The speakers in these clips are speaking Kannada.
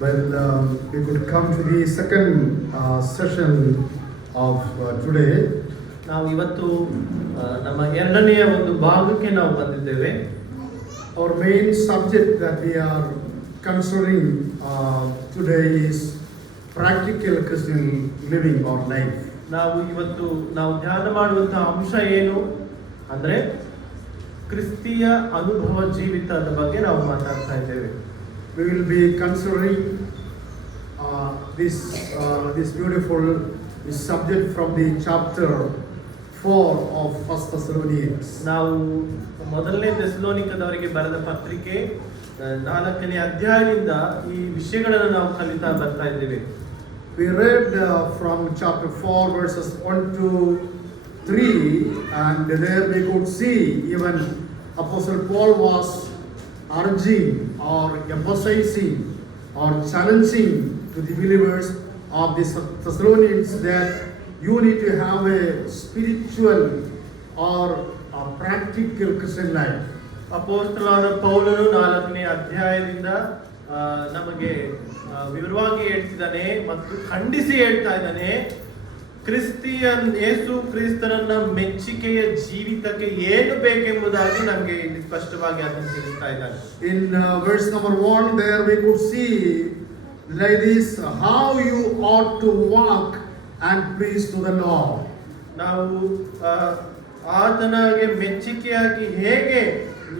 Well, we could come to the second session of today. ನಾವು ಇವತ್ತು ನಮ್ಮ ಎರಡನೆಯ ಒಂದು ಭಾಗಕ್ಕೆ ನಾವು ಬಂದಿದ್ದೇವೆ. Our main subject that we are considering today is practical Christian living or life. ನಾವು ಇವತ್ತು ಧ್ಯಾನ ಮಾಡುವಂತಹ ಅಂಶ ಏನು ಅಂದ್ರೆ ಕ್ರಿಸ್ತಿಯ ಅನುಭವ ಜೀವಿತದ ಬಗ್ಗೆ ನಾವು ಮಾತಾಡ್ತಾ ಇದ್ದೇವೆ. We will be considering this beautiful subject from the chapter 4 of First Thessalonians. ನಾವು ಮೊದಲನೇ ಥೆಸಲೋನಿಕದವರಿಗೆ ಬರೆದ ಪತ್ರಿಕೆ 4ನೇ ಅಧ್ಯಾಯದಿಂದ ಈ ವಿಷಯಗಳನ್ನು ನಾವು ಕಲಿತಾ ಬರ್ತಾ ಇದ್ದೇವೆ. We read from chapter 4 verses 1 to 3, and there we could see even Apostle Paul was urging or emphasizing or challenging to the believers of the Thessalonians that you need to have a spiritual or a practical Christian life. ಅಪೊಸ್ತಲನಾದ ಪೌಲನು 4ನೇ ಅಧ್ಯಾಯದಿಂದ ನಮಗೆ ವಿವರವಾಗಿ ಹೇಳ್ತಿದ್ದಾನೆ ಮತ್ತು ಖಂಡಿಸಿ ಹೇಳ್ತಾ ಇದ್ದಾನೆ. ಯೇಸು ಕ್ರಿಸ್ತನನ್ನ ಮೆಚ್ಚುಗೆಯ ಜೀವಿತಕ್ಕೆ ಏನು ಬೇಕೆಂಬುದಾಗಿ ನಮಗೆ ಇಲ್ಲಿ ಸ್ಪಷ್ಟವಾಗಿ ಅದನ್ನು ತಿಳಿಸ್ತಾ ಇದ್ದಾನೆ. In verse number 1 there we could see like this, how you ought to walk and preach to the Lord. ನಾವು ಆತನಿಗೆ ಮೆಚ್ಚುಗೆಯಾಗಿ ಹೇಗೆ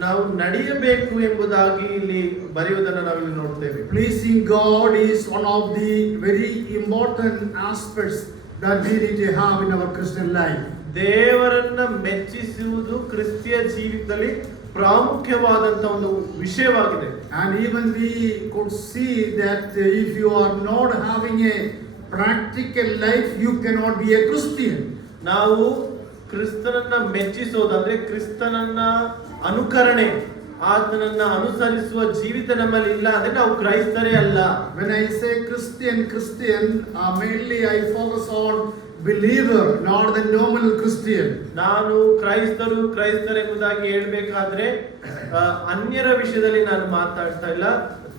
ನಾವು ನಡೆಯಬೇಕು ಎಂಬುದಾಗಿ ಇಲ್ಲಿ ಬರೆಯುವುದನ್ನು ನಾವು ಇಲ್ಲಿ ನೋಡ್ತೇವೆ. Pleasing God is one of the very important aspects that we need to have in our Christian life. ದೇವರನ್ನ ಮೆಚ್ಚಿಸುವುದು ಕ್ರಿಸ್ತಿಯ ಜೀವಿತದಲ್ಲಿ ಪ್ರಾಮುಖ್ಯವಾದಂತಹ ಒಂದು ವಿಷಯವಾಗಿದೆ. And even we could see that if you are not having a practical life, you cannot be a Christian. ನಾವು ಕ್ರಿಸ್ತನನ್ನ ಮೆಚ್ಚಿಸೋದಂದ್ರೆ ಕ್ರಿಸ್ತನನ್ನ ಅನುಕರಣೆ, ಆತನನ್ನ ಅನುಸರಿಸುವ ಜೀವಿತ ನಮ್ಮಲ್ಲಿ ಇಲ್ಲ ಅಂದ್ರೆ ನಾವು ಕ್ರೈಸ್ತರೇ ಅಲ್ಲ. When I say Christian, mainly I focus on believer, not the normal Christian. ನಾನು ಕ್ರೈಸ್ತರೆಂಬುದಾಗಿ ಹೇಳ್ಬೇಕಾದ್ರೆ ಅನ್ಯರ ವಿಷಯದಲ್ಲಿ ನಾನು ಮಾತಾಡ್ತಾ ಇಲ್ಲ,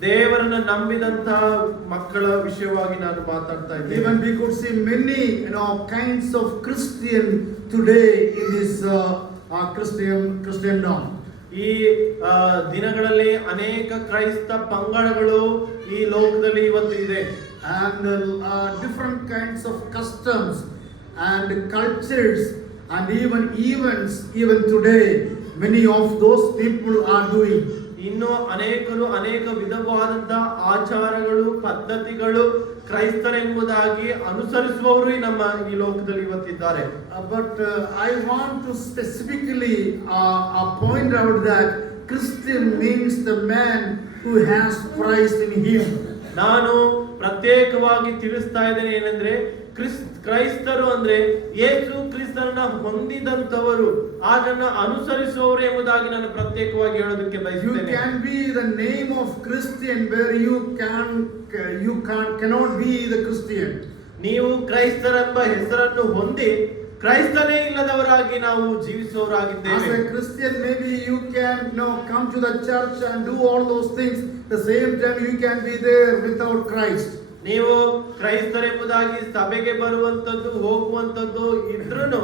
ದೇವರನ್ನ ನಂಬಿದಂತಹ ಮಕ್ಕಳ ವಿಷಯವಾಗಿ ನಾನು ಮಾತಾಡ್ತಾ ಇದ್ದೇನೆ. Even we could see many kinds of Christian today in this Christendom. ಈ ದಿನಗಳಲ್ಲಿ ಅನೇಕ ಕ್ರೈಸ್ತ ಪಂಗಡಗಳು ಈ ಲೋಕದಲ್ಲಿ ಇವತ್ತು ಇದೆ. And different kinds of customs and cultures and even events even today many of those people are doing. ಇನ್ನು ಅನೇಕರು ಅನೇಕ ವಿಧವಾದಂತಹ ಆಚಾರಗಳು ಪದ್ಧತಿಗಳು ಕ್ರೈಸ್ತರೆಂಬುದಾಗಿ ಅನುಸರಿಸುವವರು ನಮ್ಮ ಈ ಲೋಕದಲ್ಲಿ ಇವತ್ತಿದ್ದಾರೆ. But I want to specifically point out that Christian means the man who has Christ in him. ನಾನು ಪ್ರತ್ಯೇಕವಾಗಿ ತಿಳಿಸ್ತಾ ಇದ್ದೇನೆ ಏನಂದ್ರೆ ಕ್ರೈಸ್ತರು ಅಂದ್ರೆ ಯೇಸು ಕ್ರಿಸ್ತನನ್ನ ಹೊಂದಿದಂತವರು, ಅದನ್ನ ಅನುಸರಿಸುವವರು ಎಂಬುದಾಗಿ ನಾನು ಪ್ರತ್ಯೇಕವಾಗಿ ಹೇಳೋದಕ್ಕೆ ಬಯಸುತ್ತೇನೆ. You can be the name of Christian where you cannot be the Christian. ನೀವು ಕ್ರೈಸ್ತರೆಂಬ ಹೆಸರನ್ನು ಹೊಂದಿ ಕ್ರೈಸ್ತನೇ ಇಲ್ಲದವರಾಗಿ ನಾವು ಜೀವಿಸುವವರಾಗಿದ್ದೇವೆ. As a Christian, maybe you can come to the church and do all those things. The same time you can be there without Christ. ನೀವು ಕ್ರೈಸ್ತರೆಂಬುದಾಗಿ ಸಭೆಗೆ ಬರುವಂತದ್ದು ಹೋಗುವಂತದ್ದು ಇದ್ರೂ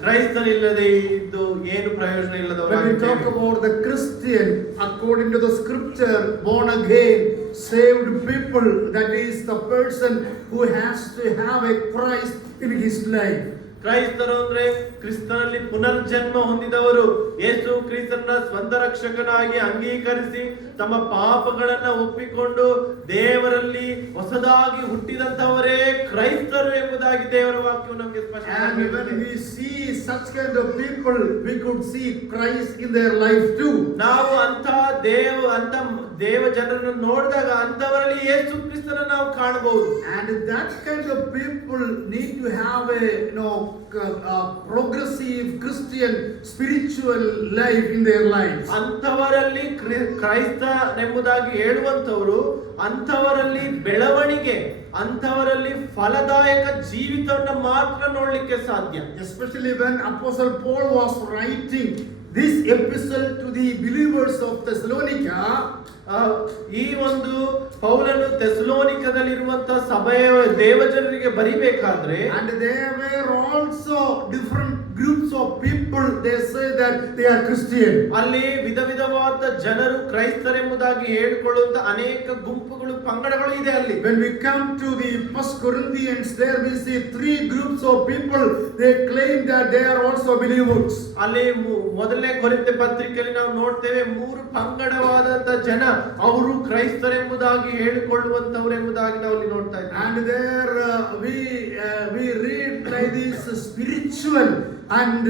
ಕ್ರೈಸ್ತನಿಲ್ಲದೆ ಇದ್ದು ಏನು ಪ್ರಯೋಜನ ಇಲ್ಲದವರಾಗಿ. When we talk about the Christian according to the scripture, born again, saved people, that is the person who has to have a Christ in his life. ಕ್ರೈಸ್ತರು ಅಂದ್ರೆ ಕ್ರಿಸ್ತನಲ್ಲಿ ಪುನರ್ಜನ್ಮ ಹೊಂದಿದವರು, ಯೇಸು ಕ್ರಿಸ್ತನ ಸ್ವಂತ ರಕ್ಷಕನಾಗಿ ಅಂಗೀಕರಿಸಿ ತಮ್ಮ ಪಾಪಗಳನ್ನ ಒಪ್ಪಿಕೊಂಡು ದೇವರಲ್ಲಿ ಹೊಸದಾಗಿ ಹುಟ್ಟಿದಂತವರೇ ಕ್ರೈಸ್ತರು ಎಂಬುದಾಗಿ ದೇವರ ವಾಕ್ಯವು ನಮಗೆ ಸ್ಪಷ್ಟವಾಗಿ. And when we see such kind of people, we could see Christ in their life too. ನಾವು ಅಂತ ದೇವ ಜನರನ್ನು ನೋಡಿದಾಗ ಅಂತವರಲ್ಲಿ ಯೇಸು ಕ್ರಿಸ್ತನ ನಾವು ಕಾಣಬಹುದು. And that kind of people need to have a progressive Christian spiritual life in their lives. ಅಂತವರಲ್ಲಿ ಕ್ರೈಸ್ತನೆಂಬುದಾಗಿ ಹೇಳುವಂತವರು ಅಂತವರಲ್ಲಿ ಬೆಳವಣಿಗೆ, ಅಂತವರಲ್ಲಿ ಫಲದಾಯಕ ಜೀವಿತವನ್ನು ಮಾತ್ರ ನೋಡಲಿಕ್ಕೆ ಸಾಧ್ಯ. Especially when Apostle Paul was writing this epistle to the believers of Thessalonica, ಈ ಒಂದು ಪೌಲನು ಥೆಸಲೋನಿಕದಲ್ಲಿರುವಂತಹ ಸಭೆಯ ದೇವಜನರಿಗೆ ಬರಿಬೇಕಾದ್ರೆ, and there were also different groups of people, they say that they are Christian. ಅಲ್ಲಿ ವಿಧ ವಿಧವಾದ ಜನರು ಕ್ರೈಸ್ತರೆಂಬುದಾಗಿ ಹೇಳಿಕೊಳ್ಳುವಂತ ಅನೇಕ ಗುಂಪುಗಳು ಪಂಗಡಗಳು ಇದೆ ಅಲ್ಲಿ. When we come to the First Corinthians, there we see three groups of people, they claim that they are also believers. ಅಲ್ಲಿ ಮೊದಲನೇ ಕೊರಿಂಥ ಪತ್ರಿಕೆಯಲ್ಲಿ ನಾವು ನೋಡ್ತೇವೆ ಮೂರು ಪಂಗಡವಾದಂತ ಜನ ಅವರು ಕ್ರೈಸ್ತರೆಂಬುದಾಗಿ ಹೇಳಿಕೊಳ್ಳುವಂತವರೆಂಬುದಾಗಿ ನಾವು ಅಲ್ಲಿ ನೋಡ್ತಾ ಇದ್ದೇವೆ. And there we read like this spiritual and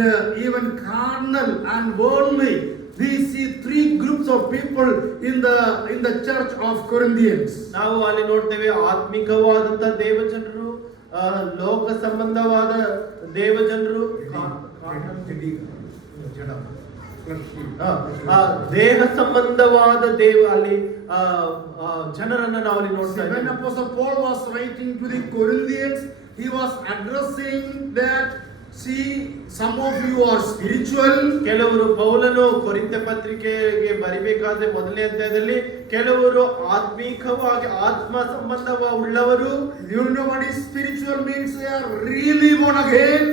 even carnal and worldly. We see three groups of people in the church of Corinthians. ನಾವು ಅಲ್ಲಿ ನೋಡ್ತೇವೆ ಆತ್ಮಿಕವಾದಂತ ದೇವಜನರು, ಲೋಕ ಸಂಬಂಧವಾದ ದೇವಜನರು, ದೇಹ ಸಂಬಂಧವಾದ ಅಲ್ಲಿ ಜನರನ್ನ ನಾವು ಅಲ್ಲಿ ನೋಡ್ತಾ ಇದ್ದೇವೆ. When Apostle Paul was writing to the Corinthians, he was addressing that, see, some of you are spiritual. ಕೆಲವರು ಪೌಲನು ಕೊರಿಂಥ ಪತ್ರಿಕೆಗೆ ಬರಿಬೇಕಾದ್ರೆ ಮೊದಲನೇ ಅಧ್ಯಾಯದಲ್ಲಿ ಕೆಲವರು ಆತ್ಮಿಕವಾಗಿ ಆತ್ಮ ಸಂಬಂಧವುಳ್ಳವರು. You know what is spiritual means? They are really born again.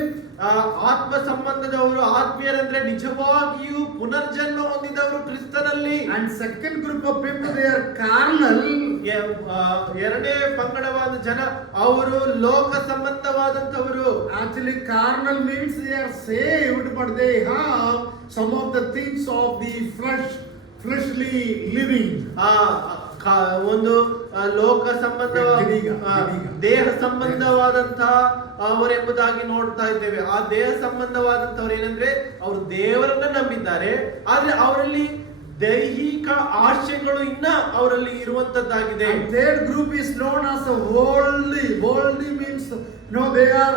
ಆತ್ಮ ಸಂಬಂಧದವರು ಆತ್ಮೀಯರಂದ್ರೆ ನಿಜವಾಗಿಯೂ ಪುನರ್ಜನ್ಮ ಹೊಂದಿದವರು ಕ್ರಿಸ್ತನಲ್ಲಿ. And second group of people, they are carnal. ಎರಡನೇ ಪಂಗಡವಾದ ಜನ ಅವರು ಲೋಕ ಸಂಬಂಧವಾದಂತವರು. Actually carnal means they are saved, but they have some of the things of the fleshly living. ಒಂದು ಲೋಕ ಸಂಬಂಧ ದೇಹ ಸಂಬಂಧವಾದಂತಹ ಅವರೆಂಬುದಾಗಿ ನೋಡ್ತಾ ಇದ್ದೇವೆ. ಆ ದೇಹ ಸಂಬಂಧವಾದಂತವ್ರು ಏನಂದ್ರೆ ಅವರು ದೇವರನ್ನ ನಂಬಿದ್ದಾರೆ, ಆದ್ರೆ ಅವರಲ್ಲಿ ದೈಹಿಕ ಆಶಯಗಳು ಇನ್ನ ಅವರಲ್ಲಿ ಇರುವಂತದ್ದಾಗಿದೆ. Third group is known as a worldly. Worldly means no, they are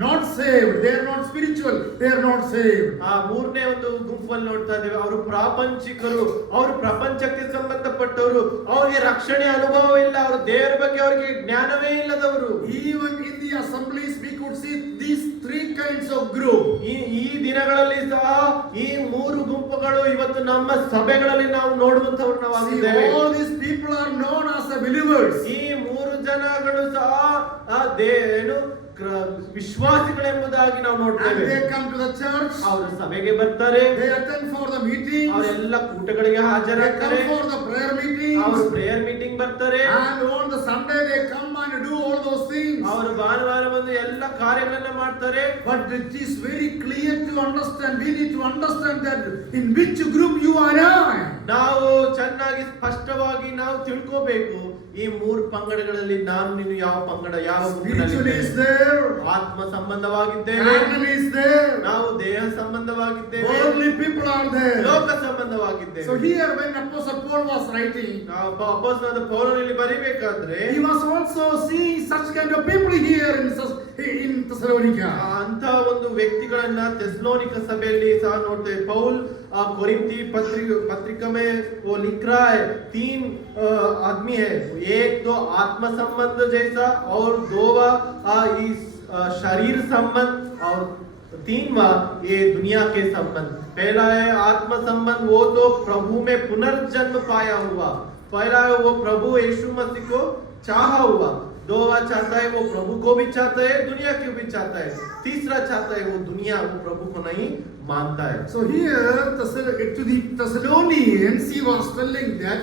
not saved, they are not spiritual, they are not saved. ಮೂರನೇ ಒಂದು ಗುಂಪಲ್ಲಿ ನೋಡ್ತಾ ಇದ್ದೇವೆ, ಅವರು ಪ್ರಾಪಂಚಿಕರು, ಅವರು ಪ್ರಪಂಚಕ್ಕೆ ಸಂಬಂಧಪಟ್ಟವರು, ಅವರಿಗೆ ರಕ್ಷಣೆ ಅನುಭವ ಇಲ್ಲ, ಅವರು ದೇವರ ಬಗ್ಗೆ ಅವರಿಗೆ ಜ್ಞಾನವೇ ಇಲ್ಲದವರು. Even in the assemblies we could see these three kinds of group. ಈ ದಿನಗಳಲ್ಲಿ ಸಹ ಈ ಮೂರು ಗುಂಪುಗಳು ಇವತ್ತು ನಮ್ಮ ಸಭೆಗಳಲ್ಲಿ ನಾವು ನೋಡುವಂತವರು ನಾವು ಆಗಿದ್ದೇವೆ. All these people are known as believers. ಈ ಮೂರು ಜನಗಳು ಸಹ ಏನು ವಿಶ್ವಾಸಿಗಳೆಂಬುದಾಗಿ ನಾವು ನೋಡ್ತೇವೆ. They come to the church, ಅವರು ಸಭೆಗೆ ಬರ್ತಾರೆ, they attend for the meeting, ಅವರೆಲ್ಲ ಕೂಟಗಳಿಗೆ ಹಾಜರಾಗ್ತಾರೆ, for the prayer meeting, ಅವರು ಪ್ರೇಯರ್ ಮೀಟಿಂಗ್ ಬರ್ತಾರೆ, and on the Sunday they come and do all those things. ಅವರು ಭಾನುವಾರ ಬಂದು ಎಲ್ಲ ಕಾರ್ಯಗಳನ್ನ ಮಾಡ್ತಾರೆ. But it is very clear to understand, we need to understand that in which group you are. ನಾವು ಚೆನ್ನಾಗಿ ಸ್ಪಷ್ಟವಾಗಿ ನಾವು ತಿಳ್ಕೋಬೇಕು, ಈ ಮೂರು ಪಂಗಡಗಳಲ್ಲಿ ನಾನು ನೀನು ಯಾವ ಪಂಗಡ, ಯಾವ ಆತ್ಮ ಸಂಬಂಧವಾಗಿದ್ದೇವೆ, ನಾವು ದೇಹ ಸಂಬಂಧವಾಗಿದ್ದೇವೆ, ಲೋಕ ಸಂಬಂಧವಾಗಿದ್ದೇವೆ. So here when Apostle Paul was writing, ಅಪೊಸ್ತಲನಾದ ಪೌಲನಲ್ಲಿ ಬರಿಬೇಕಾದ್ರೆ he was also seeing such kind of people here in Thessalonica. ಅಂತ ಒಂದು ವ್ಯಕ್ತಿಗಳನ್ನ ಥೆಸಲೋನಿಕ ಸಭೆಯಲ್ಲಿ ಸಹ ನೋಡ್ತೇವೆ. ಪೌಲ್ कोरिन्थी पत्रिका में वो लिख रहा है, 3 आदमी है, एक तो आत्म संबंध जैसा और दोवा इस शरीर संबंध और तीनवा ये दुनिया के संबंध. पहला है आत्म संबंध, वो तो प्रभु में पुनर्जन्म पाया हुआ. पहला है वो प्रभु यीशु मसीह को चाहा हुआ. दोवा चाहता है वो प्रभु को भी चाहता है, दुनिया को भी चाहता है. तीसरा चाहता है वो दुनिया वो प्रभु को नहीं मानता है. So here to the Thessalonians he was telling that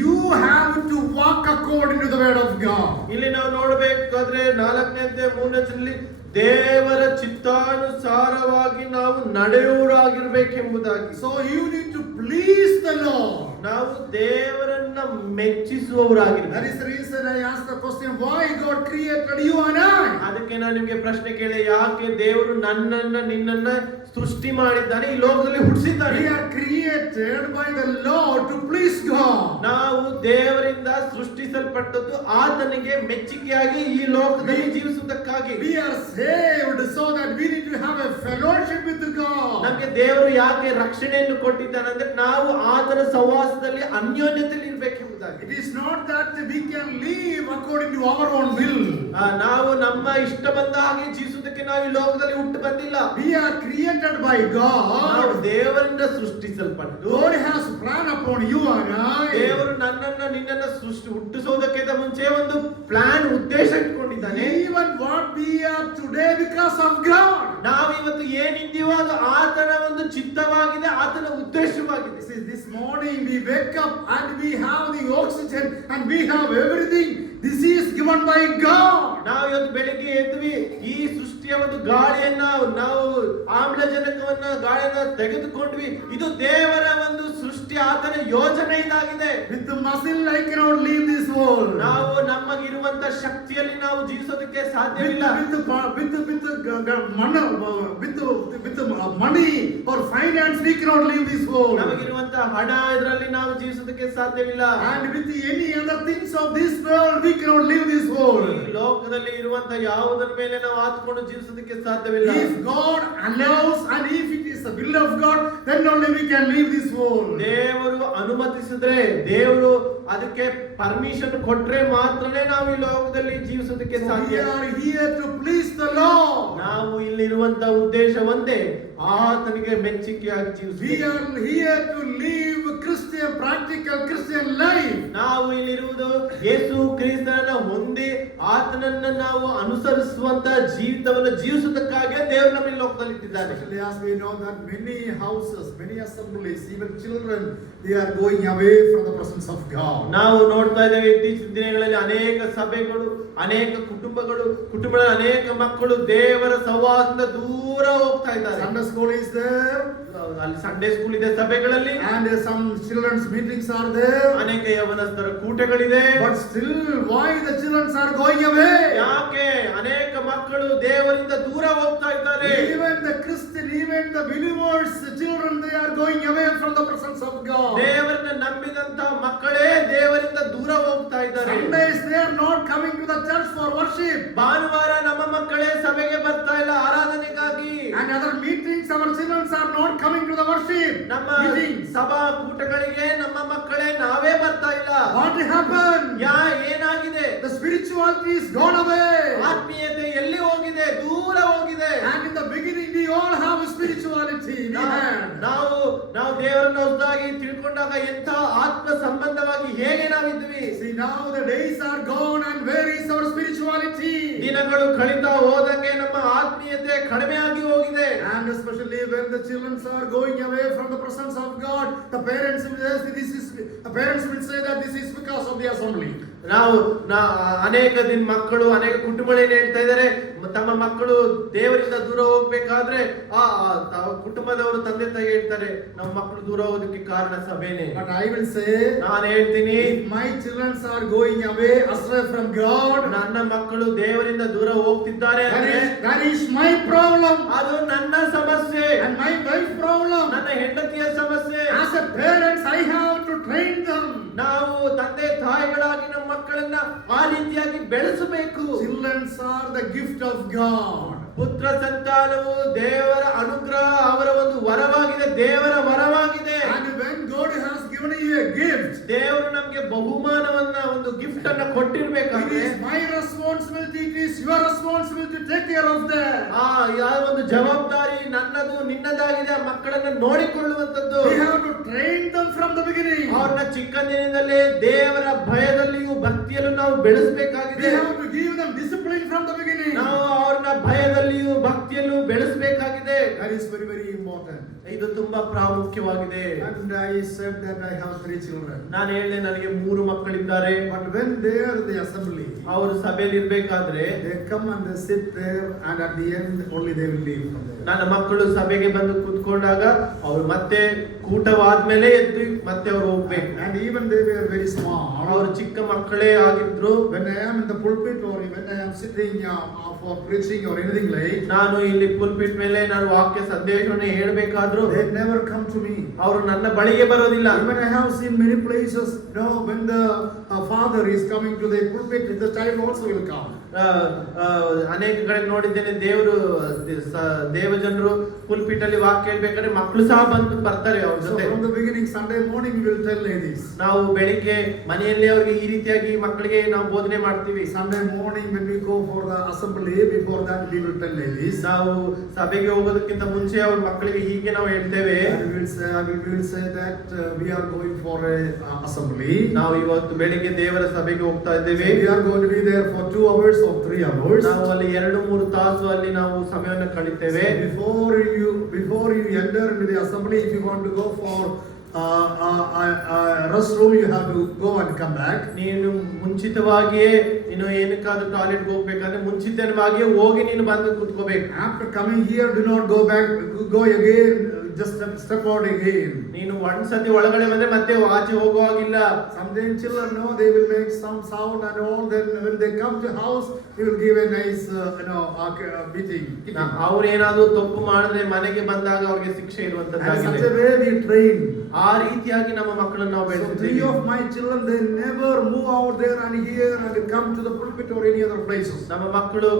you have to walk according to the word of God. ಇಲ್ಲಿ ನಾವು ನೋಡಬೇಕಾದ್ರೆ 4ನೇ ಅಧ್ಯಾಯ 3ನೇ ವಚನದಲ್ಲಿ ದೇವರ ಚಿತ್ತಾನುಸಾರವಾಗಿ ನಾವು ನಡೆಯುವವರಾಗಿರಬೇಕೆಂಬುದಾಗಿ. So you need to please the Lord. ನಾವು ದೇವರನ್ನ ಮೆಚ್ಚಿಸುವವರಾಗಿರಬೇಕು. That is the reason I asked the question, why God created you and I? ಅದಕ್ಕೆ ನಾನು ನಿಮಗೆ ಪ್ರಶ್ನೆ ಕೇಳಿದೆ, ಯಾಕೆ ದೇವರು ನನ್ನನ್ನ ನಿನ್ನನ್ನ ಸೃಷ್ಟಿ ಮಾಡಿದ್ದಾನೆ, ಈ ಲೋಕದಲ್ಲಿ ಹುಟ್ಟಿಸಿದ್ದಾನೆ. We are created by the Lord to please God. ನಾವು ದೇವರಿಂದ ಸೃಷ್ಟಿಸಲ್ಪಟ್ಟದ್ದು ಆತನಿಗೆ ಮೆಚ್ಚುಗೆಯಾಗಿ ಈ ಲೋಕದಲ್ಲಿ ಜೀವಿಸುವುದಕ್ಕಾಗಿ. We are saved so that we need to have a fellowship with God. ನಮಗೆ ದೇವರು ಯಾಕೆ ರಕ್ಷಣೆಯನ್ನು ಕೊಟ್ಟಿದ್ದಾನೆ ಅಂದ್ರೆ ನಾವು ಆತನ ಸಹವಾಸದಲ್ಲಿ ಅನ್ಯೋನ್ಯತೆಯಲ್ಲಿ ಇರಬೇಕೆಂಬುದಾಗಿ. It is not that we can live according to our own will. ನಾವು ನಮ್ಮ ಇಷ್ಟ ಬಂದ ಹಾಗೆ ಜೀವಿಸುವುದಕ್ಕೆ ನಾವು ಈ ಲೋಕದಲ್ಲಿ ಹುಟ್ಟು ಬಂದಿಲ್ಲ. We are created by ನಾವು God. ದೇವರಿಂದ ಸೃಷ್ಟಿಸಲ್ಪಟ್ಟು God has plan upon you and I. ದೇವರು ನಿನ್ನನ್ನ ಹುಟ್ಟಿಸೋದಕ್ಕಿಂತ ಮುಂಚೆ ಒಂದು ಪ್ಲಾನ್ ಉದ್ದೇಶ ಇಟ್ಕೊಂಡಿದ್ದಾನೆ. Even what we are today because of God. ನಾವು ಇವತ್ತು ಏನಿದ್ದೀವೋ ಅದು ಆತನ ಒಂದು ಚಿತ್ತವಾಗಿದೆ, ಆತನ ಉದ್ದೇಶವಾಗಿದೆ. See, this morning we wake up and we have the oxygen and we have everything. This is given by God. ನಾವು ಇವತ್ತು ಬೆಳಿಗ್ಗೆ ಎದ್ವಿ, ಈ ಸೃಷ್ಟಿಯ ಒಂದು ಗಾಳಿಯನ್ನ ನಾವು ಆಮ್ಲಜನಕವನ್ನ ಗಾಳಿಯನ್ನ ತೆಗೆದುಕೊಂಡ್ವಿ. ಇದು ದೇವರ ಒಂದು ಸೃಷ್ಟಿ, ಆತನ ಯೋಜನೆ ಇದಾಗಿದೆ. With the muscle I cannot leave this world. ನಾವು ನಮಗಿರುವಂತ ಶಕ್ತಿಯಲ್ಲಿ ನಾವು ಜೀವಿಸೋದಕ್ಕೆ ಸಾಧ್ಯವಿಲ್ಲ. With money or finance we cannot leave this world. ನಮಗಿರುವಂತ ಹಣ ಇದರಲ್ಲಿ ನಾವು ಜೀವಿಸೋದಕ್ಕೆ ಸಾಧ್ಯವಿಲ್ಲ. And with any other things of this world we cannot leave this world. ಈ ಲೋಕದಲ್ಲಿ ಇರುವಂತ ಯಾವುದರ ಮೇಲೆ ನಾವು ಆತ್ಕೊಂಡು ಜೀವಿಸೋದಕ್ಕೆ ಸಾಧ್ಯವಿಲ್ಲ. If God allows and if it is the will of God, then only we can leave this world. ದೇವರು ಅನುಮತಿಸಿದ್ರೆ, ದೇವರು ಅದಕ್ಕೆ ಪರ್ಮಿಷನ್ ಕೊಟ್ರೆ ಮಾತ್ರನೇ ನಾವು ಈ ಲೋಕದಲ್ಲಿ ಜೀವಿಸೋದಕ್ಕೆ We ಸಾಧ್ಯ. are here to please the Lord. ನಾವು ಇಲ್ಲಿರುವಂತ ಉದ್ದೇಶ ಒಂದೇ, ಆತನಿಗೆ ಮೆಚ್ಚುಗೆಯಾಗಿ We ಜೀವಿಸಬೇಕು. are here to live Christian, practical Christian life. ನಾವು ಇಲ್ಲಿರುವುದು ಯೇಸು ಕ್ರಿಸ್ತನನ್ನ ಹೊಂದಿ ಆತನನ್ನ ನಾವು ಅನುಸರಿಸುವಂತ ಜೀವಿತವನ್ನು ಜೀವಿಸುವುದಕ್ಕಾಗಿ ದೇವರು ನಮ್ಮ ಈ ಲೋಕದಲ್ಲಿ ಇಟ್ಟಿದ್ದಾನೆ. Especially as we know that many houses, many assemblies, even children, they are going away from the presence of God. ನಾವು ನೋಡ್ತಾ ಇದ್ದೇವೆ ಇತ್ತೀಚಿನ ದಿನಗಳಲ್ಲಿ ಅನೇಕ ಸಭೆಗಳು, ಅನೇಕ ಕುಟುಂಬಗಳ ಅನೇಕ ಮಕ್ಕಳು ದೇವರ ಸಹವಾಸದಿಂದ ದೂರ ಹೋಗ್ತಾ ಇದ್ದಾರೆ. Sunday school is there, ಅಲ್ಲಿ ಸಂಡೇ ಸ್ಕೂಲ್ ಇದೆ ಸಭೆಗಳಲ್ಲಿ, and some children's meetings are there. ಅನೇಕ ಯವನಸ್ಥರ ಕೂಟಗಳಿದೆ. But still, why the children are going away? ಯಾಕೆ ಅನೇಕ ಮಕ್ಕಳು ದೇವರಿಂದ ದೂರ ಹೋಗ್ತಾ ಇದ್ದಾರೆ? Even the Christian, even the believers, the children, they are going away from the presence of God. ದೇವರನ್ನ ನಂಬಿದಂತ ಮಕ್ಕಳೇ ದೇವರಿಂದ ದೂರ ಹೋಗ್ತಾ ಇದ್ದಾರೆ. Sundays they are not coming to the church for worship. ಭಾನುವಾರ ನಮ್ಮ ಮಕ್ಕಳೇ ಸಭೆಗೆ ಬರ್ತಾ ಇಲ್ಲ ಆರಾಧನೆಗಾಗಿ. And other meetings, our children are not coming to the worship ನಮ್ಮ meetings. ಸಭಾ ಕೂಟಗಳಿಗೆ ನಮ್ಮ ಮಕ್ಕಳೇ ನಾವೇ ಬರ್ತಾ ಇಲ್ಲ. What happened? ಏನಾಗಿದೆ? The spirituality is gone away. ಆತ್ಮೀಯತೆ ಎಲ್ಲಿ ಹೋಗಿದೆ? ದೂರ ಹೋಗಿದೆ. And in the beginning we all have spirituality. We had. ನಾವು ದೇವರನ್ನು ಹೊಸದಾಗಿ ತಿಳ್ಕೊಂಡಾಗ ಎಂಥ ಆತ್ಮ ಸಂಬಂಧವಾಗಿ ಹೇಗೆ ನಾವಿದ್ವಿ. See, now the days are gone and where is our spirituality? ದಿನಗಳು ಕಳೀತಾ ಹೋದಂಗೆ ನಮ್ಮ ಆತ್ಮೀಯತೆ ಕಡಿಮೆಯಾಗಿ ಹೋಗಿದೆ. And especially when the children are going away from the presence of God, the parents will say that this is because of the assembly. ನಾವು ಅನೇಕ ಮಕ್ಕಳು, ಅನೇಕ ಕುಟುಂಬಗಳು ಹೇಳ್ತಾ ಇದ್ದಾರೆ, ತಮ್ಮ ಮಕ್ಕಳು ದೇವರಿಂದ ದೂರ ಹೋಗ್ಬೇಕಾದ್ರೆ ಕುಟುಂಬದವರು ತಂದೆ ತಾಯಿ ಹೇಳ್ತಾರೆ ನಮ್ಮ ಮಕ್ಕಳು ದೂರ ಹೋಗೋದಕ್ಕೆ ಕಾರಣ ಸಭೆನೇ. But I will say, ನಾನು ಹೇಳ್ತೀನಿ, my children are going away astray from God. ನನ್ನ ಮಕ್ಕಳು ದೇವರಿಂದ ದೂರ ಹೋಗ್ತಿದ್ದಾರೆ ಅಂದ್ರೆ that is my problem. ಅದು ನನ್ನ ಸಮಸ್ಯೆ, And my wife problem. ನನ್ನ ಹೆಂಡತಿಯ ಸಮಸ್ಯೆ. As a parents, I have to train them. ನಾವು ತಂದೆ ತಾಯಿಗಳಾಗಿ ನಮ್ಮ ಮಕ್ಕಳನ್ನ ಆ ರೀತಿಯಾಗಿ ಬೆಳೆಸಬೇಕು. Children are the gift of God. ಪುತ್ರ ಸಂತಾನವು ದೇವರ ಅನುಗ್ರಹ, ಅವರ ಒಂದು ವರವಾಗಿದೆ, ದೇವರ ವರವಾಗಿದೆ. And when God has given you a gift, ದೇವರು ನಮಗೆ ಬಹುಮಾನವನ್ನ, ಒಂದು ಗಿಫ್ಟ್ ಅನ್ನ it ಕೊಟ್ಟಿರ್ಬೇಕಾದ್ರೆ is my responsibility, it is your responsibility to take care of them. ಯಾವ ಒಂದು ಜವಾಬ್ದಾರಿ ನನ್ನದು, ನಿನ್ನದಾಗಿದೆ, ಆ ಮಕ್ಕಳನ್ನ ನೋಡಿಕೊಳ್ಳುವಂತದ್ದು. We have to train them from the beginning. ಅವ್ರನ್ನ ಚಿಕ್ಕಂದಿನಿಂದಲೇ ದೇವರ ಭಯದಲ್ಲಿಯೂ ಭಕ್ತಿಯಲ್ಲೂ ನಾವು We ಬೆಳೆಸಬೇಕಾಗಿದೆ. have to give them discipline from the beginning. ನಾವು ಅವ್ರನ್ನ ಭಯದಲ್ಲಿಯೂ ಭಕ್ತಿಯಲ್ಲೂ ಬೆಳೆಸಬೇಕಾಗಿದೆ. That is very, very important. ಇದು ತುಂಬಾ ಪ್ರಾಮುಖ್ಯವಾಗಿದೆ. And I said that I have 3 children. ನಾನು ಹೇಳಿದೆ ನನಗೆ 3 ಮಕ್ಕಳಿದ್ದಾರೆ. But when they are in the assembly, ಅವರು ಸಭೆಯಲ್ಲಿ ಇರ್ಬೇಕಾದ್ರೆ they come and they sit there, and at the end only they will leave from there. ನನ್ನ ಮಕ್ಕಳು ಸಭೆಗೆ ಬಂದು ಕೂತ್ಕೊಂಡಾಗ ಅವರು ಮತ್ತೆ ಕೂಟವಾದ್ಮೇಲೆ ಎದ್ದು ಮತ್ತೆ ಅವರು ಹೋಗ್ಬೇಕು. And even they were very small. ಅವರು ಚಿಕ್ಕ ಮಕ್ಕಳೇ ಆಗಿದ್ರು. When I am in the pulpit or when I am sitting for preaching or anything like, ನಾನು ಇಲ್ಲಿ ಪುಲ್ಪಿಟ್ ಮೇಲೆ ನಾನು ವಾಕ್ಯ ಸಂದೇಶವನ್ನು ಹೇಳಬೇಕಾದ್ರೂ they never come to me. ಅವರು ನನ್ನ ಬಳಿಗೆ ಬರೋದಿಲ್ಲ. Even I have seen many places, when the father is coming to the pulpit, the child also will come. ಅನೇಕ ಕಡೆ ನೋಡಿದ್ದೇನೆ, ದೇವಜನರು ಪುಲ್ಪಿಟ್ ಅಲ್ಲಿ ವಾಕ್ಯ ಹೇಳ್ಬೇಕಾದ್ರೆ ಮಕ್ಕಳು ಸಹ ಬರ್ತಾರೆ ಅವ್ರ So ಜೊತೆ. from the beginning, Sunday morning, we will tell ladies. ನಾವು ಬೆಳಿಗ್ಗೆ ಮನೆಯಲ್ಲಿ ಅವರಿಗೆ ಈ ರೀತಿಯಾಗಿ ಮಕ್ಕಳಿಗೆ ನಾವು ಬೋಧನೆ ಮಾಡ್ತೀವಿ. Sunday morning when we go for the assembly, before that we will tell ladies. ನಾವು ಸಭೆಗೆ ಹೋಗೋದಕ್ಕಿಂತ ಮುಂಚೆ ಅವ್ರ ಮಕ್ಕಳಿಗೆ ಹೀಗೆ ನಾವು ಹೇಳ್ತೇವೆ. We will say that we are going for a assembly. ನಾವು ಇವತ್ತು ಬೆಳಿಗ್ಗೆ ದೇವರ ಸಭೆಗೆ ಹೋಗ್ತಾ ಇದ್ದೇವೆ. We are going to be there for 2 hours or 3 hours. ನಾವು ಅಲ್ಲಿ 2-3 ತಾಸು ಅಲ್ಲಿ ನಾವು ಸಮಯವನ್ನು ಕಳಿತೇವೆ. Before you enter into the assembly, if you want to go for restroom, you have to go and come back. ನೀನು ಮುಂಚಿತವಾಗಿಯೇ ನೀನು ಏನಕ್ಕಾದ್ರೂ ಟಾಯ್ಲೆಟ್ ಹೋಗ್ಬೇಕಂದ್ರೆ ಮುಂಚಿತವಾಗಿಯೇ ಹೋಗಿ ನೀನು ಬಂದು ಕೂತ್ಕೋಬೇಕು. After coming here, do not go back, go again, just step out again. ನೀನು ಒಂದ್ಸತಿ ಒಳಗಡೆ ಬಂದ್ರೆ ಮತ್ತೆ ಆಚೆ ಹೋಗುವಾಗಿಲ್ಲ. Sometimes children know they will make some sound and all. Then when they come to house, they will give a nice beating. ಅವ್ರು ಏನಾದ್ರು ತಪ್ಪು ಮಾಡಿದ್ರೆ ಮನೆಗೆ ಬಂದಾಗ ಅವ್ರಿಗೆ ಶಿಕ್ಷೆ And ಇರುವಂತದ್ದಾಗಿದೆ. such a way we train. ಆ ರೀತಿಯಾಗಿ ನಮ್ಮ ಮಕ್ಕಳನ್ನು ನಾವು So 3 ಬೆಳೆಸುತ್ತೇವೆ. of my children, they never move out there and here and come to the pulpit or any other places. ನಮ್ಮ ಮಕ್ಕಳು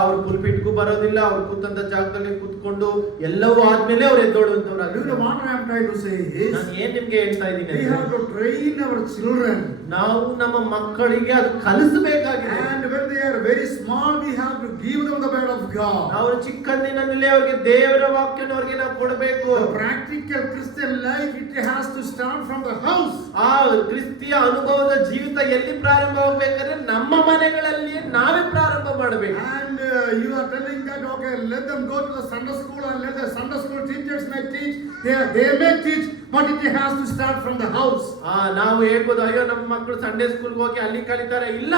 ಅವ್ರ ಪುಲ್ಪಿಟ್ಗೂ ಬರೋದಿಲ್ಲ, ಅವ್ರು ಕೂತಂತ ಜಾಗದಲ್ಲಿ ಕೂತ್ಕೊಂಡು ಎಲ್ಲವೂ ಆದ್ಮೇಲೆ ಅವ್ರು ಎದ್ದೋಡುವಂತವ್ರು. Do you know what I am trying to say is, ನಾನು ಏನ್ ನಿಮ್ಗೆ ಹೇಳ್ತಾ ಇದ್ದೀನಿ we have to train our children. ನಾವು ನಮ್ಮ ಮಕ್ಕಳಿಗೆ ಅದು ಕಲಿಸಬೇಕಾಗಿದೆ. And when they are very small, we have to give them the word of God. ಅವರು ಚಿಕ್ಕಂದಿನಲ್ಲೇ ಅವ್ರಿಗೆ ದೇವರ ವಾಕ್ಯನ ಅವ್ರಿಗೆ ನಾವು ಕೊಡಬೇಕು. The practical Christian life, it has to start from the house. ಆ ಕ್ರಿಸ್ತಿಯ ಅನುಭವದ ಜೀವಿತ ಎಲ್ಲಿ ಪ್ರಾರಂಭವಾಗಬೇಕಾದ್ರೆ ನಮ್ಮ ಮನೆಗಳಲ್ಲಿ ನಾವೇ ಪ್ರಾರಂಭ ಮಾಡಬೇಕು. And you are telling that, okay, let them go to the Sunday school and let the Sunday school teachers may teach. They may teach, but it has to start from the house. ನಾವು ಹೇಳ್ಬೋದು, ಅಯ್ಯೋ ನಮ್ಮ ಮಕ್ಕಳು ಸಂಡೇ ಸ್ಕೂಲ್ಗೆ ಹೋಗಿ ಅಲ್ಲಿ ಕಲಿತಾರೆ. ಇಲ್ಲ,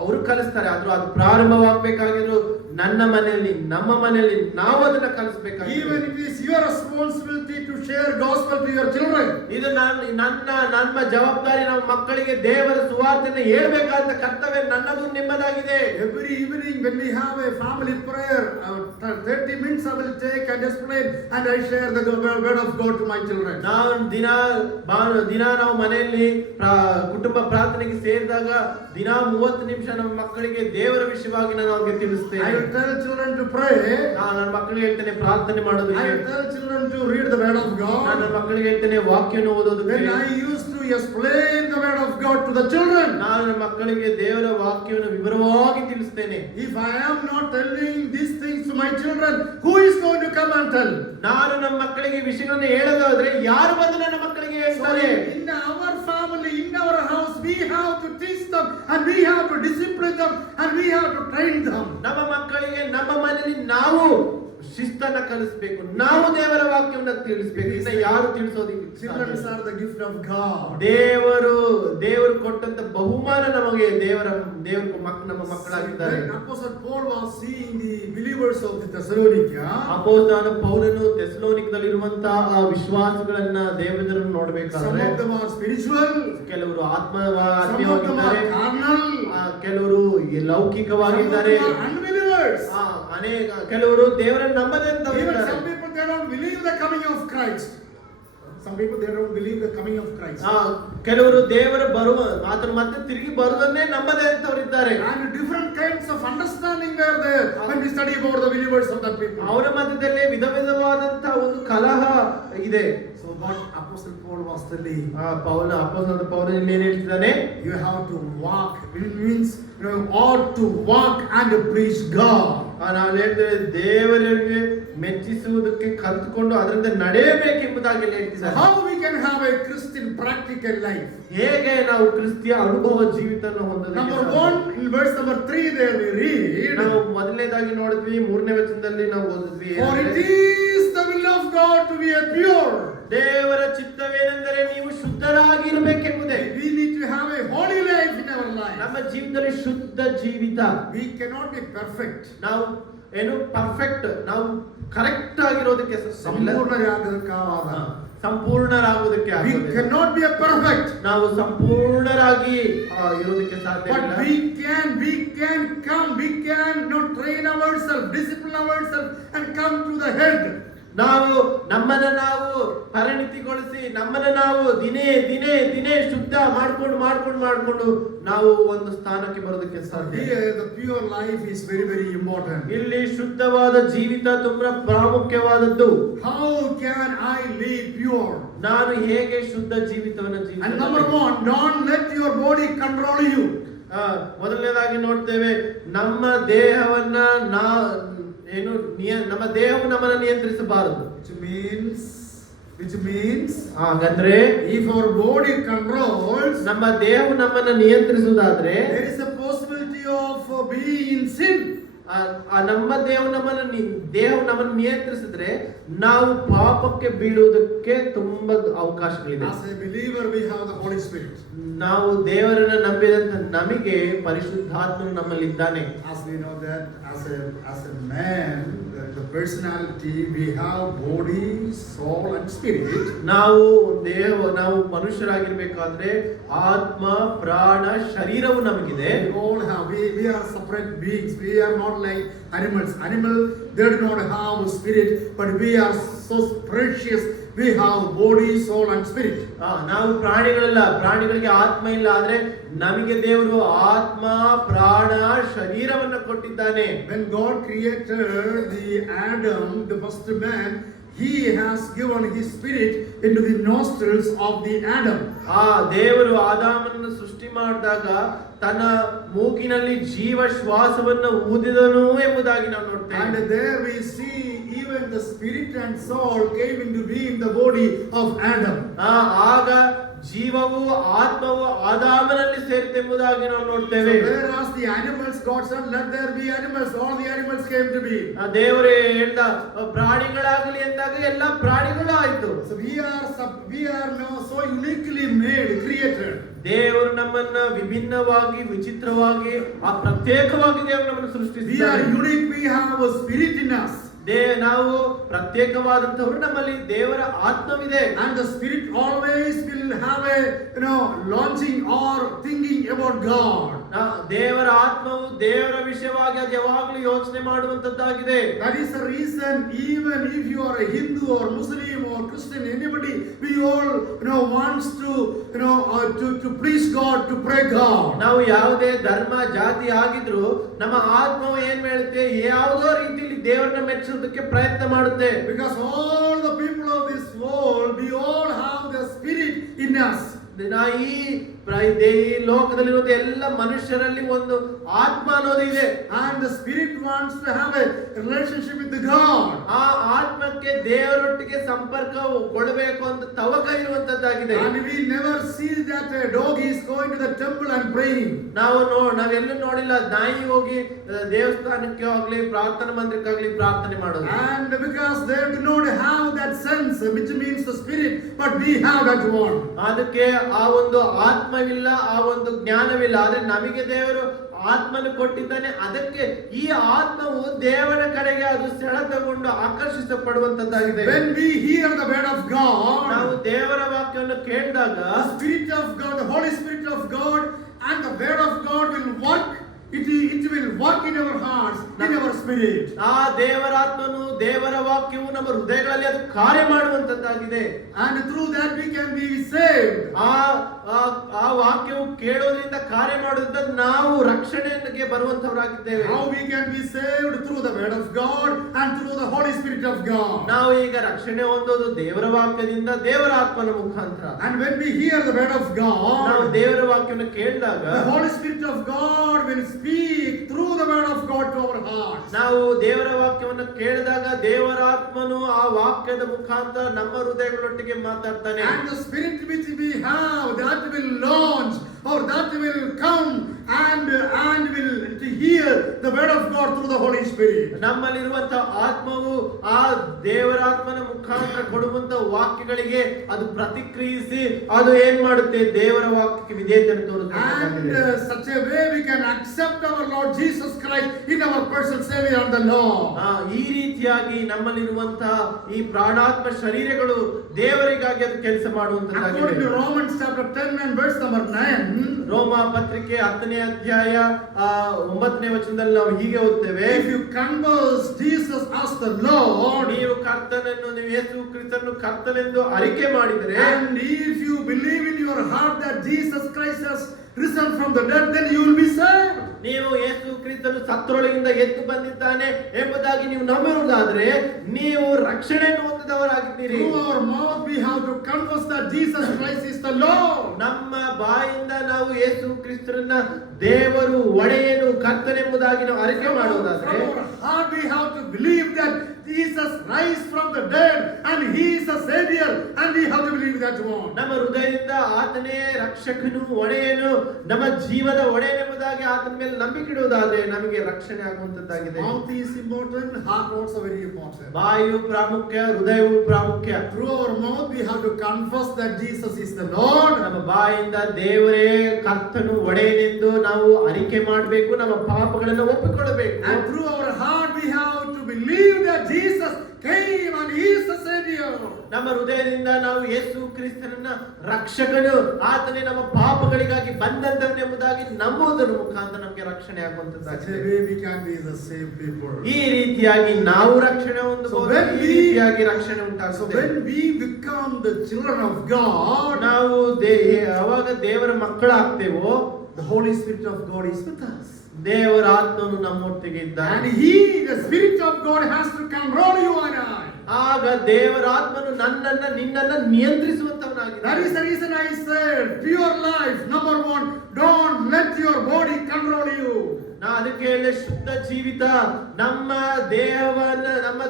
ಅವರು ಕಲಿಸ್ತಾರೆ, ಆದ್ರೂ ಅದು ಪ್ರಾರಂಭವಾಗಬೇಕಾಗಿರೋ ನನ್ನ ಮನೆಯಲ್ಲಿ, ನಮ್ಮ ಮನೆಯಲ್ಲಿ ನಾವು ಅದನ್ನ ಕಲಿಸಬೇಕಾಗಿದೆ. Even it is your responsibility to share gospel to your children. ಇದು ನಮ್ಮ ಜವಾಬ್ದಾರಿ. ನಮ್ಮ ಮಕ್ಕಳಿಗೆ ದೇವರ ಸುವಾರ್ತೆಯನ್ನು ಹೇಳ್ಬೇಕಾದ ಕರ್ತವ್ಯ ನನ್ನದು, ನಿಮ್ಮದಾಗಿದೆ. Every evening when we have a family prayer, 30 minutes I will take and explain and I share the word of God to my children. ನಾವು ದಿನ ನಾವು ಮನೆಯಲ್ಲಿ ಕುಟುಂಬ ಪ್ರಾರ್ಥನೆಗೆ ಸೇರಿದಾಗ ದಿನ 30 ನಿಮಿಷ ನಮ್ಮ ಮಕ್ಕಳಿಗೆ ದೇವರ ವಿಷಯವಾಗಿ ನಾನು ಅವ್ರಿಗೆ ತಿಳಿಸ್ತೇನೆ. I will tell children to pray. ನಾನು ನನ್ನ ಮಕ್ಕಳಿಗೆ ಹೇಳ್ತೇನೆ ಪ್ರಾರ್ಥನೆ ಮಾಡೋದಕ್ಕೆ. I will tell children to read the word of God. ನಾನು ನನ್ನ ಮಕ್ಕಳಿಗೆ ಹೇಳ್ತೇನೆ ವಾಕ್ಯವನ್ನು ಓದೋದಕ್ಕೆ. When I used to explain the word of God to the children, ನಾನು ನನ್ನ ಮಕ್ಕಳಿಗೆ ದೇವರ ವಾಕ್ಯವನ್ನು ವಿವರವಾಗಿ ತಿಳಿಸ್ತೇನೆ. if I am not telling these things to my children, who is going to come and tell? ನಾನು ನಮ್ಮ ಮಕ್ಕಳಿಗೆ ವಿಷಯವನ್ನು ಹೇಳೋದಾದ್ರೆ ಯಾರು ಬಂದು ನನ್ನ ಮಕ್ಕಳಿಗೆ ಹೇಳ್ತಾರೆ? In our family, in our house, we have to teach them and we have to discipline them and we have to train them. ನಮ್ಮ ಮಕ್ಕಳಿಗೆ ನಮ್ಮ ಮನೆಯಲ್ಲಿ ನಾವು ಶಿಸ್ತನ್ನ ಕಲಿಸಬೇಕು, ನಾವು ದೇವರ ವಾಕ್ಯವನ್ನು ತಿಳಿಸಬೇಕು. ಇನ್ನ ಯಾರು ತಿಳಿಸೋದಿಲ್ಲ. Children are the gift of God. ದೇವರು ಕೊಟ್ಟಂತ ಬಹುಮಾನ ನಮಗೆ ನಮ್ಮ ಮಕ್ಕಳಾಗಿದ್ದಾರೆ. When Apostle Paul was seeing the believers of the Thessalonica, ಅಪೊಸ್ತಲನಾದ ಪೌಲನು ಥೆಸಲೋನಿಕದಲ್ಲಿರುವಂತಹ ಆ ವಿಶ್ವಾಸಿಗಳನ್ನ ದೇವಜನರನ್ನು some ನೋಡಬೇಕಾದ್ರೆ of them are spiritual, ಕೆಲವರು some of them are ಆತ್ಮೀಯವಾಗಿದ್ದಾರೆ, carnal, ಕೆಲವರು some of ಲೌಕಿಕವಾಗಿದ್ದಾರೆ, them are unbelievers. ಕೆಲವರು ದೇವರನ್ನು ನಂಬದೆ ಅಂತ Even some people, they don't believe the coming of Christ. Some people, they don't believe the coming of Christ. ಕೆಲವರು ದೇವರ ಆತನ ಮತ್ತೆ ತಿರುಗಿ ಬರುವುದನ್ನೇ ನಂಬದೆ ಅಂತವರಿದ್ದಾರೆ. And different kinds of understanding were there when we study about the believers of the people. ಅವರ ಮಧ್ಯದಲ್ಲಿ ವಿಧವಾದಂತಹ ಒಂದು ಕಲಹ ಇದೆ. So what Apostle Paul was telling, ಅಪೊಸ್ತಲನಾದ ಪೌಲನು ಇಲ್ಲಿ ಏನು ಹೇಳ್ತಿದ್ದಾನೆ? you have to walk. It means you ought to walk and preach God. ನಾನು ಹೇಳ್ತೇವೆ, ದೇವರಿಗೆ ಮೆಚ್ಚಿಸುವುದಕ್ಕೆ ಕಲಿತುಕೊಂಡು ಅದರಿಂದ ನಡೆಯಬೇಕೆಂಬುದಾಗಿ ಹೇಳ್ತಿದ್ದಾರೆ. How we can have a Christian practical life? ಹೇಗೆ ನಾವು ಕ್ರಿಸ್ತಿಯ ಅನುಭವ ಜೀವಿತವನ್ನು ಹೊಂದಬೇಕು? Number 1, in verse number 3 there we read, ನಾವು ಮೊದಲನೇದಾಗಿ ನೋಡಿದ್ವಿ, 3ನೇ ವಚನದಲ್ಲಿ ನಾವು ಓದಿದ್ವಿ, for it is the will of God to be a pure. ದೇವರ ಚಿತ್ತವೇನೆಂದರೆ ನೀವು ಶುದ್ಧರಾಗಿರಬೇಕೆಂಬುದೇ. We need to have a holy life in our life. ನಮ್ಮ ಜೀವಿತದಲ್ಲಿ ಶುದ್ಧ ಜೀವಿತ. We cannot be perfect. ನಾವು ಏನು ಪರ್ಫೆಕ್ಟ್, ನಾವು correct ಆಗಿರೋದಕ್ಕೆ ಸಂಪೂರ್ಣರಾಗುವುದಕ್ಕೆ we cannot be a perfect. ನಾವು ಸಂಪೂರ್ಣರಾಗಿ ಇರೋದಕ್ಕೆ ಸಾಧ್ಯ ಇಲ್ಲ. But we can come, we can not train ourselves, discipline ourselves and come to the head. ನಾವು ನಮ್ಮನ್ನ ನಾವು ಪರಿಣಿತಿಗೊಳಿಸಿ ನಮ್ಮನ್ನ ನಾವು ದಿನೇ ದಿನೇ ದಿನೇ ಶುದ್ಧ ಮಾಡ್ಕೊಂಡು ನಾವು ಒಂದು ಸ್ಥಾನಕ್ಕೆ ಬರೋದಕ್ಕೆ ಸಾಧ್ಯ. Here the pure life is very, very important. ಇಲ್ಲಿ ಶುದ್ಧವಾದ ಜೀವಿತ ತುಂಬಾ ಪ್ರಾಮುಖ್ಯವಾದದ್ದು. How can I live pure? ನಾನು ಹೇಗೆ ಶುದ್ಧ ಜೀವಿತವನ್ನು And ಜೀವಿಸಬಹುದು? number one, don't let your body control you. ಮೊದಲನೇದಾಗಿ ನೋಡ್ತೇವೆ, ನಮ್ಮ ದೇಹವನ್ನ ನಮ್ಮ ದೇಹವು ನಮ್ಮನ್ನು ನಿಯಂತ್ರಿಸಬಾರದು. Which means ಹಾಗಂದ್ರೆ if our body controls, ನಮ್ಮ ದೇಹವು ನಮ್ಮನ್ನು ನಿಯಂತ್ರಿಸುವುದಾದ್ರೆ there is a possibility of being in sin. ನಮ್ಮ ದೇಹವು ನಮ್ಮನ್ನು ನಿಯಂತ್ರಿಸಿದ್ರೆ ನಾವು ಪಾಪಕ್ಕೆ ಬೀಳುವುದಕ್ಕೆ ತುಂಬಾ ಅವಕಾಶಗಳಿದೆ. As a believer we have the Holy Spirit. ನಾವು ದೇವರನ್ನ ನಂಬಿದಂತ ನಮಗೆ ಪರಿಶುದ್ಧಾತ್ಮನು ನಮ್ಮಲ್ಲಿ ಇದ್ದಾನೆ. As we know that as a man, the personality, we have body, soul and spirit. ನಾವು ಮನುಷ್ಯರಾಗಿರ್ಬೇಕಾದ್ರೆ ಆತ್ಮ, ಪ್ರಾಣ, ಶರೀರವು ನಮಗಿದೆ. We are separate beings. We are not like animals. They do not have spirit, but we are so precious. We have body, soul and spirit. ನಾವು ಪ್ರಾಣಿಗಳಿಗೆ ಆತ್ಮ ಇಲ್ಲ, ಆದ್ರೆ ನಮಗೆ ದೇವರು ಆತ್ಮ, ಪ್ರಾಣ, ಶರೀರವನ್ನು ಕೊಟ್ಟಿದ್ದಾನೆ. When God created the Adam, the first man, he has given his spirit into the nostrils of the Adam. ದೇವರು ಆದಾಮನನ್ನು ಸೃಷ್ಟಿ ಮಾಡಿದಾಗ ತನ್ನ ಮೂಗಿನಲ್ಲಿ ಜೀವ ಶ್ವಾಸವನ್ನು ಊದಿದನು ಎಂಬುದಾಗಿ ನಾವು ನೋಡ್ತೇವೆ. And there we see even the spirit and soul came into being the body of Adam. ಆಗ ಜೀವವು ಆತ್ಮವು ಆದಾಮನಲ್ಲಿ ಸೇರಿತೆಂಬುದಾಗಿ ನಾವು ನೋಡ್ತೇವೆ. Whereas the animals, God said, let there be animals, all the animals came to be. ದೇವರೇ ಹೇಳ್ದ ಪ್ರಾಣಿಗಳಾಗಲಿ ಎಂದಾಗ ಎಲ್ಲ ಪ್ರಾಣಿಗಳು ಆಯ್ತು. So we are now so uniquely made, created. ದೇವರು ನಮ್ಮನ್ನ ವಿಭಿನ್ನವಾಗಿ, ವಿಚಿತ್ರವಾಗಿ, ಪ್ರತ್ಯೇಕವಾಗಿ ದೇವರು ನಮ್ಮನ್ನು ಸೃಷ್ಟಿಸಿದ್ದಾನೆ. We are unique, we have a spirit in us. ನಾವು ಪ್ರತ್ಯೇಕವಾದಂತವರು, ನಮ್ಮಲ್ಲಿ ದೇವರ ಆತ್ಮವಿದೆ. And the spirit always will have a launching or thinking about God. ದೇವರ ಆತ್ಮವು ದೇವರ ವಿಷಯವಾಗಿ ಅದು ಯಾವಾಗಲೂ ಯೋಚನೆ ಮಾಡುವಂತದ್ದಾಗಿದೆ. That is the reason even if you are a Hindu or Muslim or Christian, anybody, we all wants to please God, to pray God. ನಾವು ಯಾವುದೇ ಧರ್ಮ ಜಾತಿ ಆಗಿದ್ರು ನಮ್ಮ ಆತ್ಮವು ಏನ್ ಹೇಳುತ್ತೆ, ಯಾವುದೋ ರೀತಿಯಲ್ಲಿ ದೇವರನ್ನ ಮೆಚ್ಚುವುದಕ್ಕೆ ಪ್ರಯತ್ನ ಮಾಡುತ್ತೆ. Because all the people of this world, we all have the spirit in us. ಈ ಲೋಕದಲ್ಲಿರುವ ಎಲ್ಲ ಮನುಷ್ಯರಲ್ಲಿ ಒಂದು ಆತ್ಮ ಅನ್ನೋದು ಇದೆ. And the spirit wants to have a relationship with God. ಆ ಆತ್ಮಕ್ಕೆ ದೇವರೊಟ್ಟಿಗೆ ಸಂಪರ್ಕಗೊಳ್ಳಬೇಕು ಅಂತ ತವಕ ಇರುವಂತದ್ದಾಗಿದೆ. And we never see that a dog is going to the temple and praying. ನಾವೆಲ್ಲೂ ನೋಡಿಲ್ಲ ನಾಯಿ ಹೋಗಿ ದೇವಸ್ಥಾನಕ್ಕೆ ಹೋಗ್ಲಿ, ಪ್ರಾರ್ಥನಾ ಮಂದಿರಕ್ಕಾಗ್ಲಿ ಪ್ರಾರ್ಥನೆ ಮಾಡೋದು. And because they do not have that sense, which means the spirit, but we have that one. ಅದಕ್ಕೆ ಆ ಒಂದು ಆತ್ಮವಿಲ್ಲ, ಆ ಒಂದು ಜ್ಞಾನವಿಲ್ಲ. ಆದ್ರೆ ನಮಗೆ ದೇವರು ಆತ್ಮನ ಕೊಟ್ಟಿದ್ದಾನೆ. ಅದಕ್ಕೆ ಈ ಆತ್ಮವು ದೇವರ ಕಡೆಗೆ ಅದು ಸೆಳೆತಗೊಂಡು ಆಕರ್ಷಿಸಲ್ಪಡುವಂತದ್ದಾಗಿದೆ. When we hear the word of God, ನಾವು ದೇವರ ವಾಕ್ಯವನ್ನು ಕೇಳಿದಾಗ Spirit of God, the Holy Spirit of God and the word of God will work. It will work in our hearts, in our spirit. ಆ ದೇವರ ಆತ್ಮನು, ದೇವರ ವಾಕ್ಯವು ನಮ್ಮ ಹೃದಯಗಳಲ್ಲಿ ಅದು ಕಾರ್ಯ ಮಾಡುವಂತದ್ದಾಗಿದೆ. And through that we can be saved. ಆ ವಾಕ್ಯವು ಕೇಳೋದ್ರಿಂದ ಕಾರ್ಯ ಮಾಡೋದ್ರಿಂದ ನಾವು ರಕ್ಷಣೆಗೆ ಬರುವಂತವರಾಗಿದ್ದೇವೆ. How we can be saved? Through the word of God and through the Holy Spirit of God. ನಾವು ಈಗ ರಕ್ಷಣೆ ಹೊಂದೋದು ದೇವರ ವಾಕ್ಯದಿಂದ, ದೇವರ ಆತ್ಮನ ಮುಖಾಂತರ. And when we hear the word of God, ನಾವು ದೇವರ ವಾಕ್ಯವನ್ನು ಕೇಳಿದಾಗ the Holy Spirit of God will speak through the word of God to our hearts. ನಾವು ದೇವರ ವಾಕ್ಯವನ್ನು ಕೇಳಿದಾಗ ದೇವರ ಆತ್ಮನು ಆ ವಾಕ್ಯದ ಮುಖಾಂತರ ನಮ್ಮ ಹೃದಯಗಳೊಟ್ಟಿಗೆ ಮಾತಾಡ್ತಾನೆ. And the spirit which we have, that will launch or that will come and will to hear the word of God through the Holy Spirit. ನಮ್ಮಲ್ಲಿರುವಂತ ಆತ್ಮವು ಆ ದೇವರ ಆತ್ಮನ ಮುಖಾಂತರ ಕೊಡುವಂತ ವಾಕ್ಯಗಳಿಗೆ ಅದು ಪ್ರತಿಕ್ರಿಯಿಸಿ ಅದು ಏನ್ ಮಾಡುತ್ತೆ, ದೇವರ ವಾಕ್ಯಕ್ಕೆ ವಿಧೇಯತೆಯನ್ನು ತೋರುತ್ತದೆ. And such a way we can accept our Lord Lord Jesus Christ in our personal Savior and the Lord. ಈ ರೀತಿಯಾಗಿ ನಮ್ಮಲ್ಲಿರುವಂತಹ ಈ ಪ್ರಾಣಾತ್ಮ ಶರೀರಗಳು ದೇವರಿಗಾಗಿ ಅದು ಕೆಲಸ According to ಮಾಡುವಂತದ್ದಾಗಿದೆ. Romans chapter 10 and verse number 9, ರೋಮ ಪತ್ರಿಕೆ 10ನೇ ಅಧ್ಯಾಯ 9ನೇ ವಚನದಲ್ಲಿ ನಾವು ಹೀಗೆ ಓದ್ತೇವೆ, if you confess Jesus as the Lord, ನೀವು ಕರ್ತನನ್ನು, ನೀವು ಯೇಸು ಕ್ರಿಸ್ತನನ್ನು ಕರ್ತನೆಂದು ಅರಿಕೆ ಮಾಡಿದರೆ, and if you believe in your heart that Jesus Christ has risen from the dead, then you will be saved. ನೀವು ಯೇಸು ಕ್ರಿಸ್ತನು ಸತ್ತರೊಳಗಿಂದ ಎದ್ದು ಬಂದಿದ್ದಾನೆ ಎಂಬುದಾಗಿ ನೀವು ನಂಬಿರುವುದಾದರೆ ನೀವು ರಕ್ಷಣೆಯನ್ನು ಹೊಂದಿದವರಾಗಿದ್ದೀರಿ. Through our mouth we have to confess that Jesus Christ is the Lord. ನಮ್ಮ ಬಾಯಿಂದ ನಾವು ಯೇಸು ಕ್ರಿಸ್ತನನ್ನ ದೇವರು ಒಡೆಯನು ಕರ್ತನೆಂಬುದಾಗಿ ನಾವು ಅರಿಕೆ ಮಾಡುವುದಾದರೆ, From our heart we have to believe that Jesus rise from the dead and he is a savior, and we have to believe that one. ನಮ್ಮ ಹೃದಯದಿಂದ ಆತನೇ ರಕ್ಷಕನು ಒಡೆಯನು, ನಮ್ಮ ಜೀವದ ಒಡೆಯನೆಂಬುದಾಗಿ ಆತನ ಮೇಲೆ ನಂಬಿಕೆ ಇಡುವುದಾದರೆ ನಮಗೆ ರಕ್ಷಣೆ ಆಗುವಂತದ್ದಾಗಿದೆ. Mouth is important, heart also very important. ಬಾಯಿಯು ಪ್ರಾಮುಖ್ಯ, ಹೃದಯವು ಪ್ರಾಮುಖ್ಯ. Through our mouth we have to confess that Jesus is the Lord. ನಮ್ಮ ಬಾಯಿಂದ ದೇವರೇ ಕರ್ತನು ಒಡೆಯನೆಂದು ನಾವು ಅರಿಕೆ ಮಾಡಬೇಕು, ನಮ್ಮ ಪಾಪಗಳನ್ನು ಒಪ್ಪಿಕೊಳ್ಳಬೇಕು. And through our heart we have to believe that Jesus came and he is the savior. ನಮ್ಮ ಹೃದಯದಿಂದ ನಾವು ಯೇಸು ಕ್ರಿಸ್ತನನ್ನ ರಕ್ಷಕನು, ಆತನೇ ನಮ್ಮ ಪಾಪಗಳಿಗಾಗಿ ಬಂದಂತವನೆಂಬುದಾಗಿ ನಂಬುವುದರ ಮುಖಾಂತರ ನಮಗೆ ರಕ್ಷಣೆ Such ಆಗುವಂತದ್ದಾಗಿದೆ. a way we can be the saved people. ಈ ರೀತಿಯಾಗಿ ನಾವು ರಕ್ಷಣೆ ಹೊಂದಬಹುದು, So when ಈ we- ರೀತಿಯಾಗಿ ರಕ್ಷಣೆ So ಉಂಟಾಗುತ್ತದೆ. when we become the children of God, ನಾವು ಯಾವಾಗ ದೇವರ ಮಕ್ಕಳಾಗ್ತೇವೋ, the Holy Spirit of God is with us. ದೇವರ ಆತ್ಮನು ನಮ್ಮೊಟ್ಟಿಗೆ And ಇದ್ದಾನೆ. he, the Spirit of God, has to control you and I. ಆಗ ದೇವರ ಆತ್ಮನು ನನ್ನನ್ನ ನಿನ್ನನ್ನ That ನಿಯಂತ್ರಿಸುವಂತವನಾಗಿದ್ದಾನೆ. is the reason I said, pure life, number one, don't let your body control you. ನಾ ಅದಕ್ಕೆ ಹೇಳಿದೆ, ಶುದ್ಧ ಜೀವಿತ, ನಮ್ಮ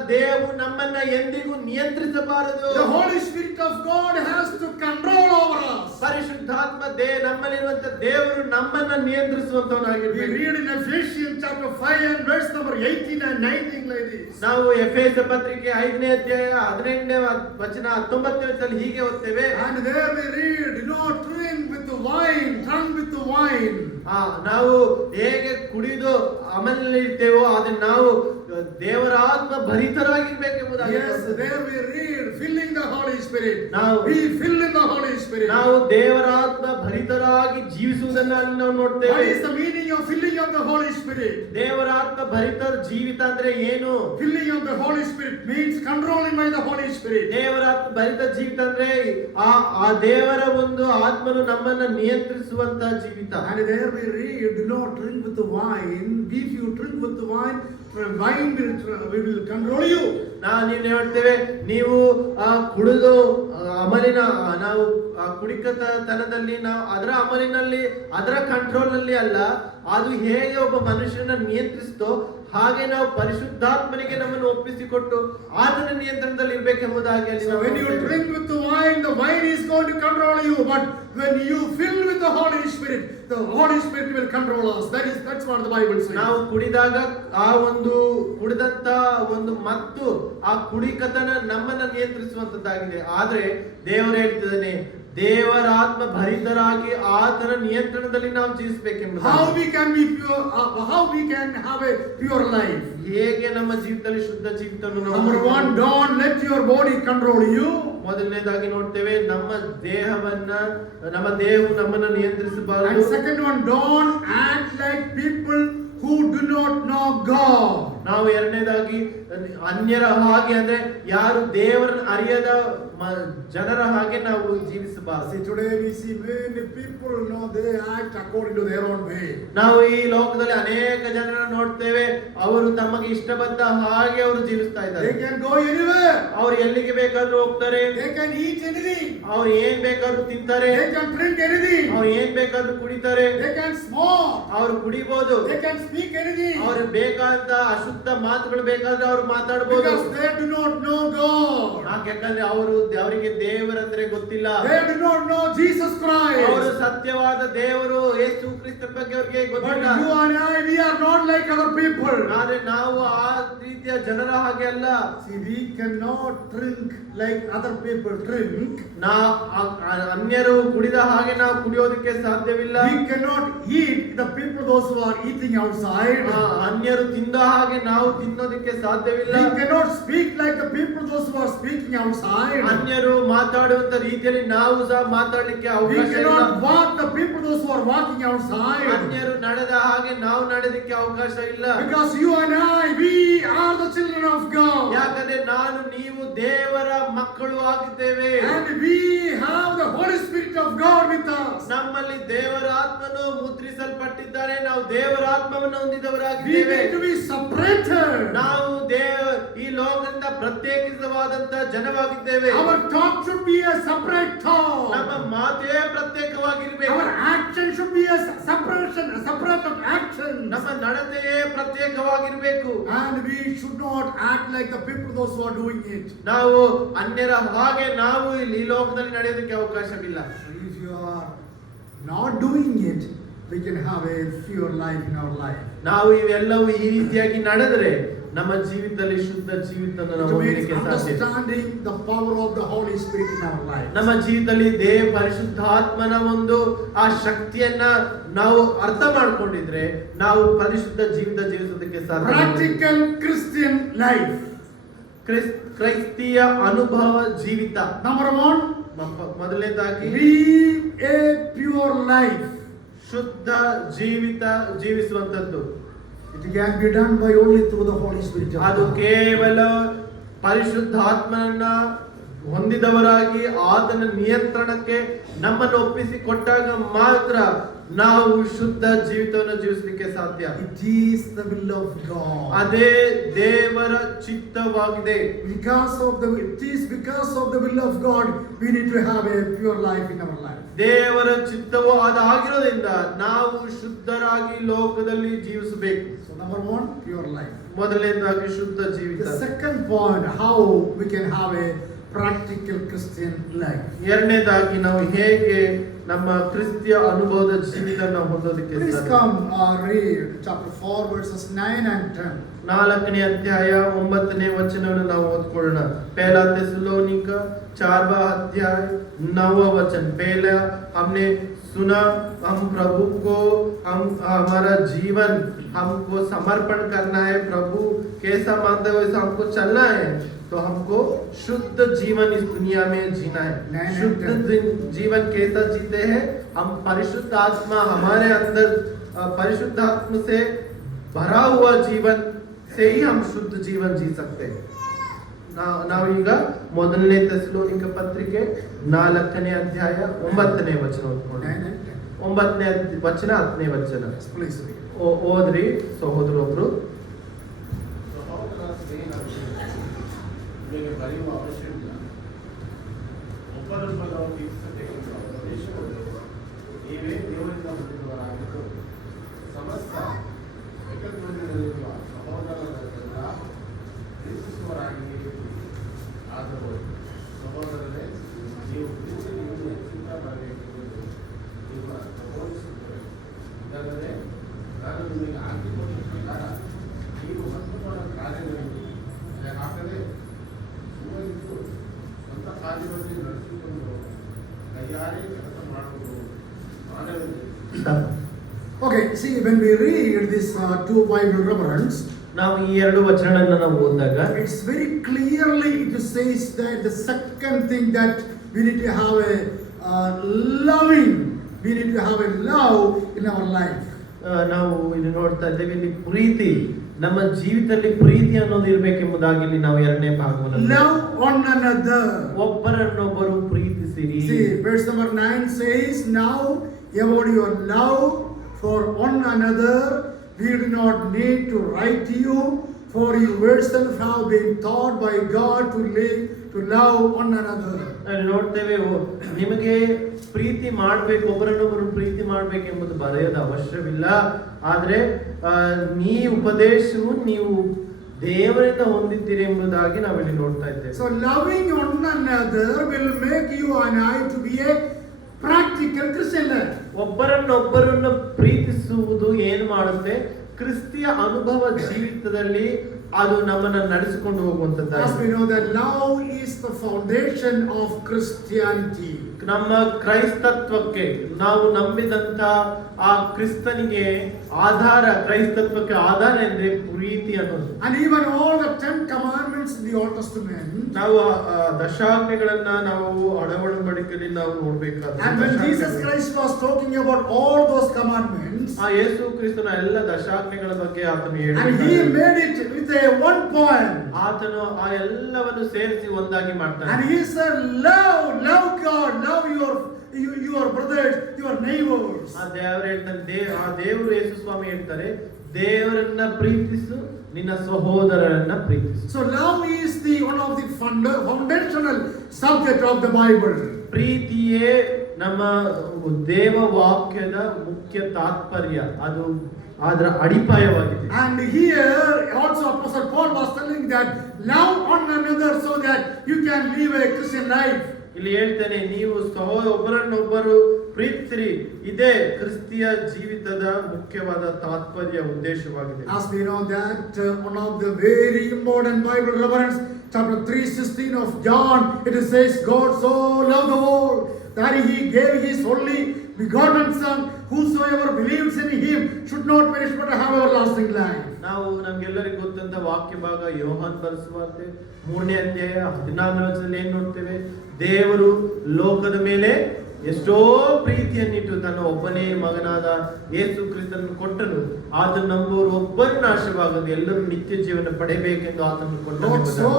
ದೇಹವು ನಮ್ಮನ್ನ ಎಂದಿಗೂ ನಿಯಂತ್ರಿಸಬಾರದು. The Holy Spirit of God has to control over us. ಪರಿಶುದ್ಧಾತ್ಮ ನಮ್ಮಲ್ಲಿರುವಂತ ದೇವರು ನಮ್ಮನ್ನ We ನಿಯಂತ್ರಿಸುವಂತವನಾಗಿರ್ಬೇಕು. read in Ephesians chapter 5 and verse number 18 and 19 like this. ನಾವು ಎಫೆಸ ಪತ್ರಿಕೆ 5ನೇ ಅಧ್ಯಾಯ 18ನೇ ವಚನ 19ನೇ ವಚನದಲ್ಲಿ ಹೀಗೆ ಓದ್ತೇವೆ. And there we read, do not drink with the wine, drunk with the wine. ನಾವು ಹೇಗೆ ಕುಡಿದು ಅಮಲಿರ್ತೇವೋ ಅದನ್ನ ನಾವು ದೇವರ ಆತ್ಮ ಭರಿತರಾಗಿರ್ಬೇಕೆಂಬುದಾಗಿ. Yes, there we read, filling the Holy Spirit. Now- we fill in the Holy Spirit. ನಾವು ದೇವರ ಆತ್ಮ ಭರಿತರಾಗಿ ಜೀವಿಸುವುದನ್ನ ಅಲ್ಲಿ ನಾವು What ನೋಡ್ತೇವೆ. is the meaning of filling of the Holy Spirit? ದೇವರ ಆತ್ಮ ಭರಿತ ಜೀವಿತ ಅಂದ್ರೆ ಏನು? Filling of the Holy Spirit means controlling by the Holy Spirit. ದೇವರ ಆತ್ಮ ಭರಿತ ಜೀವಿತ ಅಂದ್ರೆ ಆ ದೇವರ ಒಂದು ಆತ್ಮನು ನಮ್ಮನ್ನ ನಿಯಂತ್ರಿಸುವಂತ ಜೀವಿತ. And there we read, do not drink with the wine. If you drink with the wine we will control you. ನೀವು ಹೇಳ್ತೇವೆ, ನೀವು ಕುಡಿದು ಅಮಲಿನ ನಾವು ಕುಡಿಕತನದಲ್ಲಿ ನಾವು ಅದರ ಅಮಲಿನಲ್ಲಿ ಅದರ ಕಂಟ್ರೋಲ್ ನಲ್ಲಿ ಅಲ್ಲ, ಅದು ಹೇಗೆ ಒಬ್ಬ ಮನುಷ್ಯನ ನಿಯಂತ್ರಿಸ್ತೋ ಹಾಗೆ ನಾವು ಪರಿಶುದ್ಧಾತ್ಮನಿಗೆ ನಮ್ಮನ್ನು ಒಪ್ಪಿಸಿಕೊಟ್ಟು ಆತನ ನಿಯಂತ್ರಣದಲ್ಲಿ ಇರಬೇಕೆಂಬುದಾಗಿ ಅಲ್ಲಿ So ನಾವು when you ನೋಡ್ತೇವೆ. drink with the wine is going to control you. But when you fill with the Holy Spirit will control us. That's what the Bible says. ನಾವು ಕುಡಿದಾಗ ಆ ಒಂದು ಕುಡಿದಂತ ಒಂದು ಮತ್ತು ಆ ಕುಡಿಕತನ ನಮ್ಮನ್ನ ನಿಯಂತ್ರಿಸುವಂತದ್ದಾಗಿದೆ. ಆದ್ರೆ ದೇವರು ಹೇಳ್ತಿದ್ದಾನೆ, ದೇವರ ಆತ್ಮ ಭರಿತರಾಗಿ ಆತನ ನಿಯಂತ್ರಣದಲ್ಲಿ ನಾವು ಜೀವಿಸಬೇಕೆಂಬುದು. How we can be pure? How we can have a pure life? ಹೇಗೆ ನಮ್ಮ ಜೀವಿತದಲ್ಲಿ ಶುದ್ಧ ಜೀವಿತವನ್ನು ನಾವು Number one, don't let your body control you. ಮೊದಲನೇದಾಗಿ ನೋಡ್ತೇವೆ, ನಮ್ಮ ದೇಹವು ನಮ್ಮನ್ನ ನಿಯಂತ್ರಿಸಬಾರದು. And second one, don't act like people who do not know God. ನಾವು ಎರಡನೇದಾಗಿ ಅನ್ಯರ ಹಾಗೆ ಅಂದ್ರೆ ಯಾರು ದೇವರನ್ನು ಅರಿಯದ ಜನರ ಹಾಗೆ ನಾವು ಜೀವಿಸಬಾರದು. See, today we see many people they act according to their own way. ನಾವು ಈ ಲೋಕದಲ್ಲಿ ಅನೇಕ ಜನರನ್ನು ನೋಡ್ತೇವೆ, ಅವರು ತಮಗೆ ಇಷ್ಟ ಬಂದ ಹಾಗೆ ಅವರು ಜೀವಿಸ್ತಾ ಇದ್ದಾರೆ. They can go anywhere. ಅವರು ಎಲ್ಲಿಗೆ ಬೇಕಾದ್ರೂ ಹೋಗ್ತಾರೆ, They can eat anything. ಅವ್ರು ಏನ್ ಬೇಕಾದ್ರೂ ತಿಂತಾರೆ, They can drink anything. ಅವ್ರು ಏನ್ ಬೇಕಾದ್ರೂ ಕುಡಿತಾರೆ, They can smoke. ಅವ್ರು ಕುಡಿಬಹುದು, They can speak anything. ಅವ್ರಿಗೆ ಬೇಕಾದ ಅಶುದ್ಧ ಮಾತುಗಳು ಬೇಕಾದ್ರೆ ಅವ್ರು ಮಾತಾಡಬಹುದು. Because they do not know God. ಯಾಕಂದ್ರೆ ಅವರಿಗೆ ದೇವರಂದ್ರೆ ಗೊತ್ತಿಲ್ಲ. They do not know Jesus Christ. ಅವರು ಸತ್ಯವಾದ ದೇವರು ಯೇಸು ಕ್ರಿಸ್ತನ ಬಗ್ಗೆ ಅವರಿಗೆ But ಗೊತ್ತಿಲ್ಲ. you and I, we are not like other people. ಆದ್ರೆ ನಾವು ಆ ರೀತಿ ರೀತಿಯ ಜನರ ಹಾಗೆ ಅಲ್ಲ. See, we cannot drink like other people drink. ಅನ್ಯರು ಕುಡಿದ ಹಾಗೆ ನಾವು ಕುಡಿಯೋದಕ್ಕೆ ಸಾಧ್ಯವಿಲ್ಲ. We cannot eat the people those who are eating outside. ಅನ್ಯರು ತಿಂದ ಹಾಗೆ ನಾವು ತಿನ್ನೋದಕ್ಕೆ ಸಾಧ್ಯವಿಲ್ಲ. We cannot speak like the people those who are speaking outside. ಅನ್ಯರು ಮಾತಾಡುವಂತ ರೀತಿಯಲ್ಲಿ ನಾವು ಸಹ ಮಾತಾಡಲಿಕ್ಕೆ We ಅವಕಾಶ ಇಲ್ಲ. cannot walk the people those who are walking outside. ಅನ್ಯರು ನಡೆದ ಹಾಗೆ ನಾವು ನಡೆದಕ್ಕೆ ಅವಕಾಶ ಇಲ್ಲ. Because you and I, we are the children of God. ಯಾಕಂದ್ರೆ ನಾನು ನೀವು ದೇವರ ಮಕ್ಕಳು ಆಗಿದ್ದೇವೆ. And we have the Holy Spirit of God with us. ನಮ್ಮಲ್ಲಿ ದೇವರ ಆತ್ಮನು ಮುದ್ರಿಸಲ್ಪಟ್ಟಿದ್ದಾರೆ. ನಾವು ದೇವರ ಆತ್ಮವನ್ನು We ಹೊಂದಿದವರಾಗಿದ್ದೇವೆ. need to be separated. ನಾವು ಈ ಲೋಕದಿಂದ ಪ್ರತ್ಯೇಕಿತವಾದಂತ ಜನವಾಗಿದ್ದೇವೆ. Our talk should be a separate talk. ನಮ್ಮ ಮಾತೇ ಪ್ರತ್ಯೇಕವಾಗಿರಬೇಕು. Our action should be a separated action. ನಮ್ಮ ನಡತೆಯೇ ಪ್ರತ್ಯೇಕವಾಗಿರಬೇಕು. And we should not act like the people those who are doing it. ನಾವು ಅನ್ಯರ ಹಾಗೆ ನಾವು ಇಲ್ಲಿ ಈ ಲೋಕದಲ್ಲಿ ನಡೆಯೋದಕ್ಕೆ ಅವಕಾಶವಿಲ್ಲ. If you are not doing it, we can have a pure life in our life. ನಾವು ಇವೆಲ್ಲವೂ ಈ ರೀತಿಯಾಗಿ ನಡೆದರೆ ನಮ್ಮ ಜೀವಿತದಲ್ಲಿ ಶುದ್ಧ ಜೀವಿತವನ್ನು ನಾವು It means ಹೊಂದಲಿಕ್ಕೆ ಸಾಧ್ಯ. understanding the power of the Holy Spirit in our life. ನಮ್ಮ ಜೀವಿತದಲ್ಲಿ ಪರಿಶುದ್ಧಾತ್ಮನ ಒಂದು ಆ ಶಕ್ತಿಯನ್ನ ನಾವು ಅರ್ಥ ಮಾಡ್ಕೊಂಡಿದ್ರೆ ನಾವು ಪರಿಶುದ್ಧ ಜೀವಿತ ಜೀವಿಸೋದಕ್ಕೆ ಸಾಧ್ಯ. Practical Christian life. ಕ್ರೈಸ್ತಿಯ ಅನುಭವ ಜೀವಿತ. Number one, ಮೊದಲನೇದಾಗಿ live a pure life. ಶುದ್ಧ ಜೀವಿತ ಜೀವಿಸುವಂತದ್ದು. It can be done by only through the Holy Spirit. ಅದು ಕೇವಲ ಪರಿಶುದ್ಧಾತ್ಮನನ್ನ ಹೊಂದಿದವರಾಗಿ ಆತನ ನಿಯಂತ್ರಣಕ್ಕೆ ನಮ್ಮನ್ನು ಒಪ್ಪಿಸಿ ಕೊಟ್ಟಾಗ ಮಾತ್ರ ನಾವು ಶುದ್ಧ ಜೀವಿತವನ್ನು ಜೀವಿಸಲಿಕ್ಕೆ ಸಾಧ್ಯ. It is the will of God. ಅದೇ ದೇವರ ಚಿತ್ತವಾಗಿದೆ. It is because of the will of God we need to have a pure life in our life. ದೇವರ ಚಿತ್ತವು ಅದಾಗಿರೋದ್ರಿಂದ ನಾವು ಶುದ್ಧರಾಗಿ ಲೋಕದಲ್ಲಿ ಜೀವಿಸಬೇಕು. So number one, pure life. ಮೊದಲನೇದಾಗಿ ಶುದ್ಧ ಜೀವಿತ. The second point, how we can have a practical Christian life. ಎರಡನೇದಾಗಿ ನಾವು ಹೇಗೆ ನಮ್ಮ ಕ್ರಿಸ್ತಿಯ ಅನುಭವದ ಜೀವಿತನ ಹೊಂದೋದಕ್ಕೆ Please ಸಾಧ್ಯ. come read chapter 4 verses 9 and 10. 4ನೇ ಅಧ್ಯಾಯ 9ನೇ ವಚನವನ್ನು ನಾವು ಓದ್ಕೊಳ್ಳೋಣ. पहला थेसलोनिका 4वां अध्याय 9वां वचन. पहला हमने सुना, हम प्रभु को हमारा जीवन हमको समर्पण करना है. प्रभु कैसा मानते हो वैसा हमको चलना है. तो हमको शुद्ध जीवन इस दुनिया में जीना है. शुद्ध जीवन कैसा जीते हैं? हम परिशुद्ध आत्मा हमारे अंदर परिशुद्ध आत्मा से भरा हुआ जीवन से ही हम शुद्ध जीवन जी सकते हैं. ನಾವೀಗ ಮೊದಲನೇ ಥೆಸಲೋನಿಕ ಪತ್ರಿಕೆ 4ನೇ ಅಧ್ಯಾಯ 9ನೇ ವಚನ ಓದ್ಕೊಳ್ಳೋಣ. 9ನೇ ವಚನ 10ನೇ ವಚನ. Please read. ಓದ್ರಿ ಸಹೋದರೊಬ್ರು. ಬರೆಯುವ ಅವಶ್ಯವಿಲ್ಲ. ಒಬ್ಬರೊಬ್ಬರ ವೀಕ್ಷಿಸಬೇಕೆಂಬ ಉದ್ದೇಶವು ನೀವೇ ದೇವರಿಂದ ಹೊಂದಿದವರಾಗಿದ್ದು ಸಮಸ್ತ ಜಗತ್ತಿನಲ್ಲಿರುವ ಸಹೋದರರೆಲ್ಲ ಪ್ರೀತಿಸುವವರಾಗಿ ಆದರೂ ಸಹೋದರರೇ, ನೀವು ಪ್ರೀತಿಯನ್ನು ಹೆಚ್ಚಿನ ಬರಬೇಕೆಂಬುದು ನಿಮ್ಮ ಪ್ರಬೋಧಿಸುತ್ತದೆ. ಇದಲ್ಲದೆ ನಾನು ನಿಮಗೆ ಆಗಿರುವ ಪ್ರಕಾರ ನೀವು ಮಹತ್ವದ ಕಾರ್ಯಗಳಿಗೆ ಹಾಕದೆ ಸ್ವಂತ ಕಾರ್ಯದಲ್ಲಿ ನಡೆಸಿಕೊಂಡು ಕೈಯಾರೆ ಕೆಲಸ ಮಾಡುವುದು ಮಾನವೀಯ. Okay, see, when we read these two Bible references, ನಾವು ಈ ಎರಡು ವಚನಗಳನ್ನು ನಾವು ಓದಿದಾಗ it's very clearly it says that the second thing that we need to have we need to have a love in our life. ನಾವು ಇಲ್ಲಿ ನೋಡ್ತಾ ಇದ್ದೇವೆ, ಇಲ್ಲಿ ಪ್ರೀತಿ, ನಮ್ಮ ಜೀವಿತದಲ್ಲಿ ಪ್ರೀತಿ ಅನ್ನೋದು ಇರಬೇಕೆಂಬುದಾಗಿ ಇಲ್ಲಿ ನಾವು ಎರಡನೇ ಭಾಗವನ್ನು Love one another. ಒಬ್ಬರನ್ನೊಬ್ಬರು ಪ್ರೀತಿಸಿರಿ. See, verse number 9 says, now about your love for one another, we do not need to write to you, for you yourself have been taught by God to love one another. ಅಲ್ಲಿ ನೋಡ್ತೇವೆ, ನಿಮಗೆ ಪ್ರೀತಿ ಮಾಡಬೇಕು, ಒಬ್ಬರನ್ನೊಬ್ಬರು ಪ್ರೀತಿ ಮಾಡಬೇಕೆಂಬುದು ಬರೆಯೋದು ಅವಶ್ಯವಿಲ್ಲ. ಆದ್ರೆ ಈ ಉಪದೇಶವು ನೀವು ದೇವರಿಂದ ಹೊಂದಿದ್ದೀರಿ ಎಂಬುದಾಗಿ ನಾವಿಲ್ಲಿ ನೋಡ್ತಾ ಇದ್ದೇವೆ. So loving one another will make you and I to be a practical Christian life. ಒಬ್ಬರನ್ನೊಬ್ಬರನ್ನು ಪ್ರೀತಿಸುವುದು ಏನು ಮಾಡುತ್ತೆ? ಕ್ರಿಸ್ತಿಯ ಅನುಭವ ಜೀವಿತದಲ್ಲಿ ಅದು ನಮ್ಮನ್ನ ನಡೆಸಿಕೊಂಡು As ಹೋಗುವಂತದ್ದಾಗಿದೆ. we know that love is the foundation of Christianity. ನಮ್ಮ ಕ್ರೈಸ್ತತ್ವಕ್ಕೆ ನಾವು ನಂಬಿದಂತ ಆ ಕ್ರಿಸ್ತನಿಗೆ ಆಧಾರ, ಕ್ರೈಸ್ತತ್ವಕ್ಕೆ ಆಧಾರ ಅಂದ್ರೆ ಪ್ರೀತಿ ಅನ್ನೋದು. And even all the 10 commandments in the Old Testament. ನಾವು ದಶಾಜ್ಞೆಗಳನ್ನ ನಾವು ಒಡಂಬಡಿಕೆಯಲ್ಲಿ ನಾವು ನೋಡ್ಬೇಕಾದ್ರೆ, And when Jesus Christ was talking about all those commandments, ಆ ಯೇಸು ಕ್ರಿಸ್ತನ ಎಲ್ಲ ದಶಾಜ್ಞೆಗಳ ಬಗ್ಗೆ ಆತನು and he ಹೇಳಿದ್ದಾನೆ. made it with a one point. ಆತನು ಆ ಎಲ್ಲವನ್ನು ಸೇರಿಸಿ ಒಂದಾಗಿ ಮಾಡ್ತಾನೆ. And he said, love God, love your brothers, your neighbors. ಆ ದೇವರು ಹೇಳ್ತಾನೆ, ಆ ದೇವರು ಯೇಸು ಸ್ವಾಮಿ ಹೇಳ್ತಾರೆ, ದೇವರನ್ನ ಪ್ರೀತಿಸು, ನಿನ್ನ ಸಹೋದರರನ್ನ ಪ್ರೀತಿಸು. So love is the one of the foundational subject of the Bible. ಪ್ರೀತಿಯೇ ನಮ್ಮ ದೇವ ವಾಕ್ಯದ ಮುಖ್ಯ ತಾತ್ಪರ್ಯ, ಅದು ಅದರ ಅಡಿಪಾಯವಾಗಿದೆ. And here also Apostle Paul was telling that love one another so that you can live a Christian life. ಇಲ್ಲಿ ಹೇಳ್ತಾನೆ, ನೀವು ಒಬ್ಬರನ್ನೊಬ್ಬರು ಪ್ರೀತಿಸಿರಿ, ಇದೇ ಕ್ರಿಸ್ತಿಯ ಜೀವಿತದ ಮುಖ್ಯವಾದ ತಾತ್ಪರ್ಯ, ಉದ್ದೇಶವಾಗಿದೆ. As we know that one of the very important Bible reference, chapter 3:16 of John, it says, God so loved the world that he gave his only begotten Son, whosoever believes in him should not perish but have everlasting life. ನಾವು ನಮ್ಗೆಲ್ಲರಿಗೂ ಗೊತ್ತಂತ ವಾಕ್ಯ ಭಾಗ ಯೋಹಾನ್ ಬರೆಸುವಂತೆ 3ನೇ ಅಧ್ಯಾಯ 14ನೇ ವಚನದಲ್ಲಿ ಏನ್ ನೋಡ್ತೇವೆ? ದೇವರು ಲೋಕದ ಮೇಲೆ ಎಷ್ಟೋ ಪ್ರೀತಿಯನ್ನಿಟ್ಟು ತನ್ನ ಒಬ್ಬನೇ ಮಗನಾದ ಯೇಸು ಕ್ರಿಸ್ತನನ್ನು ಕೊಟ್ಟನು, ಆತನು ನಂಬುವವರು ಒಬ್ಬರು ನಾಶವಾಗದು, ಎಲ್ಲರೂ ನಿತ್ಯ ಜೀವನ ಪಡೆಯಬೇಕೆಂದು ಆತನು God so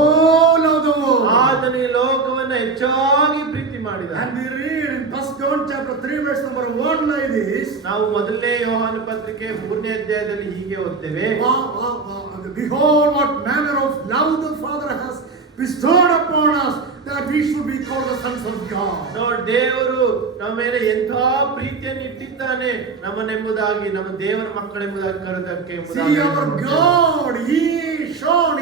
loved the world. ಆತನು ಈ ಲೋಕವನ್ನು ಹೆಚ್ಚಾಗಿ ಪ್ರೀತಿ ಮಾಡಿದ. And we read in 1 John chapter 3 verse number 1 like this. ನಾವು ಮೊದಲನೇ ಯೋಹಾನ ಪತ್ರಿಕೆ 3ನೇ ಅಧ್ಯಾಯದಲ್ಲಿ ಹೀಗೆ ಓದ್ತೇವೆ, Behold what manner of love the Father has bestowed upon us, that we should be called the sons of God. ನೋಡಿ, ದೇವರು ನಮ್ಮ ಮೇಲೆ ಎಂಥ ಪ್ರೀತಿಯನ್ನು ಇಟ್ಟಿದ್ದಾನೆ, ನಮ್ಮನ್ನೆಂಬುದಾಗಿ, ನಮ್ಮ ದೇವರ ಮಕ್ಕಳೆಂಬುದಾಗಿ ಕರೆದಕ್ಕೆ. See our God, He shown,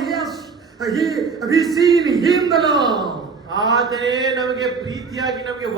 we see in Him the love. ಆದರೆ ನಮಗೆ ಪ್ರೀತಿಯಾಗಿ, ನಮಗೆ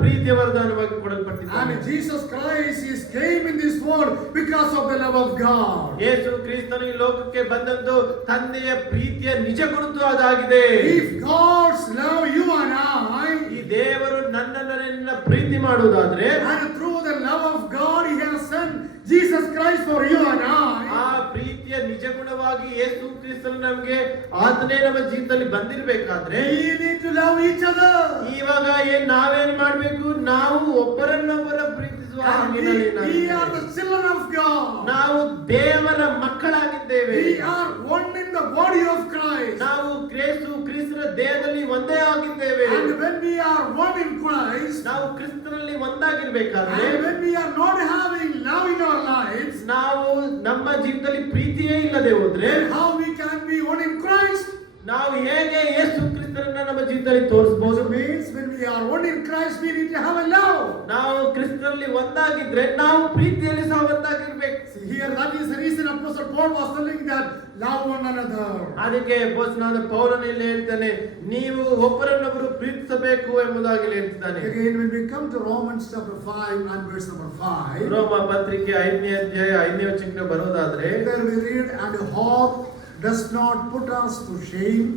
ಪ್ರೀತಿಯ ವರದಾನವಾಗಿ ಕೊಡಲ್ಪಟ್ಟಿದ್ದಾನೆ. And Jesus Christ is came in this world because of the love of God. ಯೇಸು ಕ್ರಿಸ್ತನು ಈ ಲೋಕಕ್ಕೆ ಬಂದದ್ದು ತಂದೆಯ ಪ್ರೀತಿಯ ನಿಜ ಗುರುತು ಅದಾಗಿದೆ. If God's love you and I, ಈ ದೇವರು ನನ್ನನ್ನ ಪ್ರೀತಿ ಮಾಡುವುದಾದ್ರೆ, and through the love of God He has sent Jesus Christ for you and I. ಆ ಪ್ರೀತಿಯ ನಿಜ ಗುಣವಾಗಿ ಯೇಸು ಕ್ರಿಸ್ತನು ನಮಗೆ ಆತನೇ ನಮ್ಮ ಜೀವಿತದಲ್ಲಿ ಬಂದಿರಬೇಕಾದ್ರೆ, We need to love each other. ಇವಾಗ ನಾವೇನ್ ಮಾಡ್ಬೇಕು? ನಾವು ಒಬ್ಬರನ್ನೊಬ್ಬರ ಪ್ರೀತಿಸುವ ಹಾಗಿರಲಿ. We are the children of God. ನಾವು ದೇವರ ಮಕ್ಕಳಾಗಿದ್ದೇವೆ. We are one in the body of Christ. ನಾವು ಕ್ರಿಸ್ತನ ದೇಹದಲ್ಲಿ ಒಂದೇ ಆಗಿದ್ದೇವೆ. And when we are one in Christ, ನಾವು ಕ್ರಿಸ್ತನಲ್ಲಿ ಒಂದಾಗಿರ್ಬೇಕಾದ್ರೆ, and when we are not having love in our lives, ನಾವು ನಮ್ಮ ಜೀವಿತದಲ್ಲಿ ಪ್ರೀತಿಯೇ ಇಲ್ಲದೆ ಹೋದ್ರೆ, then how we can be one in Christ? ನಾವು ಹೇಗೆ ಯೇಸು ಕ್ರಿಸ್ತನನ್ನ ನಮ್ಮ ಜೀವಿತದಲ್ಲಿ ತೋರಿಸಬಹುದು? Means when we are one in Christ, we need to have a love. ನಾವು ಕ್ರಿಸ್ತನಲ್ಲಿ ಒಂದಾಗಿದ್ರೆ ನಾವು ಪ್ರೀತಿಯಲ್ಲಿ ಸಹ ಒಂದಾಗಿರ್ಬೇಕು. Here that is the reason Apostle Paul was telling that love one another. ಅದಕ್ಕೆ ಅಪೊಸ್ತಲನಾದ ಪೌಲನು ಇಲ್ಲಿ ಹೇಳ್ತಾನೆ, ನೀವು ಒಬ್ಬರನ್ನೊಬ್ಬರು ಪ್ರೀತಿಸಬೇಕು ಎಂಬುದಾಗಿ ಹೇಳ್ತಾನೆ. Again, when we come to Romans chapter 5 and verse number 5, ರೋಮ ಪತ್ರಿಕೆ 5ನೇ ಅಧ್ಯಾಯ 5ನೇ ವಚನಕ್ಕೆ ಬರೋದಾದ್ರೆ, there we read, and hope does not put us to shame,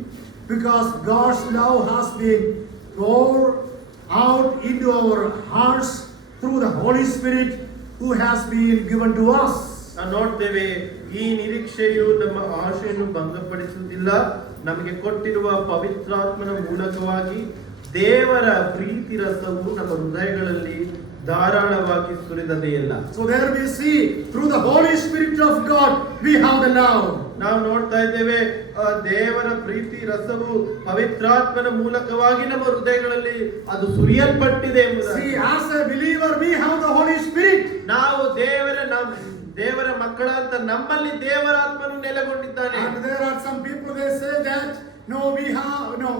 because God's love has been poured out into our hearts through the Holy Spirit who has been given to us. ನಾವು ನೋಡ್ತೇವೆ, ಈ ನಿರೀಕ್ಷೆಯು ನಮ್ಮ ಆಶೆಯನ್ನು ಭಂಗಪಡಿಸುವುದಿಲ್ಲ, ನಮಗೆ ಕೊಟ್ಟಿರುವ ಪವಿತ್ರಾತ್ಮನ ಮೂಲಕವಾಗಿ ದೇವರ ಪ್ರೀತಿ ರಸವು ನಮ್ಮ ಹೃದಯಗಳಲ್ಲಿ ಧಾರಾಳವಾಗಿ ಸುರಿದದೇ ಇಲ್ಲ. So there we see, through the Holy Spirit of God we have the love. ನಾವು ನೋಡ್ತಾ ಇದ್ದೇವೆ, ದೇವರ ಪ್ರೀತಿ ರಸವು ಪವಿತ್ರಾತ್ಮನ ಮೂಲಕವಾಗಿ ನಮ್ಮ ಹೃದಯಗಳಲ್ಲಿ ಅದು ಸುರಿಯಲ್ಪಟ್ಟಿದೆ ಎಂಬುದಾಗಿ. See, as a believer we have the Holy Spirit. ನಾವು ದೇವರ ಮಕ್ಕಳಂತ ನಮ್ಮಲ್ಲಿ ದೇವರ ಆತ್ಮನು ನೆಲೆಗೊಂಡಿದ್ದಾನೆ. And there are some people they say that no, we have no.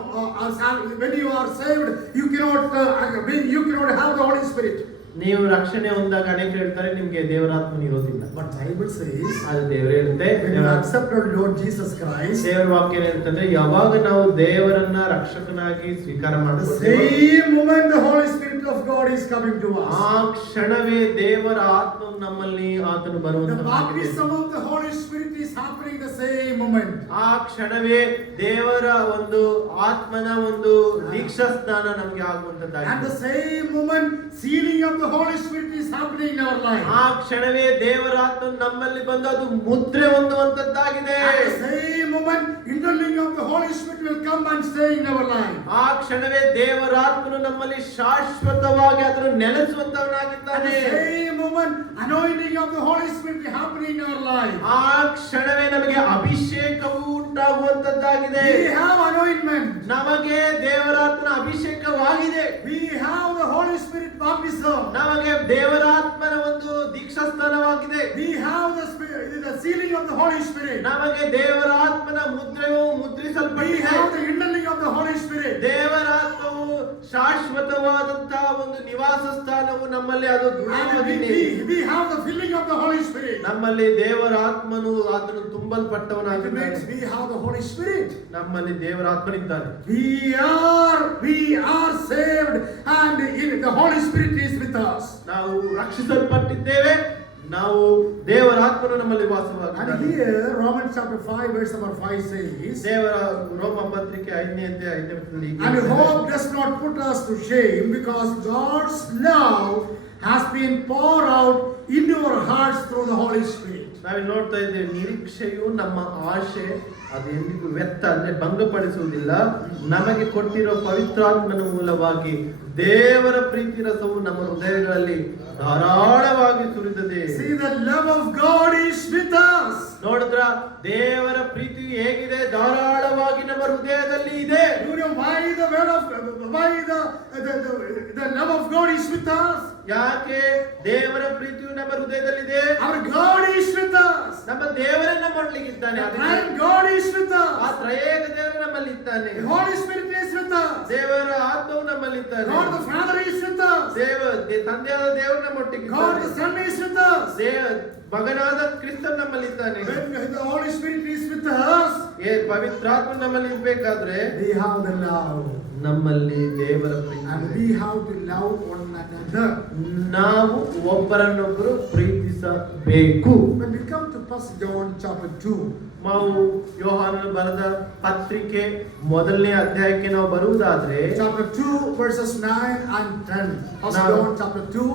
When you are saved, you cannot have the Holy Spirit. ನೀವು ರಕ್ಷಣೆ ಹೊಂದಾಗ ಅನೇಕರು ಹೇಳ್ತಾರೆ ನಿಮಗೆ ದೇವರಾತ್ಮನ ಇರೋದಿಲ್ಲ. But Bible says, ಅದು ದೇವರು ಹೇಳುತ್ತೆ, when you accepted Lord Jesus Christ, ದೇವರ ವಾಕ್ಯ ಹೇಳ್ತಂದ್ರೆ ಯಾವಾಗ ನಾವು ದೇವರನ್ನ ರಕ್ಷಕನಾಗಿ ಸ್ವೀಕಾರ the ಮಾಡ್ತೀವಿ, same moment the Holy Spirit of God is coming to us. ಆ ಕ್ಷಣವೇ ದೇವರ ಆತ್ಮವು ನಮ್ಮಲ್ಲಿ ಆತನು The ಬರುವಂತ baptism of the Holy Spirit is happening the same moment. ಆ ಕ್ಷಣವೇ ದೇವರ ಒಂದು ಆತ್ಮನ ಒಂದು ದೀಕ್ಷಾ ಸ್ನಾನ ನಮಗೆ And ಆಗುವಂತದ್ದಾಗಿದೆ. the same moment, sealing of the Holy Spirit is happening in our life. ಆ ಕ್ಷಣವೇ ದೇವರ ಆತ್ಮನು ನಮ್ಮಲ್ಲಿ ಬಂದು ಅದು ಮುದ್ರೆ ಹೊಂದುವಂತದ್ದಾಗಿದೆ. At the same moment, indwelling of the Holy Spirit will come and stay in our life. ಆ ಕ್ಷಣವೇ ದೇವರ ಆತ್ಮನು ನಮ್ಮಲ್ಲಿ ಶಾಶ್ವತವಾಗಿ ಅದನ್ನು At ನೆಲೆಸುವಂತವನಾಗಿದ್ದಾನೆ. the same moment, anointing of the Holy Spirit is happening in our life. ಆ ಕ್ಷಣವೇ ನಮಗೆ ಅಭಿಷೇಕವು ಉಂಟಾಗುವಂತದ್ದಾಗಿದೆ. We have anointment. ನಮಗೆ ದೇವರಾತ್ಮನ ಅಭಿಷೇಕವಾಗಿದೆ. We have the Holy Spirit baptism. ನಮಗೆ ದೇವರಾತ್ಮನ ಒಂದು ದೀಕ್ಷಾಸ್ಥಾನವಾಗಿದೆ. We have the Spirit, the sealing of the Holy Spirit. ನಮಗೆ ದೇವರಾತ್ಮನ ಮುದ್ರೆಯು We ಮುದ್ರಿಸಲ್ಪಟ್ಟಿದೆ. have the indwelling of the Holy Spirit. ದೇವರಾತ್ಮವು ಶಾಶ್ವತವಾದಂತಹ ಒಂದು ನಿವಾಸ ಸ್ಥಾನವು ನಮ್ಮಲ್ಲಿ ಅದು And ದೃಢವಾಗಿದೆ. we have the filling of the Holy Spirit. ನಮ್ಮಲ್ಲಿ ದೇವರಾತ್ಮನು ಆತನು It ತುಂಬಲ್ಪಟ್ಟವನಾಗಿದ್ದಾನೆ. means we have the Holy Spirit. ನಮ್ಮಲ್ಲಿ ದೇವರಾತ್ಮನಿದ್ದಾನೆ. We are saved and the Holy Spirit is with us. ನಾವು ರಕ್ಷಿಸಲ್ಪಟ್ಟಿದ್ದೇವೆ. ನಾವು ದೇವರಾತ್ಮನು ನಮ್ಮಲ್ಲಿ And ವಾಸವಾಗಿದ್ದಾನೆ. here Romans chapter 5 verse number 5 says, ದೇವರ ರೋಮ ಪತ್ರಿಕೆ 5ನೇ ಅಧ್ಯಾಯ 5ನೇ ವಚನದಲ್ಲಿ ಹೀಗೆ and ಹೇಳ್ತಾರೆ, hope does not put us to shame because God's love has been poured out into our hearts through the Holy Spirit. ನಾವಿಲ್ಲಿ ನೋಡ್ತಾ ಇದ್ದೇವೆ, ನಿರೀಕ್ಷೆಯು ನಮ್ಮ ಆಶೆ ಅದು ಎಂದಿಗೂ ವ್ಯರ್ಥ ಅಂದ್ರೆ ಭಂಗಪಡಿಸುವುದಿಲ್ಲ. ನಮಗೆ ಕೊಟ್ಟಿರೋ ಪವಿತ್ರಾತ್ಮನ ಮೂಲವಾಗಿ ದೇವರ ಪ್ರೀತಿ ರಸವು ನಮ್ಮ ಹೃದಯಗಳಲ್ಲಿ ಧಾರಾಳವಾಗಿ ಸುರಿದದೆ. See, the love of God is with us. ನೋಡಿದ್ರ ದೇವರ ಪ್ರೀತಿ ಹೇಗಿದೆ, ಧಾರಾಳವಾಗಿ ನಮ್ಮ ಹೃದಯದಲ್ಲಿ ಇದೆ. You know why the word of why the love of God is with us? ಯಾಕೆ ದೇವರ ಪ್ರೀತಿಯು ನಮ್ಮ ಹೃದಯದಲ್ಲಿದೆ? Our God is with us. ನಮ್ಮ ದೇವರನ್ನ ಮಾಡ್ಲಿಕ್ಕಿದ್ದಾನೆ. The Triune God is with ಆ us. ತ್ರಯೇಕ ದೇವರು ನಮ್ಮಲ್ಲಿ ಇದ್ದಾನೆ. The Holy Spirit is with us. ದೇವರ ಆತ್ಮವು ನಮ್ಮಲ್ಲಿ ಇದ್ದಾನೆ. God the Father is with us. ತಂದೆಯಾದ ದೇವರು ನಮ್ಮೊಟ್ಟಿಗೆ God ಇದ್ದಾನೆ. the Son is with us. ಮಗನಾದ ಕ್ರಿಸ್ತನ್ ನಮ್ಮಲ್ಲಿ ಇದ್ದಾನೆ. When the Holy Spirit is with us, ಪವಿತ್ರಾತ್ಮ ನಮ್ಮಲ್ಲಿ ಇರ್ಬೇಕಾದ್ರೆ we have the love. ನಮ್ಮಲ್ಲಿ ದೇವರ ಪ್ರೀತಿ And ಇದೆ. we have to love one another. ನಾವು ಒಬ್ಬರನ್ನೊಬ್ಬರು ಪ್ರೀತಿಸಬೇಕು. When we come to 1 John chapter 2, ನಾವು ಯೋಹಾನನು ಬರೆದ ಪತ್ರಿಕೆ ಮೊದಲನೇ ಅಧ್ಯಾಯಕ್ಕೆ ನಾವು ಬರುವುದಾದ್ರೆ chapter 2 verses 9 and 10. 1 Now- John chapter 2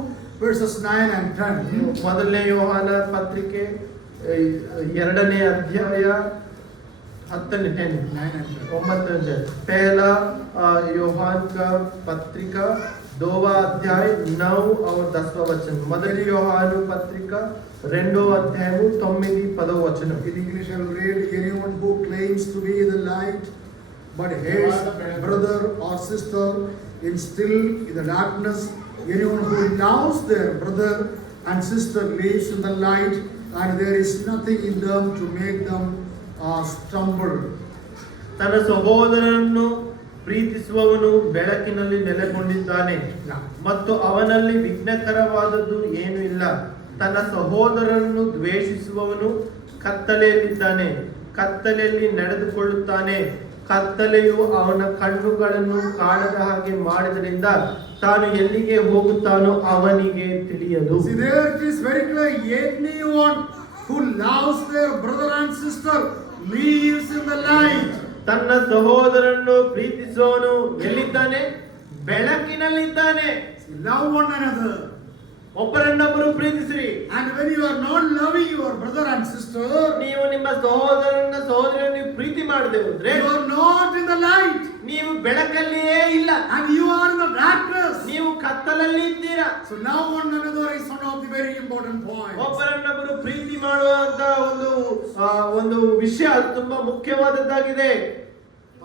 verses 9 and 10. ಮೊದಲನೇ ಯೋಹಾನ ಪತ್ರಿಕೆ 2ನೇ ಅಧ್ಯಾಯ 10ನೇ 9 and 10. 9 पहला योहान का पत्रिका 2वां अध्याय 9 और 10वां वचन. మొదటి యోహాను పత్రిక 2వ అధ్యాయము 9 10వ వచనం. In English I will read, anyone who claims to be the light but hates brother or sister is still in the darkness. Anyone who loves their brother and sister lives in the light, and there is nothing in them to make them stumble. ತನ್ನ ಸಹೋದರನನ್ನು ಪ್ರೀತಿಸುವವನು ಬೆಳಕಿನಲ್ಲಿ ನೆಲೆಗೊಂಡಿದ್ದಾನೆ ಮತ್ತು ಅವನಲ್ಲಿ ವಿಘ್ನಕರವಾದದ್ದು ಏನೂ ಇಲ್ಲ. ತನ್ನ ಸಹೋದರನನ್ನು ದ್ವೇಷಿಸುವವನು ಕತ್ತಲೆಯಲ್ಲಿದ್ದಾನೆ, ಕತ್ತಲೆಯಲ್ಲಿ ನಡೆದುಕೊಳ್ಳುತ್ತಾನೆ. ಕತ್ತಲೆಯು ಅವನ ಕಣ್ಣುಗಳನ್ನು ಕಾಣದ ಹಾಗೆ ಮಾಡಿದ್ರಿಂದ ತಾನು ಎಲ್ಲಿಗೆ ಹೋಗುತ್ತಾನೋ ಅವನಿಗೆ ತಿಳಿಯದು. See, there it is very clear. Anyone who loves their brother and sister lives in the light. ತನ್ನ ಸಹೋದರನ್ನು ಪ್ರೀತಿಸುವವನು ಎಲ್ಲಿದ್ದಾನೆ? ಬೆಳಕಿನಲ್ಲಿದ್ದಾನೆ. Love one another. ಒಬ್ಬರನ್ನೊಬ್ಬರು ಪ್ರೀತಿಸಿರಿ. And when you are not loving your brother and sister, ನೀವು ನಿಮ್ಮ ಸಹೋದರನ ನೀವು ಪ್ರೀತಿ ಮಾಡದೆ ಹೋದ್ರೆ you are not in the light. ನೀವು ಬೆಳಕಲ್ಲಿಯೇ ಇಲ್ಲ, And you are in the darkness. ನೀವು ಕತ್ತಲಲ್ಲಿ ಇದ್ದೀರಾ. So love one another is one of the very important points. ಒಬ್ಬರನ್ನೊಬ್ಬರು ಪ್ರೀತಿ ಮಾಡುವಂತ ಒಂದು ವಿಷಯ ಅದು ತುಂಬಾ ಮುಖ್ಯವಾದದ್ದಾಗಿದೆ.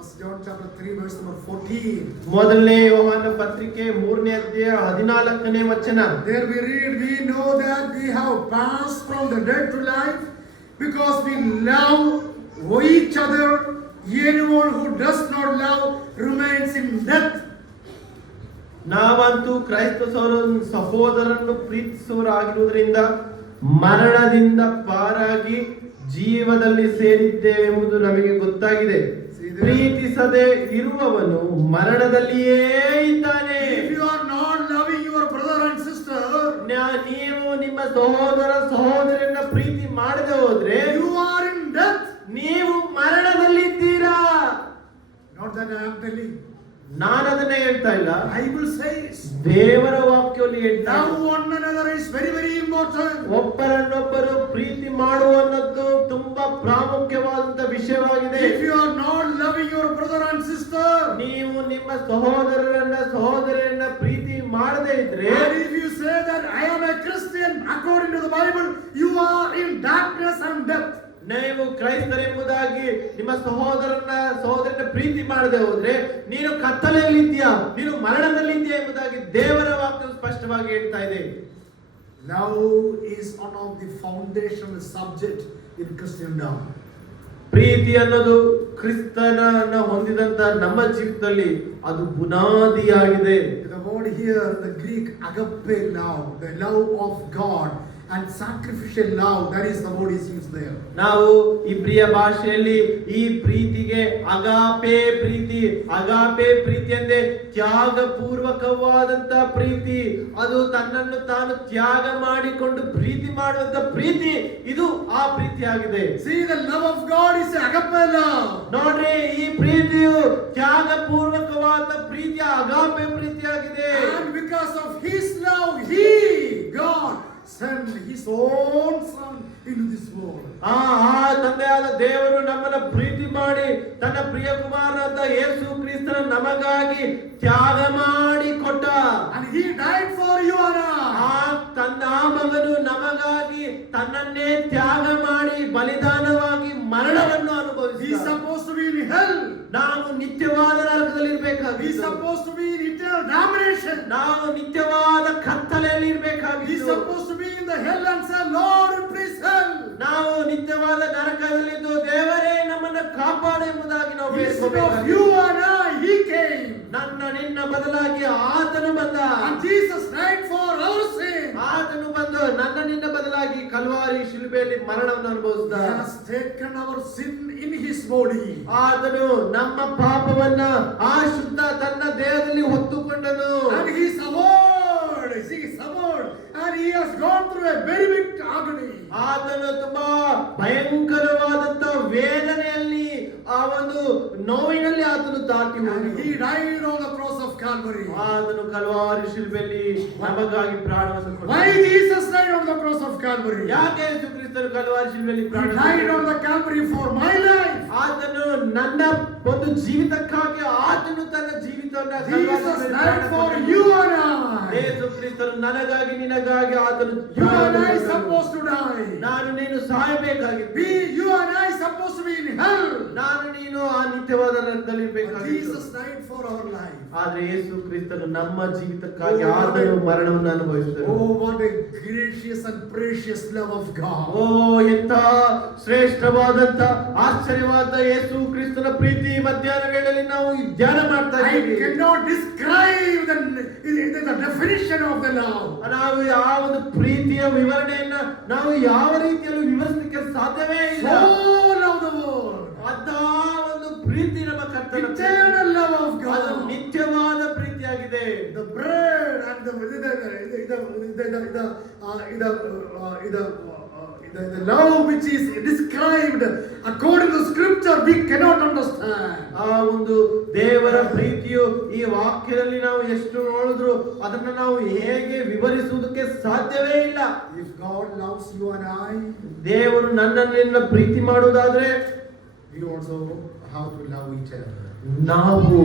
1 John chapter 3 verse number 14. ಮೊದಲನೇ ಯೋಹಾನ ಪತ್ರಿಕೆ 3ನೇ ಅಧ್ಯಾಯ 14ನೇ ವಚನ. There we read, we know that we have passed from the dead to life because we love each other. Anyone who does not love remains in death. ನಾವಂತೂ ಕ್ರೈಸ್ತ ಸಹೋದರನ್ನು ಪ್ರೀತಿಸುವವರಾಗಿರುವುದರಿಂದ ಮರಣದಿಂದ ಪಾರಾಗಿ ಜೀವದಲ್ಲಿ ಸೇರಿದ್ದೇವೆಂಬುದು ನಮಗೆ ಗೊತ್ತಾಗಿದೆ. ಪ್ರೀತಿಸದೆ ಇರುವವನು ಮರಣದಲ್ಲಿಯೇ ಇದ್ದಾನೆ. If you are not loving your brother and sister, ನೀವು ನಿಮ್ಮ ಸಹೋದರ ಸಹೋದರಿಯನ್ನ ಪ್ರೀತಿ ಮಾಡದೆ ಹೋದ್ರೆ you are in death. ನೀವು ಮರಣದಲ್ಲಿದ್ದೀರಾ. Not that I am telling. ನಾನು ಅದನ್ನ ಹೇಳ್ತಾ ಇಲ್ಲ, Bible says. ದೇವರ ವಾಕ್ಯದಲ್ಲಿ ಹೇಳ್ತಾ Love one another is very, very important. ಒಬ್ಬರನ್ನೊಬ್ಬರು ಪ್ರೀತಿ ಮಾಡುವ ಅನ್ನೋದು ತುಂಬಾ ಪ್ರಾಮುಖ್ಯವಾದಂತ ವಿಷಯವಾಗಿದೆ. If you are not loving your brother and sister, ನೀವು ನಿಮ್ಮ ಸಹೋದರರನ್ನ ಸಹೋದರಿಯನ್ನ ಪ್ರೀತಿ ಮಾಡದೇ ಇದ್ರೆ, and if you say that I am a Christian according to the Bible, you are in darkness and death. ನೀವು ಕ್ರೈಸ್ತರೆಂಬುದಾಗಿ ನಿಮ್ಮ ಸಹೋದರನ ಪ್ರೀತಿ ಮಾಡದೆ ಹೋದ್ರೆ ನೀನು ಕತ್ತಲೆಯಲ್ಲಿದ್ದೀಯಾ, ನೀನು ಮರಣದಲ್ಲಿದ್ದೀಯಾ ಎಂಬುದಾಗಿ ದೇವರ ವಾಕ್ಯವು ಸ್ಪಷ್ಟವಾಗಿ ಹೇಳ್ತಾ ಇದೆ. Love is one of the foundational subject in Christendom. ಪ್ರೀತಿ ಅನ್ನೋದು ಕ್ರಿಸ್ತನನ್ನ ಹೊಂದಿದಂತ ನಮ್ಮ ಜೀವಿತದಲ್ಲಿ ಅದು ಬುನಾದಿಯಾಗಿದೆ. The word here, the Greek agape love, the love of God and sacrificial love, that is the word is used there. ನಾವು ಇಬ್ರಿಯ ಭಾಷೆಯಲ್ಲಿ ಈ ಪ್ರೀತಿಗೆ ಅಗಾಪೆ ಪ್ರೀತಿ ಅಂದ್ರೆ ತ್ಯಾಗ ಪೂರ್ವಕವಾದಂತ ಪ್ರೀತಿ, ಅದು ತನ್ನನ್ನು ತಾನು ತ್ಯಾಗ ಮಾಡಿಕೊಂಡು ಪ್ರೀತಿ ಮಾಡುವಂತ ಪ್ರೀತಿ, ಇದು ಆ ಪ್ರೀತಿ ಆಗಿದೆ. See, the love of God is agape love. ನೋಡ್ರಿ, ಈ ಪ್ರೀತಿಯು ತ್ಯಾಗ ಪೂರ್ವಕವಾದ ಪ್ರೀತಿಯ ಅಗಾಪೆ ಪ್ರೀತಿ ಆಗಿದೆ. And because of his love, he, God, sent his own son into this world. ಆ ತಂದೆಯಾದ ದೇವರು ನಮ್ಮನ್ನ ಪ್ರೀತಿ ಮಾಡಿ ತನ್ನ ಪ್ರಿಯ ಕುಮಾರನಾದ ಯೇಸು ಕ್ರಿಸ್ತನ ನಮಗಾಗಿ ತ್ಯಾಗ ಮಾಡಿ ಕೊಟ್ಟ. And he died for you and I. ತನ್ನ ಮಗನು ನಮಗಾಗಿ ತನ್ನನ್ನೇ ತ್ಯಾಗ ಮಾಡಿ ಬಲಿದಾನವಾಗಿ ಮರಣವನ್ನು He is ಅನುಭವಿಸಿದ. supposed to be in hell. ನಾವು ನಿತ್ಯವಾದ ನರಕದಲ್ಲಿ He is ಇರಬೇಕಾಗಿತ್ತು. supposed to be in eternal damnation. ನಾವು ನಿತ್ಯವಾದ ಕತ್ತಲೆಯಲ್ಲಿ He is ಇರಬೇಕಾಗಿತ್ತು. supposed to be in the hell and say, Lord, please help. ನಾವು ನಿತ್ಯವಾದ ನರಕದಲ್ಲಿದ್ದು ದೇವರೇ ನಮ್ಮನ್ನ ಕಾಪಾಡು ಎಂಬುದಾಗಿ ನಾವು Instead of ಬೇಡಿಕೊಳ್ಳಬೇಕಾಗಿತ್ತು. you and I, he came. ನನ್ನ ನಿನ್ನ ಬದಲಾಗಿ ಆತನು ಬಂದ. And Jesus died for our sin. ಆತನು ಬಂದು ನನ್ನ ನಿನ್ನ ಬದಲಾಗಿ ಕಲ್ವಾರಿ ಶಿಲುಬೆಯಲ್ಲಿ ಮರಣವನ್ನು ಅನುಭವಿಸಿದ. He has taken our sin in his body. ಆತನು ನಮ್ಮ ಪಾಪವನ್ನ ಆ ಶುದ್ಧ ತನ್ನ ದೇಹದಲ್ಲಿ ಹೊತ್ತುಕೊಂಡನು. And he suffered. He suffered. And he has gone through a very big agony. ಆತನು ತುಂಬಾ ಭಯಂಕರವಾದಂತ ವೇದನೆಯಲ್ಲಿ ಆ ಒಂದು ನೋವಿನಲ್ಲಿ ಆತನು ದಾಟಿ And ಹೋದನು. he died on the cross of Calvary. ಆತನು ಕಲ್ವಾರಿ ಶಿಲುಬೆಯಲ್ಲಿ ನಮಗಾಗಿ ಪ್ರಾಣವನ್ನು Why ಕೊಟ್ಟನು. Jesus died on the cross of Calvary? ಯಾಕೆ ಯೇಸು ಕ್ರಿಸ್ತನು ಕಲ್ವಾರಿ ಶಿಲುಬೆಯಲ್ಲಿ He ಪ್ರಾಣ died on the Calvary for my life. ಆತನು ನನ್ನ ಒಂದು ಜೀವಿತಕ್ಕಾಗಿ ಆತನು ತನ್ನ ಜೀವಿತವನ್ನ Jesus died for you and I. ಯೇಸು ಕ್ರಿಸ್ತನು ನನಗಾಗಿ ನಿನಗಾಗಿ ಆತನು You and I supposed to die. ನಾನು ನೀನು ಸಾಯಬೇಕಾಗಿತ್ತು. You and I supposed to be in hell. ನಾನು ನೀನು ಆ ನಿತ್ಯವಾದ ನರಕದಲ್ಲಿ But ಇರಬೇಕಾಗಿತ್ತು. Jesus died for our life. ಆದ್ರೆ ಯೇಸು ಕ್ರಿಸ್ತನು ನಮ್ಮ ಜೀವಿತಕ್ಕಾಗಿ ಆತನು ಮರಣವನ್ನು ಅನುಭವಿಸಿದರು. Oh, what a gracious and precious love of God. ಓ, ಎಂತ ಶ್ರೇಷ್ಠವಾದಂತ ಆಶ್ಚರ್ಯವಾದ ಯೇಸು ಕ್ರಿಸ್ತನ ಪ್ರೀತಿ ಮಧ್ಯಾಹ್ನ ವೇಳೆಯಲ್ಲಿ ನಾವು ಧ್ಯಾನ ಮಾಡ್ತಾ I ಇದ್ದೀವಿ. cannot describe the definition of the love. ನಾವು ಯಾವ ಒಂದು ಪ್ರೀತಿಯ ವಿವರಣೆಯನ್ನ ನಾವು ಯಾವ ರೀತಿಯಲ್ಲೂ ವಿವರಿಸಲಿಕ್ಕೆ ಸಾಧ್ಯವೇ ಇಲ್ಲ. So love the world. ಅಂತ ಒಂದು ಪ್ರೀತಿ ನಮ್ಮ ಕರ್ತನ ಪ್ರೀತಿ. Eternal love of ಅದು God. ನಿತ್ಯವಾದ ಪ್ರೀತಿಯಾಗಿದೆ. The bread and the love which is described according to scripture we cannot understand. ಆ ಒಂದು ದೇವರ ಪ್ರೀತಿಯು ಈ ವಾಕ್ಯದಲ್ಲಿ ನಾವು ಎಷ್ಟು ನೋಡಿದ್ರು ಅದನ್ನ ನಾವು ಹೇಗೆ ವಿವರಿಸುವುದಕ್ಕೆ ಸಾಧ್ಯವೇ ಇಲ್ಲ. If God loves you and I, ದೇವರು ನನ್ನನ್ನು ಪ್ರೀತಿ ಮಾಡುವುದಾದ್ರೆ we also have to love each other. ನಾವು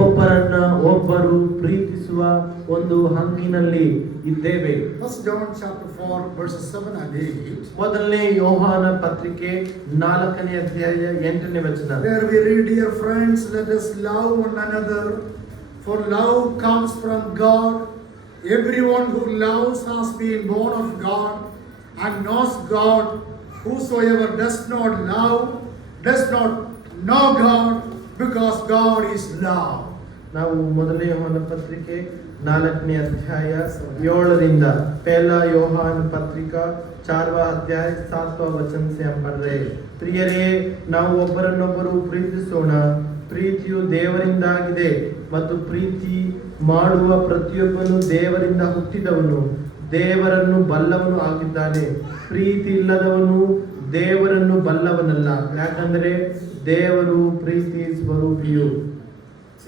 ಒಬ್ಬರನ್ನ ಒಬ್ಬರು ಪ್ರೀತಿಸುವ ಒಂದು ಹಂಗಿನಲ್ಲಿ ಇದ್ದೇವೆ. First John chapter 4 verses 7 and 8. ಮೊದಲನೇ ಯೋಹಾನ ಪತ್ರಿಕೆ 4ನೇ ಅಧ್ಯಾಯ 8ನೇ ವಚನ. There we read, dear friends, let us love one another, for love comes from God. Everyone who loves has been born of God and knows God. Whosoever does not love does not know God, because God is love. ನಾವು ಮೊದಲನೇ ಯೋಹಾನ ಪತ್ರಿಕೆ 4ನೇ ಅಧ್ಯಾಯ 7ರಿಂದ पहला ಯೋಹಾನ ಪತ್ರಿಕಾ 4वां अध्याय 7वां वचन से हम पढ़ रहे हैं. ಪ್ರಿಯರೇ, ನಾವು ಒಬ್ಬರನ್ನೊಬ್ಬರು ಪ್ರೀತಿಸೋಣ. ಪ್ರೀತಿಯು ದೇವರಿಂದಾಗಿದೆ ಮತ್ತು ಪ್ರೀತಿ ಮಾಡುವ ಪ್ರತಿಯೊಬ್ಬನು ದೇವರಿಂದ ಹುಟ್ಟಿದವನು. ದೇವರನ್ನು ಬಲ್ಲವನು ಆಗಿದ್ದಾನೆ. ಪ್ರೀತಿ ಇಲ್ಲದವನು ದೇವರನ್ನು ಬಲ್ಲವನಲ್ಲ, ಯಾಕಂದ್ರೆ ದೇವರು ಪ್ರೀತಿ ಸ್ವರೂಪಿಯು.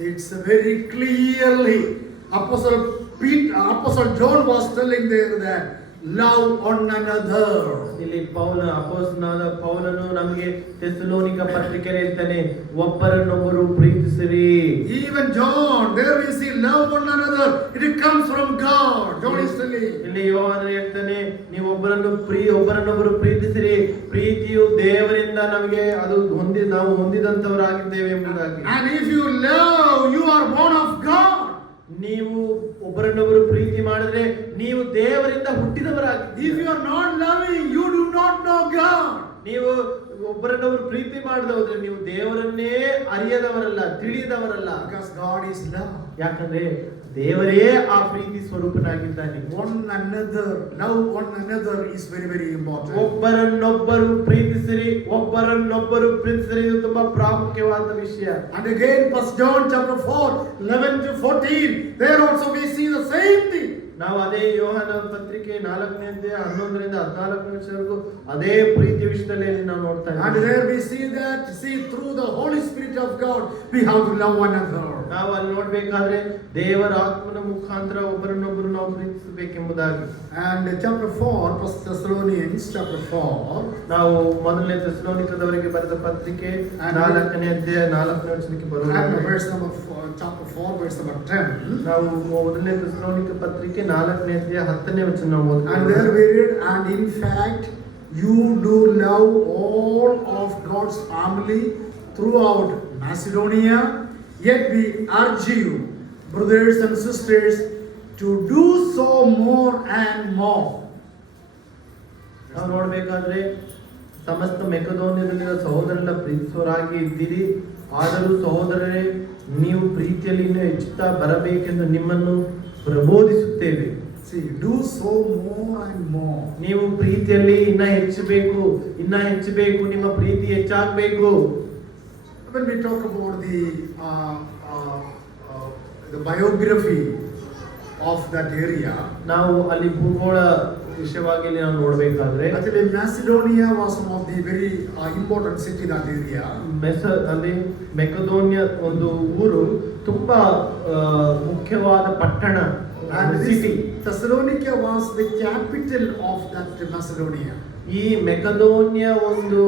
It's very clearly Apostle John was telling there that love one another. ಇಲ್ಲಿ ಅಪೊಸ್ತಲನಾದ ಪೌಲನು ನಮಗೆ ಥೆಸಲೋನಿಕ ಪತ್ರಿಕೆಯಲ್ಲಿ ಹೇಳ್ತಾನೆ, ಒಬ್ಬರನ್ನೊಬ್ಬರು ಪ್ರೀತಿಸಿರಿ. Even John, there we see love one another. It comes from God. John is telling. ಇಲ್ಲಿ ಯೋಹಾನ ಹೇಳ್ತಾನೆ, ನೀವು ಒಬ್ಬರನ್ನೊಬ್ಬರು ಪ್ರೀತಿಸಿರಿ, ಪ್ರೀತಿಯು ದೇವರಿಂದ ನಮಗೆ ಅದು ನಾವು ಹೊಂದಿದಂತವರಾಗಿದ್ದೇವೆ ಎಂಬುದಾಗಿ. And if you love, you are born of God. ನೀವು ಒಬ್ಬರನ್ನೊಬ್ಬರು ಪ್ರೀತಿ ಮಾಡಿದ್ರೆ ನೀವು ದೇವರಿಂದ ಹುಟ್ಟಿದವರಾಗಿದ್ದೀರಿ. If you are not loving, you do not know God. ನೀವು ಒಬ್ಬರನ್ನೊಬ್ಬರು ಪ್ರೀತಿ ಮಾಡದೆ ಹೋದ್ರೆ ನೀವು ದೇವರನ್ನೇ ಅರಿಯದವರಲ್ಲ, ತಿಳಿಯದವರಲ್ಲ. Because God is love. ಯಾಕಂದ್ರೆ ದೇವರೇ ಆ ಪ್ರೀತಿ ಸ್ವರೂಪನಾಗಿದ್ದಾನೆ. One another, love one another is very, very important. ಒಬ್ಬರನ್ನೊಬ್ಬರು ಪ್ರೀತಿಸಿರಿ, ಇದು ತುಂಬಾ ಪ್ರಾಮುಖ್ಯವಾದ ವಿಷಯ. And again, 1 John chapter 4, 11 to 14, there also we see the same thing. ನಾವು ಅದೇ ಯೋಹಾನ ಪತ್ರಿಕೆ 4ನೇ ಅಧ್ಯಾಯ 11ರಿಂದ 14ವರೆಗೂ ಅದೇ ಪ್ರೀತಿ ವಿಷಯದಲ್ಲಿ ನಾವು ನೋಡ್ತಾ ಇದ್ದೀವಿ. And there we see through the Holy Spirit of God we have to love one another. ನಾವು ಅಲ್ಲಿ ನೋಡ್ಬೇಕಾದ್ರೆ ದೇವರ ಆತ್ಮನ ಮುಖಾಂತರ ಒಬ್ಬರನ್ನೊಬ್ಬರು ನಾವು ಪ್ರೀತಿಸಬೇಕೆಂಬುದಾಗಿ. And chapter 4, 1 Thessalonians chapter 4, ನಾವು ಮೊದಲನೇ ಥೆಸಲೋನಿಕದವರಿಗೆ ಬರೆದ ಪತ್ರಿಕೆ 4ನೇ ಅಧ್ಯಾಯ 4ನೇ ವಚನಕ್ಕೆ ಬರೋಣ. verse number 4, chapter 4 verse number 10. ನಾವು ಮೊದಲನೇ ಥೆಸಲೋನಿಕ ಪತ್ರಿಕೆ 4ನೇ ಅಧ್ಯಾಯ 10ನೇ ವಚನ ನಾವು ಓದ್ತೀವಿ. And there we read, and in fact you do love all of God's family throughout Macedonia, yet we urge you, brothers and sisters, to do so more and more. ನಾವು ನೋಡ್ಬೇಕಾದ್ರೆ ಸಮಸ್ತ ಮೆಕೆದೋನ್ಯದಲ್ಲಿರುವ ಸಹೋದರರ ಪ್ರೀತಿಸುವರಾಗಿ ಇದ್ದೀರಿ, ಆದರೂ ಸಹೋದರರೇ ನೀವು ಪ್ರೀತಿಯಲ್ಲಿ ಇನ್ನೂ ಹೆಚ್ಚುತ್ತಾ ಬರಬೇಕೆಂದು ನಿಮ್ಮನ್ನು ಪ್ರಬೋಧಿಸುತ್ತೇವೆ. See, do so more and more. ನೀವು ಪ್ರೀತಿಯಲ್ಲಿ ಇನ್ನ ಹೆಚ್ಚಬೇಕು, ನಿಮ್ಮ ಪ್ರೀತಿ ಹೆಚ್ಚಾಗಬೇಕು. When we talk about the biography of that area, ನಾವು ಅಲ್ಲಿ ಭೂಗೋಳ ವಿಷಯವಾಗಿ ನಾವು ನೋಡಬೇಕಾದ್ರೆ actually Macedonia was one of the very important city that area. ಅಲ್ಲಿ ಮೆಕೆದೋನ್ಯ ಒಂದು ಊರು ತುಂಬಾ ಮುಖ್ಯವಾದ ಪಟ್ಟಣ, city. Thessalonica was the capital of that Macedonia. ಈ ಮೆಕೆದೋನ್ಯ ಒಂದು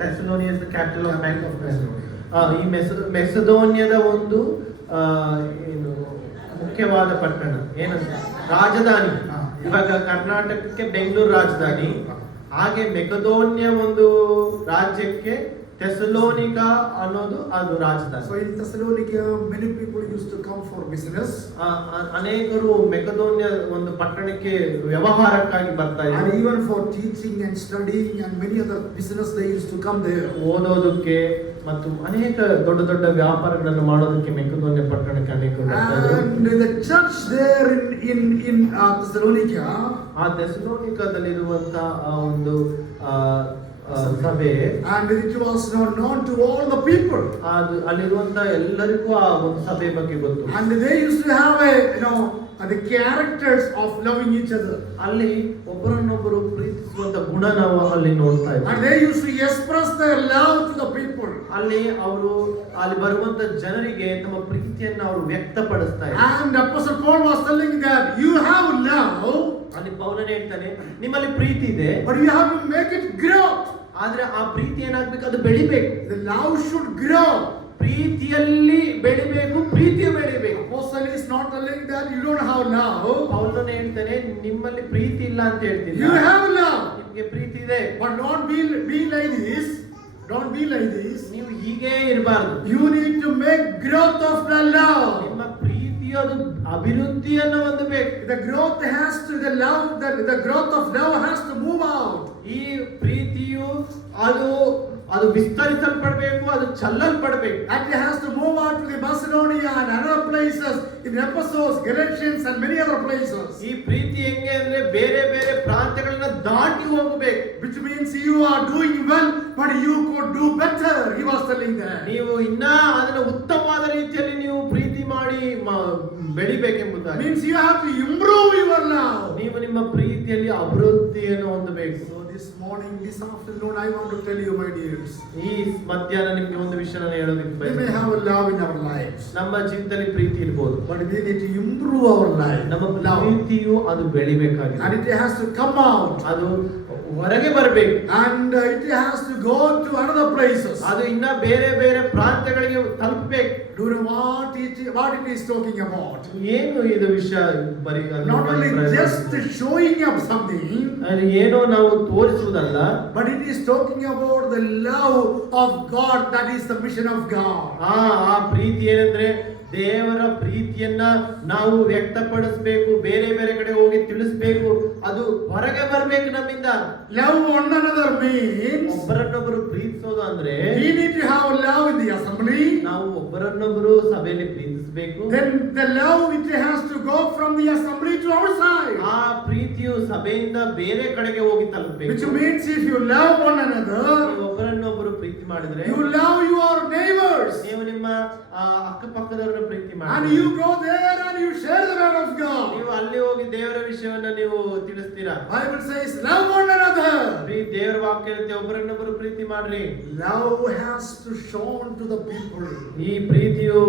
Thessalonia is the capital of Macedonia. ಈ ಮೆಸೆದೋನಿಯಾದ ಒಂದು ಏನು ಮುಖ್ಯವಾದ ಪಟ್ಟಣ ಏನಂತ ರಾಜಧಾನಿ. ಇವಾಗ ಕರ್ನಾಟಕಕ್ಕೆ ಬೆಂಗಳೂರು ರಾಜಧಾನಿ, ಹಾಗೆ ಮೆಕೆದೋನ್ಯ ಒಂದು ರಾಜ್ಯಕ್ಕೆ ಥೆಸಲೋನಿಕಾ ಅನ್ನೋದು ಅದು ರಾಜಧಾನಿ. So in Thessalonica many people used to come for business. ಅನೇಕರು ಮೆಕೆದೋನ್ಯ ಒಂದು ಪಟ್ಟಣಕ್ಕೆ ವ್ಯವಹಾರಕ್ಕಾಗಿ ಬರ್ತಾ ಇದ್ರು. And even for teaching and studying and many other business they used to come there. ಓದೋದಕ್ಕೆ ಮತ್ತು ಅನೇಕ ದೊಡ್ಡ ದೊಡ್ಡ ವ್ಯಾಪಾರಗಳನ್ನು ಮಾಡೋದಕ್ಕೆ ಮೆಕೆದೋನ್ಯ ಪಟ್ಟಣಕ್ಕೆ ಅನೇಕರು ಬರ್ತಾ ಇದ್ರು. And the church there in Thessalonica, ಆ ಥೆಸಲೋನಿಕಾದಲ್ಲಿರುವಂತ ಒಂದು ಸಭೆ, and it was not known to all the people. ಅದು ಅಲ್ಲಿರುವಂತ ಎಲ್ಲರಿಗೂ ಆ ಒಂದು ಸಭೆ ಬಗ್ಗೆ ಗೊತ್ತು. And they used to have the characters of loving each other. ಅಲ್ಲಿ ಒಬ್ಬರನ್ನೊಬ್ಬರು ಪ್ರೀತಿಸುವಂತ ಗುಣ ನಾವು ಅಲ್ಲಿ ನೋಡ್ತಾ ಇದ್ದೀವಿ. And they used to express their love to the people. ಅಲ್ಲಿ ಅವರು ಅಲ್ಲಿ ಬರುವಂತ ಜನರಿಗೆ ತಮ್ಮ ಪ್ರೀತಿಯನ್ನು ಅವರು ವ್ಯಕ್ತಪಡಿಸ್ತಾ ಇದ್ದಾರೆ. And Apostle Paul was telling that you have love. ಅಲ್ಲಿ ಪೌಲನು ಹೇಳ್ತಾನೆ, ನಿಮ್ಮಲ್ಲಿ ಪ್ರೀತಿ ಇದೆ, but you have to make it grow. ಆದ್ರೆ ಆ ಪ್ರೀತಿ ಏನಾಗಬೇಕು, ಅದು ಬೆಳಿಬೇಕು. The love should grow. ಪ್ರೀತಿಯಲ್ಲಿ ಬೆಳಿಬೇಕು, ಪ್ರೀತಿಯ ಬೆಳಿಬೇಕು. Apostle is not telling that you don't have love. ಪೌಲನು ಹೇಳ್ತಾನೆ, ನಿಮ್ಮಲ್ಲಿ ಪ್ರೀತಿ ಇಲ್ಲ ಅಂತ ಹೇಳ್ತೀನಿ. You have love. ನಿಮಗೆ ಪ್ರೀತಿ ಇದೆ, but don't be like this. Don't be like this. ನೀವು ಹೀಗೆ ಇರಬಾರದು. You need to make growth of the love. ನಿಮ್ಮ ಪ್ರೀತಿಯ ಅಭಿವೃದ್ಧಿಯನ್ನು ಹೊಂದಬೇಕು. The growth has to the growth of love has to move out. ಈ ಪ್ರೀತಿಯು ಅದು ವಿಸ್ತರಿಸಲ್ಪಡಬೇಕು, ಅದು ಚಲ್ಲಲ್ಪಡಬೇಕು. And it has to move out to the Macedonia and other places, in Ephesus, Galatians and many other places. ಈ ಪ್ರೀತಿ ಹೆಂಗೆ ಅಂದ್ರೆ ಬೇರೆ ಬೇರೆ ಪ್ರಾಂತ್ಯಗಳನ್ನ ದಾಟಿ ಹೋಗಬೇಕು. Which means you are doing well, but you could do better. He was telling that. ನೀವು ಇನ್ನ ಅದನ್ನ ಉತ್ತಮವಾದ ರೀತಿಯಲ್ಲಿ ನೀವು ಪ್ರೀತಿ ಮಾಡಿ ಬೆಳಿಬೇಕೆಂಬುದಾಗಿ. Means you have to improve your love. ನೀವು ನಿಮ್ಮ ಪ್ರೀತಿಯಲ್ಲಿ ಅಭಿವೃದ್ಧಿಯನ್ನು ಹೊಂದಬೇಕು. So this morning, this afternoon, I want to tell you, my dears, ಈ ಮಧ್ಯಾಹ್ನ ನಿಮ್ಗೆ ಒಂದು ವಿಷಯ ನಾನು ಹೇಳೋದಕ್ಕೆ we may ಬಯಸ್ತೇನೆ. have a love in our lives, ನಮ್ಮ ಜೀವಿತದಲ್ಲಿ ಪ್ರೀತಿ ಇರ್ಬೋದು, but we need to improve our life. ನಮ್ಮ Love. ಪ್ರೀತಿಯು ಅದು ಬೆಳಿಬೇಕಾಗಿದೆ, And it has to come out. ಅದು ಹೊರಗೆ ಬರಬೇಕು, And it has to go to another places. ಅದು ಇನ್ನ ಬೇರೆ ಬೇರೆ ಪ್ರಾಂತ್ಯಗಳಿಗೆ ತಲುಪಬೇಕು. Do you know what it is talking about? ಏನು ಇದು ವಿಷಯ ಬರೀ ಅದು Not only just showing up something, ಅದು ಏನೋ ನಾವು ತೋರಿಸುವುದಲ್ಲ, but it is talking about the love of God. That is the mission of God. ಆ ಪ್ರೀತಿ ಏನಂದ್ರೆ ದೇವರ ಪ್ರೀತಿಯನ್ನ ನಾವು ವ್ಯಕ್ತಪಡಿಸಬೇಕು, ಬೇರೆ ಬೇರೆ ಕಡೆ ಹೋಗಿ ತಿಳಿಸ್ಬೇಕು, ಅದು ಹೊರಗೆ ಬರ್ಬೇಕು ನಮ್ಮಿಂದ. Love one another means ಒಬ್ಬರನ್ನೊಬ್ಬರು ಪ್ರೀತಿಸೋದು ಅಂದ್ರೆ we need to have love in the assembly. ನಾವು ಒಬ್ಬರನ್ನೊಬ್ಬರು ಸಭೆಯಲ್ಲಿ ಪ್ರೀತಿಸಬೇಕು. Then the love it has to go from the assembly to outside. ಆ ಪ್ರೀತಿಯು ಸಭೆಯಿಂದ ಬೇರೆ ಕಡೆಗೆ ಹೋಗಿ ತಲುಪಬೇಕು. Which means if you love one another, ನೀವು ಒಬ್ಬರನ್ನೊಬ್ಬರು ಪ್ರೀತಿ ಮಾಡಿದ್ರೆ you love your neighbors. ನೀವು ನಿಮ್ಮ ಅಕ್ಕಪಕ್ಕದವರನ್ನ ಪ್ರೀತಿ And ಮಾಡಿ you go there and you share the word of God. ನೀವು ಅಲ್ಲಿ ಹೋಗಿ ದೇವರ ವಿಷಯವನ್ನ ನೀವು ತಿಳಿಸ್ತೀರಾ. Bible says love one another. ದೇವರ ವಾಕ್ಯ ಹೇಳುತ್ತೆ ಒಬ್ಬರನ್ನೊಬ್ಬರು ಪ್ರೀತಿ ಮಾಡ್ರಿ. Love has to shown to the people. ಈ ಪ್ರೀತಿಯು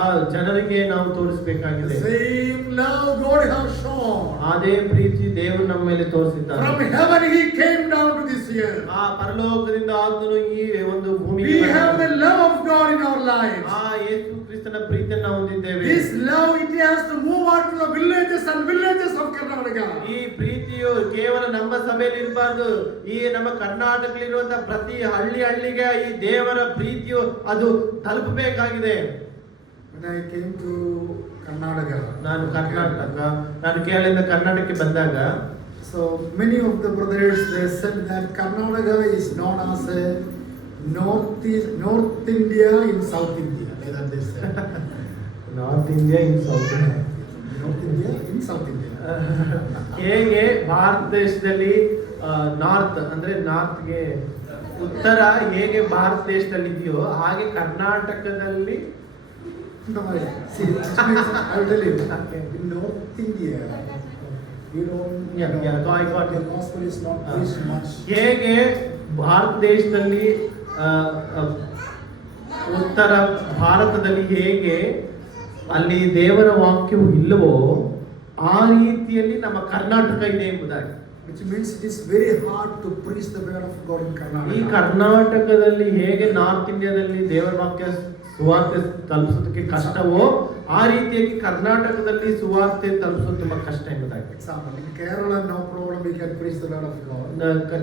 ಆ ಜನರಿಗೆ ನಾವು ತೋರಿಸಬೇಕಾಗಿದೆ. Same love God has shown. ಅದೇ ಪ್ರೀತಿ ದೇವರು ನಮ್ಮ ಮೇಲೆ ತೋರಿಸಿದ್ದಾನೆ. From heaven he came down to this earth. ಆ ಪರಲೋಕದಿಂದ ಆತನು ಈ ಒಂದು ಭೂಮಿಗೆ We have the love of God in our lives. ಆ ಯೇಸು ಕ್ರಿಸ್ತನ ಪ್ರೀತಿಯನ್ನು ನಾವು ಹೊಂದಿದ್ದೇವೆ. This love it has to move out to the villages and villages of Karnataka. ಈ ಪ್ರೀತಿಯು ಕೇವಲ ನಮ್ಮ ಸಭೆಯಲ್ಲಿ ಇರಬಾರ್ದು, ಈ ನಮ್ಮ ಕರ್ನಾಟಕದಲ್ಲಿರುವಂತಹ ಪ್ರತಿ ಹಳ್ಳಿಗೆ ಈ ದೇವರ ಪ್ರೀತಿಯು ಅದು ತಲುಪಬೇಕಾಗಿದೆ. When I came to Karnataka, ನಾನು ಕೇರಳದಿಂದ ಕರ್ನಾಟಕಕ್ಕೆ ಬಂದಾಗ so many of the brothers they said that Karnataka is known as a North India in South India. Like that they said. North India in south India. North India in South India. ಹೇಗೆ ಭಾರತ ದೇಶದಲ್ಲಿ ನಾರ್ತ್ ಅಂದ್ರೆ ನಾರ್ತ್ಗೆ ಉತ್ತರ ಹೇಗೆ ಭಾರತ ದೇಶದಲ್ಲಿ ಇದೆಯೋ ಹಾಗೆ ಕರ್ನಾಟಕದಲ್ಲಿ No, see, I will tell you. In North India, you don't. I got The it. gospel is not preached much. ಹೇಗೆ ಭಾರತ ದೇಶದಲ್ಲಿ ಉತ್ತರ ಭಾರತದಲ್ಲಿ ಹೇಗೆ ಅಲ್ಲಿ ದೇವರ ವಾಕ್ಯವು ಇಲ್ಲವೋ ಆ ರೀತಿಯಲ್ಲಿ ನಮ್ಮ ಕರ್ನಾಟಕ ಇದೆ ಎಂಬುದಾಗಿ. Which means it is very hard to preach the word of God in Karnataka. ಈ ಕರ್ನಾಟಕದಲ್ಲಿ ಹೇಗೆ ನಾರ್ತ್ ಇಂಡಿಯಾದಲ್ಲಿ ದೇವರ ವಾಕ್ಯ ಸುವಾರ್ತೆ ತಲುಪಿಸೋದಕ್ಕೆ ಕಷ್ಟವೋ ಆ ರೀತಿಯಾಗಿ ಕರ್ನಾಟಕದಲ್ಲಿ ಸುವಾರ್ತೆ ತಲುಪಿಸೋದು ತುಂಬಾ ಕಷ್ಟ ಎಂಬುದಾಗಿ. Example, in Kerala, no problem, we can preach the word of God.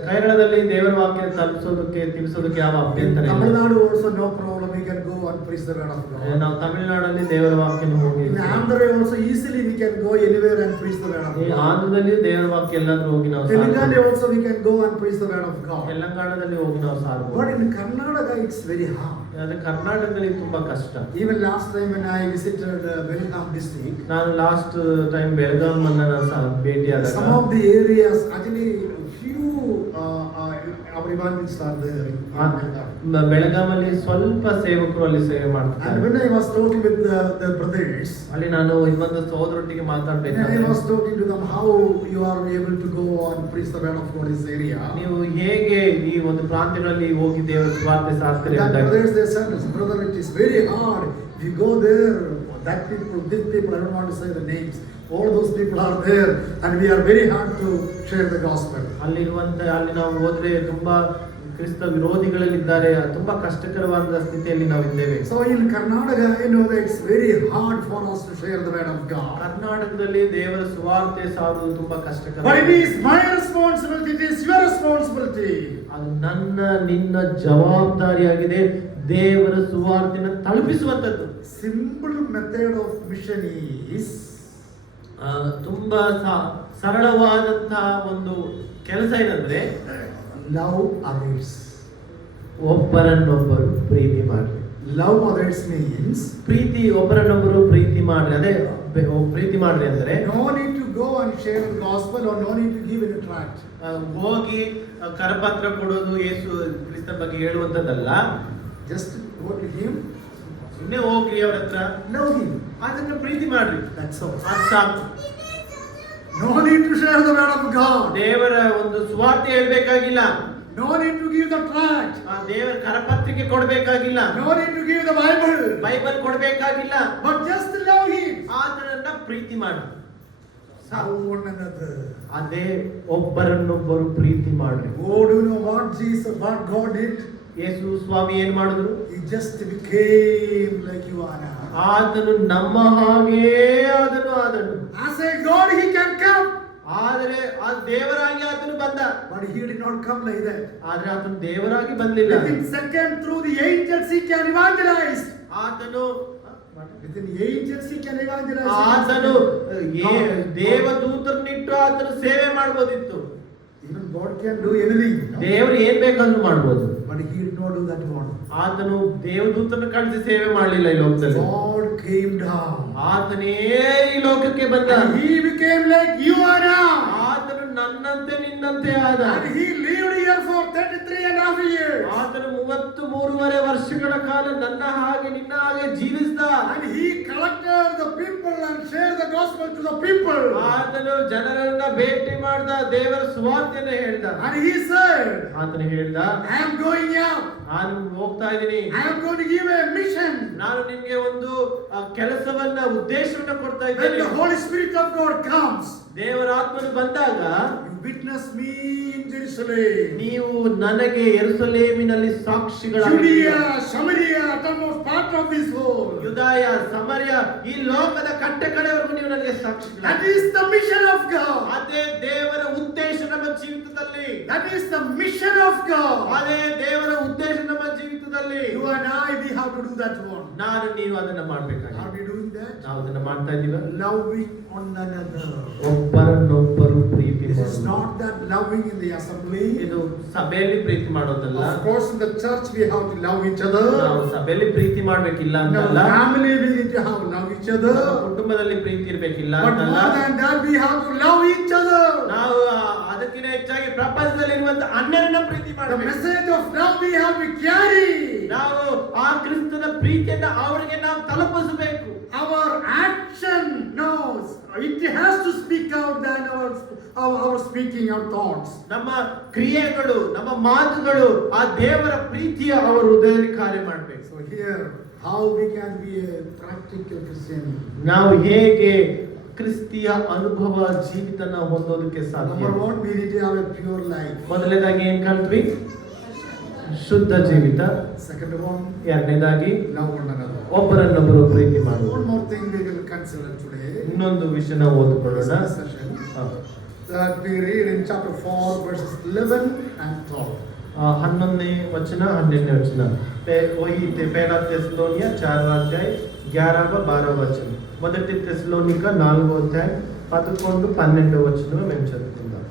ಕೇರಳದಲ್ಲಿ ದೇವರ ವಾಕ್ಯ ತಿಳಿಸೋದಕ್ಕೆ ಯಾವ ಅಭ್ಯಂತರ In ಇಲ್ಲ. Tamil Nadu also no problem, we can go and preach the word of God. ನಾವು ತಮಿಳುನಾಡಲ್ಲಿ ದೇವರ ವಾಕ್ಯನ ಹೋಗಿ, In Andhra also easily we can go anywhere and preach the word of ಈ God. ಆಂಧ್ರದಲ್ಲಿ ದೇವರ ವಾಕ್ಯ ಎಲ್ಲಾದ್ರೂ ಹೋಗಿ ನಾವು Telangana also we can go and preach the word of God. ತೆಲಂಗಾಣದಲ್ಲಿ ಹೋಗಿ ನಾವು ಸಾರಬಹುದು. But in Karnataka it's very hard. ಆದ್ರೆ ಕರ್ನಾಟಕದಲ್ಲಿ ತುಂಬಾ ಕಷ್ಟ. Even last time when I visited Belgaum district, ನಾನು ಲಾಸ್ಟ್ ಟೈಮ್ ಬೆಳಗಾಂ ಅನ್ನ ಭೇಟಿಯಾದಾಗ some of the areas actually few our evangelists are there in Belgaum. ಬೆಳಗಾಮಲ್ಲಿ ಸ್ವಲ್ಪ ಸೇವಕರು ಅಲ್ಲಿ ಸೇವೆ And ಮಾಡ್ತಾರೆ. when I was talking with the brothers, ಅಲ್ಲಿ ನಾನು ಇನ್ನೊಂದು ಸಹೋದರೊಟ್ಟಿಗೆ and I ಮಾತಾಡ್ಬೇಕಾದ್ರೆ was talking to them how you are able to go and preach the word of God in this area. ನೀವು ಹೇಗೆ ಈ ಒಂದು ಪ್ರಾಂತ್ಯಗಳಲ್ಲಿ ಹೋಗಿ ದೇವರ ಸ್ವಾರ್ಥ ಸಾರ್ತಾರೆ That ಅಂದಾಗ brothers they said, brother, it is very hard. If you go there, that people, this people, I don't want to say the names. All those people are there, and we are very hard to share the gospel. ಅಲ್ಲಿ ನಾವು ಹೋದ್ರೆ ತುಂಬಾ ಕ್ರಿಸ್ತ ವಿರೋಧಿಗಳಲ್ಲಿದ್ದಾರೆ, ತುಂಬಾ ಕಷ್ಟಕರವಾದ ಸ್ಥಿತಿಯಲ್ಲಿ ನಾವು ಇದ್ದೇವೆ. So in Karnataka, I know that it's very hard for us to share the word of God. ಕರ್ನಾಟಕದಲ್ಲಿ ದೇವರ ಸುವಾರ್ತೆ ಸಾರುವುದು ತುಂಬಾ ಕಷ್ಟಕರ. But it is my responsibility, it is your responsibility. ಅದು ನಿನ್ನ ಜವಾಬ್ದಾರಿಯಾಗಿದೆ ದೇವರ ಸುವಾರ್ತೆನ ತಲುಪಿಸುವಂತದ್ದು. Simple method of mission is ತುಂಬಾ ಸರಳವಾದಂತಹ ಒಂದು ಕೆಲಸ ಏನಂದ್ರೆ love others. ಒಬ್ಬರನ್ನೊಬ್ಬರು ಪ್ರೀತಿ ಮಾಡ್ರಿ. Love others means ಒಬ್ಬರನ್ನೊಬ್ಬರು ಪ್ರೀತಿ ಮಾಡ್ರಿ. ಅದೇ ಪ್ರೀತಿ ಮಾಡ್ರಿ ಅಂದ್ರೆ no need to go and share the gospel or no need to give any tract. ಹೋಗಿ ಕರಪತ್ರ ಕೊಡೋದು ಯೇಸು ಕ್ರಿಸ್ತನ ಬಗ್ಗೆ ಹೇಳುವಂತದ್ದಲ್ಲ. Just go to him, ಸುಮ್ಮನೆ ಹೋಗ್ರಿ ಅವ್ರ ಹತ್ರ, love him. ಅದನ್ನ ಪ್ರೀತಿ ಮಾಡ್ರಿ. That's all. ಅದು ಸಾಕು. No need to share the word of God. ದೇವರ ಒಂದು ಸುವಾರ್ತೆ ಹೇಳ್ಬೇಕಾಗಿಲ್ಲ. No need to give the tract. ಆ ದೇವರ ಕರಪತ್ರಿಕೆ ಕೊಡ್ಬೇಕಾಗಿಲ್ಲ. No need to give the Bible. Bible ಕೊಡ್ಬೇಕಾಗಿಲ್ಲ. But just love Him. ಆತನನ್ನ ಪ್ರೀತಿ ಮಾಡಿ. Love one another. ಅದೇ ಒಬ್ಬರನ್ನೊಬ್ಬರು ಪ್ರೀತಿ ಮಾಡ್ರಿ. Oh, do you know what God did? ಯೇಸು ಸ್ವಾಮಿ ಏನ್ ಮಾಡಿದ್ರು? He just became like you are now. ಆತನು ನಮ್ಮ ಹಾಗೇ ಆದನು. As a God, He can come. ಆದರೆ ಆ ದೇವರಾಗಿ ಆತನು ಬಂದ. But He did not come like that. ಆದ್ರೆ ಆತನು ದೇವರಾಗಿ ಬಂದಿಲ್ಲ. Within second, through the angels, He can evangelize. ಆತನು Within angels, He can evangelize. ಆತನು ದೇವದೂತರನ್ನಿಟ್ಟು ಆತನು ಸೇವೆ ಮಾಡಬಹುದಿತ್ತು. Even God can do anything. ದೇವರು ಏನ್ ಬೇಕಾದ್ರೂ ಮಾಡಬಹುದು. But He did not do that one. ಆತನು ದೇವದೂತರನ್ನು ಕಳಿಸಿ ಸೇವೆ ಮಾಡಲಿಲ್ಲ ಈ ಲೋಕದಲ್ಲಿ. God came down. ಆತನೇ ಈ ಲೋಕಕ್ಕೆ ಬಂದ. And He became like you are now. ಆತನು ನನ್ನಂತೆ ನಿನ್ನಂತೆ ಆದ. And He lived here for 33.5 years. ಆತನು 33.5 ವರ್ಷಗಳ ಕಾಲ ನನ್ನ ಹಾಗೆ ನಿನ್ನ ಹಾಗೆ ಜೀವಿಸಿದ. And He collected the people and shared the gospel to the people. ಆತನು ಜನರನ್ನ ಭೇಟಿ ಮಾಡಿದ, ದೇವರ ಸುವಾರ್ತೆಯನ್ನು ಹೇಳಿದ. And He said, ಆತನು ಹೇಳಿದ, I am going out. ನಾನು ಹೋಗ್ತಾ ಇದ್ದೀನಿ. I am going to give a mission. ನಾನು ನಿಮಗೆ ಒಂದು ಕೆಲಸವನ್ನ ಉದ್ದೇಶವನ್ನ ಕೊಡ್ತಾ When ಇದ್ದೇನೆ. the Holy Spirit of God comes, ದೇವರ ಆತ್ಮನು ಬಂದಾಗ you witness me in Jerusalem, ನೀವು ನನಗೆ ಯೆರೂಸಲೇಮಿನಲ್ಲಿ ಸಾಕ್ಷಿಗಳಾಗಿದ್ದೀರಿ. Judea, Samaria, uttermost part of this world. ಯುದಾಯ, ಸಮರ್ಯ, ಈ ಲೋಕದ ಕಟ್ಟ ಕಡೆವರೆಗೂ ನೀವು ನನಗೆ ಸಾಕ್ಷಿಗಳು. That is the mission of God. ಅದೇ ದೇವರ ಉದ್ದೇಶ ನಮ್ಮ ಜೀವಿತದಲ್ಲಿ. That is the mission of God. ಅದೇ ದೇವರ ಉದ್ದೇಶ ನಮ್ಮ ಜೀವಿತದಲ್ಲಿ. You and I, we have to do that one. ನಾನು ನೀವು ಅದನ್ನ ಮಾಡಬೇಕಾಗಿದೆ. Are we doing that? ನಾವು ಅದನ್ನ ಮಾಡ್ತಾ ಇದ್ದೀವ. Loving one another. ಒಬ್ಬರನ್ನೊಬ್ಬರು ಪ್ರೀತಿ This is ಮಾಡೋದು. not that loving in the assembly. ಇದು ಸಭೆಯಲ್ಲಿ ಪ್ರೀತಿ ಮಾಡೋದಲ್ಲ. Of course, in the church we have to love each other. ನಾವು ಸಭೆಯಲ್ಲಿ ಪ್ರೀತಿ ಮಾಡ್ಬೇಕಿಲ್ಲ In our ಅಂತಲ್ಲ. family we need to have love each other. ನಮ್ಮ ಕುಟುಂಬದಲ್ಲಿ ಪ್ರೀತಿ ಇರ್ಬೇಕಿಲ್ಲ But ಅಂತಲ್ಲ. more than that, we have to love each other. ನಾವು ಅದಕ್ಕಿಂತ ಹೆಚ್ಚಾಗಿ ಪ್ರಪಂಚದಲ್ಲಿರುವಂತ ಅನ್ಯರನ್ನ ಪ್ರೀತಿ The ಮಾಡಬೇಕು. message of love we have to carry. ನಾವು ಆ ಕ್ರಿಸ್ತನ ಪ್ರೀತಿಯನ್ನ ಅವರಿಗೆ ನಾವು ತಲುಪಿಸಬೇಕು. Our action knows it has to speak out than our speaking, our thoughts. ನಮ್ಮ ಕ್ರಿಯೆಗಳು, ನಮ್ಮ ಮಾತುಗಳು ಆ ದೇವರ ಪ್ರೀತಿಯ ಅವರ ಹೃದಯದಲ್ಲಿ ಕಾರ್ಯ ಮಾಡಬೇಕು. So here, how we can be a practical Christian? ನಾವು ಹೇಗೆ ಕ್ರಿಸ್ತಿಯ ಅನುಭವ ಜೀವಿತನ ಹೊಂದೋದಕ್ಕೆ ಸಾಧ್ಯ? Number one, we need to have a pure life. ಮೊದಲನೇದಾಗಿ ಏನ್ ಕಲ್ತ್ವಿ? ಶುದ್ಧ ಜೀವಿತ. Second one, ಎರಡನೇದಾಗಿ love one another. ಒಬ್ಬರನ್ನೊಬ್ಬರು ಪ್ರೀತಿ ಮಾಡುವುದು. One more thing we will consider today. ಇನ್ನೊಂದು ವಿಷಯನ ಓದಿಕೊಳ್ಳೋಣ. This session that we read in chapter 4 verses 11 and 12. 11ನೇ ವಚನ 12ನೇ वचन वही पहला थेसलोनिया 4वां अध्याय 11-12 वचन. మొదటి తెస్సలోనిక 4వ అధ్యాయం 11-12 వచనం మేము చదువుకుందాం.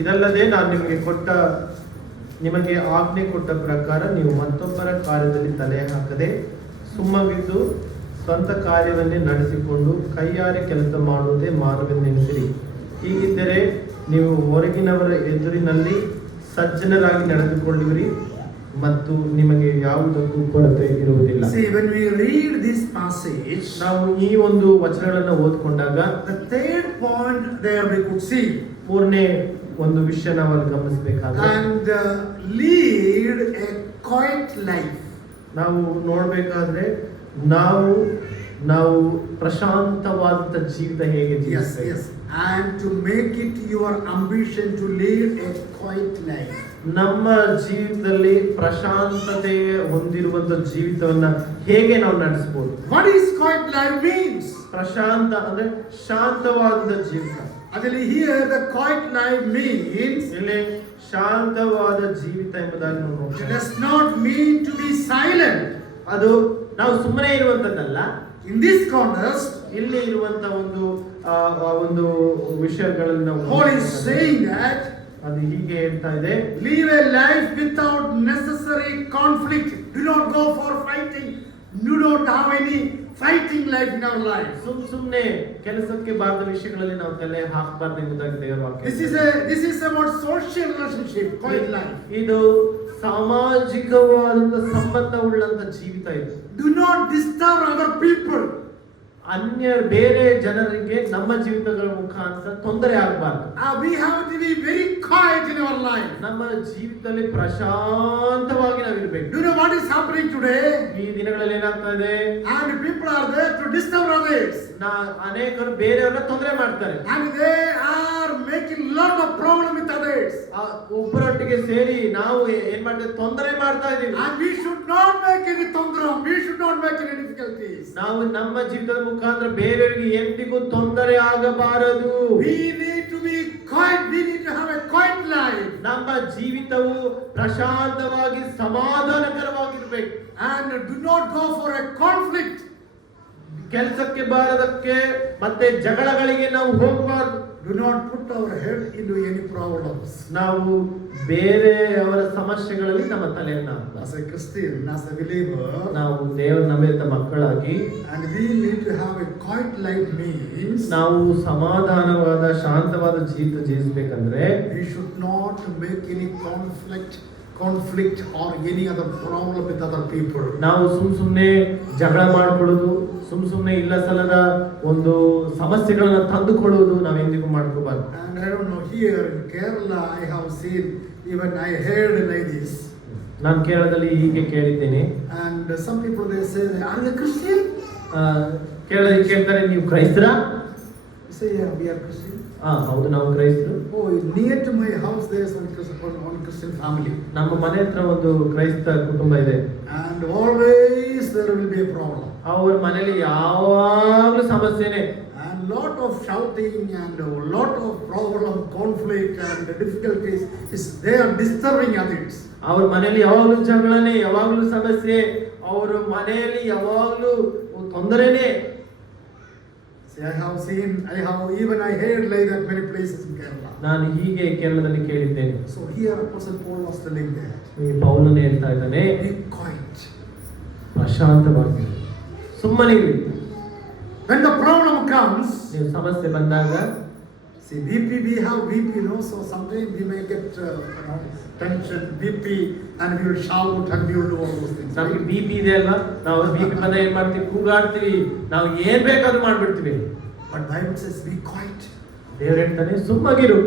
ಇದಲ್ಲದೆ ನಾನು ನಿಮಗೆ ಆಜ್ಞೆ ಕೊಟ್ಟ ಪ್ರಕಾರ ನೀವು ಮತ್ತೊಬ್ಬರ ಕಾರ್ಯದಲ್ಲಿ ತಲೆ ಹಾಕದೆ ಸುಮ್ಮವಿದ್ದು ಸ್ವಂತ ಕಾರ್ಯವನ್ನೇ ನಡೆಸಿಕೊಂಡು ಕೈಯಾರೆ ಕೆಲಸ ಮಾಡುವುದೇ ಮಾರ್ಗವೆಂದೆನಿಸಿರಿ. ಹೀಗಿದ್ದರೆ ನೀವು ಹೊರಗಿನವರ ಎದುರಿನಲ್ಲಿ ಸಜ್ಜನರಾಗಿ ನಡೆದುಕೊಳ್ಳುವಿರಿ ಮತ್ತು ನಿಮಗೆ ಯಾವುದಕ್ಕೂ ಕೊರತೆ ಇರುವುದಿಲ್ಲ. See, when we read this passage, ನಾವು ಈ ಒಂದು ವಚನಗಳನ್ನು ಓದಿಕೊಂಡಾಗ the third point there we could see, ಮೂರನೇ ಒಂದು ವಿಷಯ ನಾವು ಅಲ್ಲಿ ಗಮನಿಸಬೇಕಾದ್ರೆ, and lead a quiet life. ನಾವು ನೋಡಬೇಕಾದ್ರೆ ನಾವು ಪ್ರಶಾಂತವಾದ ಜೀವಿತ ಹೇಗೆ Yes, ಜೀವಿಸಬೇಕು. yes, and to make it your ambition to lead a quiet life. ನಮ್ಮ ಜೀವಿತದಲ್ಲಿ ಪ್ರಶಾಂತತೆ ಹೊಂದಿರುವಂತ ಜೀವಿತವನ್ನ ಹೇಗೆ ನಾವು ನಡೆಸಬಹುದು? What is quiet life means? ಪ್ರಶಾಂತ ಅಂದ್ರೆ ಶಾಂತವಾದ ಜೀವಿತ. Actually here the quiet life means ಇಲ್ಲಿ ಶಾಂತವಾದ ಜೀವಿತ ಎಂಬುದಾಗಿ ನಾವು it ನೋಡ್ತೇವೆ. does not mean to be silent. ಅದು ನಾವು ಸುಮ್ಮನೆ ಇರುವಂತದ್ದಲ್ಲ. In this context, ಇಲ್ಲಿ ಇರುವಂತ ಒಂದು ವಿಷಯಗಳನ್ನು ನಾವು Paul is saying that ಅದು ಹೀಗೆ ಹೇಳ್ತಾ ಇದೆ, live a life without necessary conflict. Do not go for fighting. Do not have any fighting life in our life. ಸುಮ್ಮನೆ ಕೆಲಸಕ್ಕೆ ಬಾರದ ವಿಷಯಗಳಲ್ಲಿ ನಾವು ತಲೆ ಹಾಕಬಾರ್ದು ಎಂಬುದಾಗಿ ದೇವರ ವಾಕ್ಯ. This is about social relationship, quiet life. ಇದು ಸಾಮಾಜಿಕವಾದಂತ ಸಂಬಂಧ ಉಳ್ಳಂತ ಜೀವಿತ ಇದು. Do not disturb other people. ಅನ್ಯ ಬೇರೆ ಜನರಿಗೆ ನಮ್ಮ ಜೀವಿತಗಳ ಮುಖಾಂತರ ತೊಂದರೆ ಆಗಬಾರದು. We have to be very quiet in our life. ನಮ್ಮ ಜೀವಿತದಲ್ಲಿ ಪ್ರಶಾಂತವಾಗಿ ನಾವಿರ್ಬೇಕು. Do you know what is happening today? ಈ ದಿನಗಳಲ್ಲಿ ಏನಾಗ್ತಾ ಇದೆ? And people are there to disturb others. ಅನೇಕರು ಬೇರೆಯವರನ್ನ ತೊಂದರೆ ಮಾಡ್ತಾರೆ. And they are making lot of problem with others. ಒಬ್ಬರೊಟ್ಟಿಗೆ ಸೇರಿ ನಾವು ಏನ್ ಮಾಡ್ತೇವೆ? ತೊಂದರೆ ಮಾಡ್ತಾ ಇದೀವಿ. And we should not make any ತೊಂದರೆ. We should not make any difficulties. ನಾವು ನಮ್ಮ ಜೀವಿತದ ಮುಖಾಂತರ ಬೇರೆಯವರಿಗೆ ಎಂದಿಗೂ ತೊಂದರೆ ಆಗಬಾರದು. We need to be quiet. We need to have a quiet life. ನಮ್ಮ ಜೀವಿತವು ಪ್ರಶಾಂತವಾಗಿ ಸಮಾಧಾನಕರವಾಗಿರ್ಬೇಕು. And do not go for a conflict. ಕೆಲಸಕ್ಕೆ ಬಾರದಕ್ಕೆ ಮತ್ತೆ ಜಗಳಗಳಿಗೆ ನಾವು ಹೋಗಬಾರದು. Do not put our head into any problems. ನಾವು ಬೇರೆಯವರ ಸಮಸ್ಯೆಗಳಲ್ಲಿ ನಮ್ಮ ತಲೆಯನ್ನ As a Christian, as a believer, ನಾವು ದೇವರ ನಂಬಿದ ಮಕ್ಕಳಾಗಿ and we need to have a quiet life means ನಾವು ಸಮಾಧಾನವಾದ ಶಾಂತವಾದ ಜೀವಿತ ಜೀವಿಸಬೇಕಂದ್ರೆ we should not make any conflict or any other problem with other people. ನಾವು ಸುಮ್ಮನೆ ಜಗಳ ಮಾಡ್ಕೊಳ್ಳೋದು, ಸುಮ್ಮನೆ ಇಲ್ಲ ಸಲ್ಲದ ಒಂದು ಸಮಸ್ಯೆಗಳನ್ನ ತಂದುಕೊಳ್ಳೋದು ನಾವೆಂದಿಗೂ ಮಾಡ್ಕೋಬಾರ್ದು. And I don't know, here in Kerala I have seen, even I heard like this. ನಾನು ಕೇರಳದಲ್ಲಿ ಹೀಗೆ ಕೇಳಿದ್ದೇನೆ. And some people they say, are you a Christian? ಕೇರಳದಲ್ಲಿ ಕೇಳ್ತಾರೆ, ನೀವು ಕ್ರೈಸ್ತರಾ? You say, yeah, we are Christian. ಹೌದು, ನಾವು ಕ್ರೈಸ್ತರು. Oh, near to my house there is one Christian family. ನಮ್ಮ ಮನೆ ಹತ್ರ ಒಂದು ಕ್ರೈಸ್ತ ಕುಟುಂಬ ಇದೆ. And always there will be a problem. ಅವ್ರ ಮನೆಯಲ್ಲಿ ಯಾವಾಗಲೂ ಸಮಸ್ಯೆನೆ. And lot of shouting and lot of problem, conflict and difficulties is they are disturbing others. ಅವ್ರ ಮನೆಯಲ್ಲಿ ಯಾವಾಗಲೂ ಜಗಳನೆ, ಯಾವಾಗಲೂ ಸಮಸ್ಯೆ, ಅವ್ರ ಮನೆಯಲ್ಲಿ ಯಾವಾಗಲೂ ತೊಂದರೆನೆ. I heard like that many places in Kerala. ನಾನು ಹೀಗೆ ಕೇರಳದಲ್ಲಿ ಕೇಳಿದ್ದೇನೆ. So here Apostle Paul was telling that. ಈ ಪೌಲನು ಹೇಳ್ತಾ ಇದ್ದಾನೆ, Be quiet. ಪ್ರಶಾಂತವಾಗಿ ಸುಮ್ಮನೆ ಇರಿ. When the problem comes, ನೀವು ಸಮಸ್ಯೆ ಬಂದಾಗ, see we have BP, so sometimes we may get tension, BP, and we will shout and we will do all those things. ನಮಗೆ BP ಇದೆ ಅಲ್ವಾ, ನಾವು BP ಬಂದ ಏನ್ ಮಾಡ್ತೀವಿ? ಕೂಗಾಡ್ತೀವಿ, ನಾವು ಏನ್ ಬೇಕಾದ್ರೂ ಮಾಡ್ಬಿಡ್ತೀವಿ. But Bible says be quiet. ದೇವರು ಹೇಳ್ತಾನೆ ಸುಮ್ಮಗಿರು.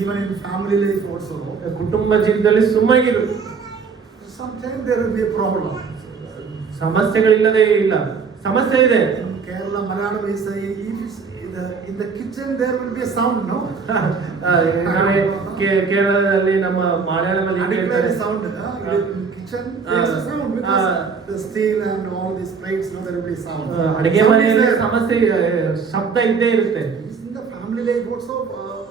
Even in family life also, ಕುಟುಂಬ ಜೀವಿತದಲ್ಲಿ ಸುಮ್ಮಗಿರು. sometimes there will be a problem. ಸಮಸ್ಯೆಗಳಿಲ್ಲದೆ ಇಲ್ಲ, ಸಮಸ್ಯೆ ಇದೆ. In Kerala, Malayalam we say, in the kitchen there will be a sound, no? ಕೇರಳದಲ್ಲಿ ನಮ್ಮ ಮಲಯಾಳಮಲ್ಲಿ Adequate sound. In kitchen there is a sound because the steel and all these plates, no, there will be sound. ಅಡಿಗೆ ಮನೆಯಲ್ಲಿ ಸಮಸ್ಯೆ, ಶಬ್ದ ಇದ್ದೇ ಇರುತ್ತೆ. In the family life also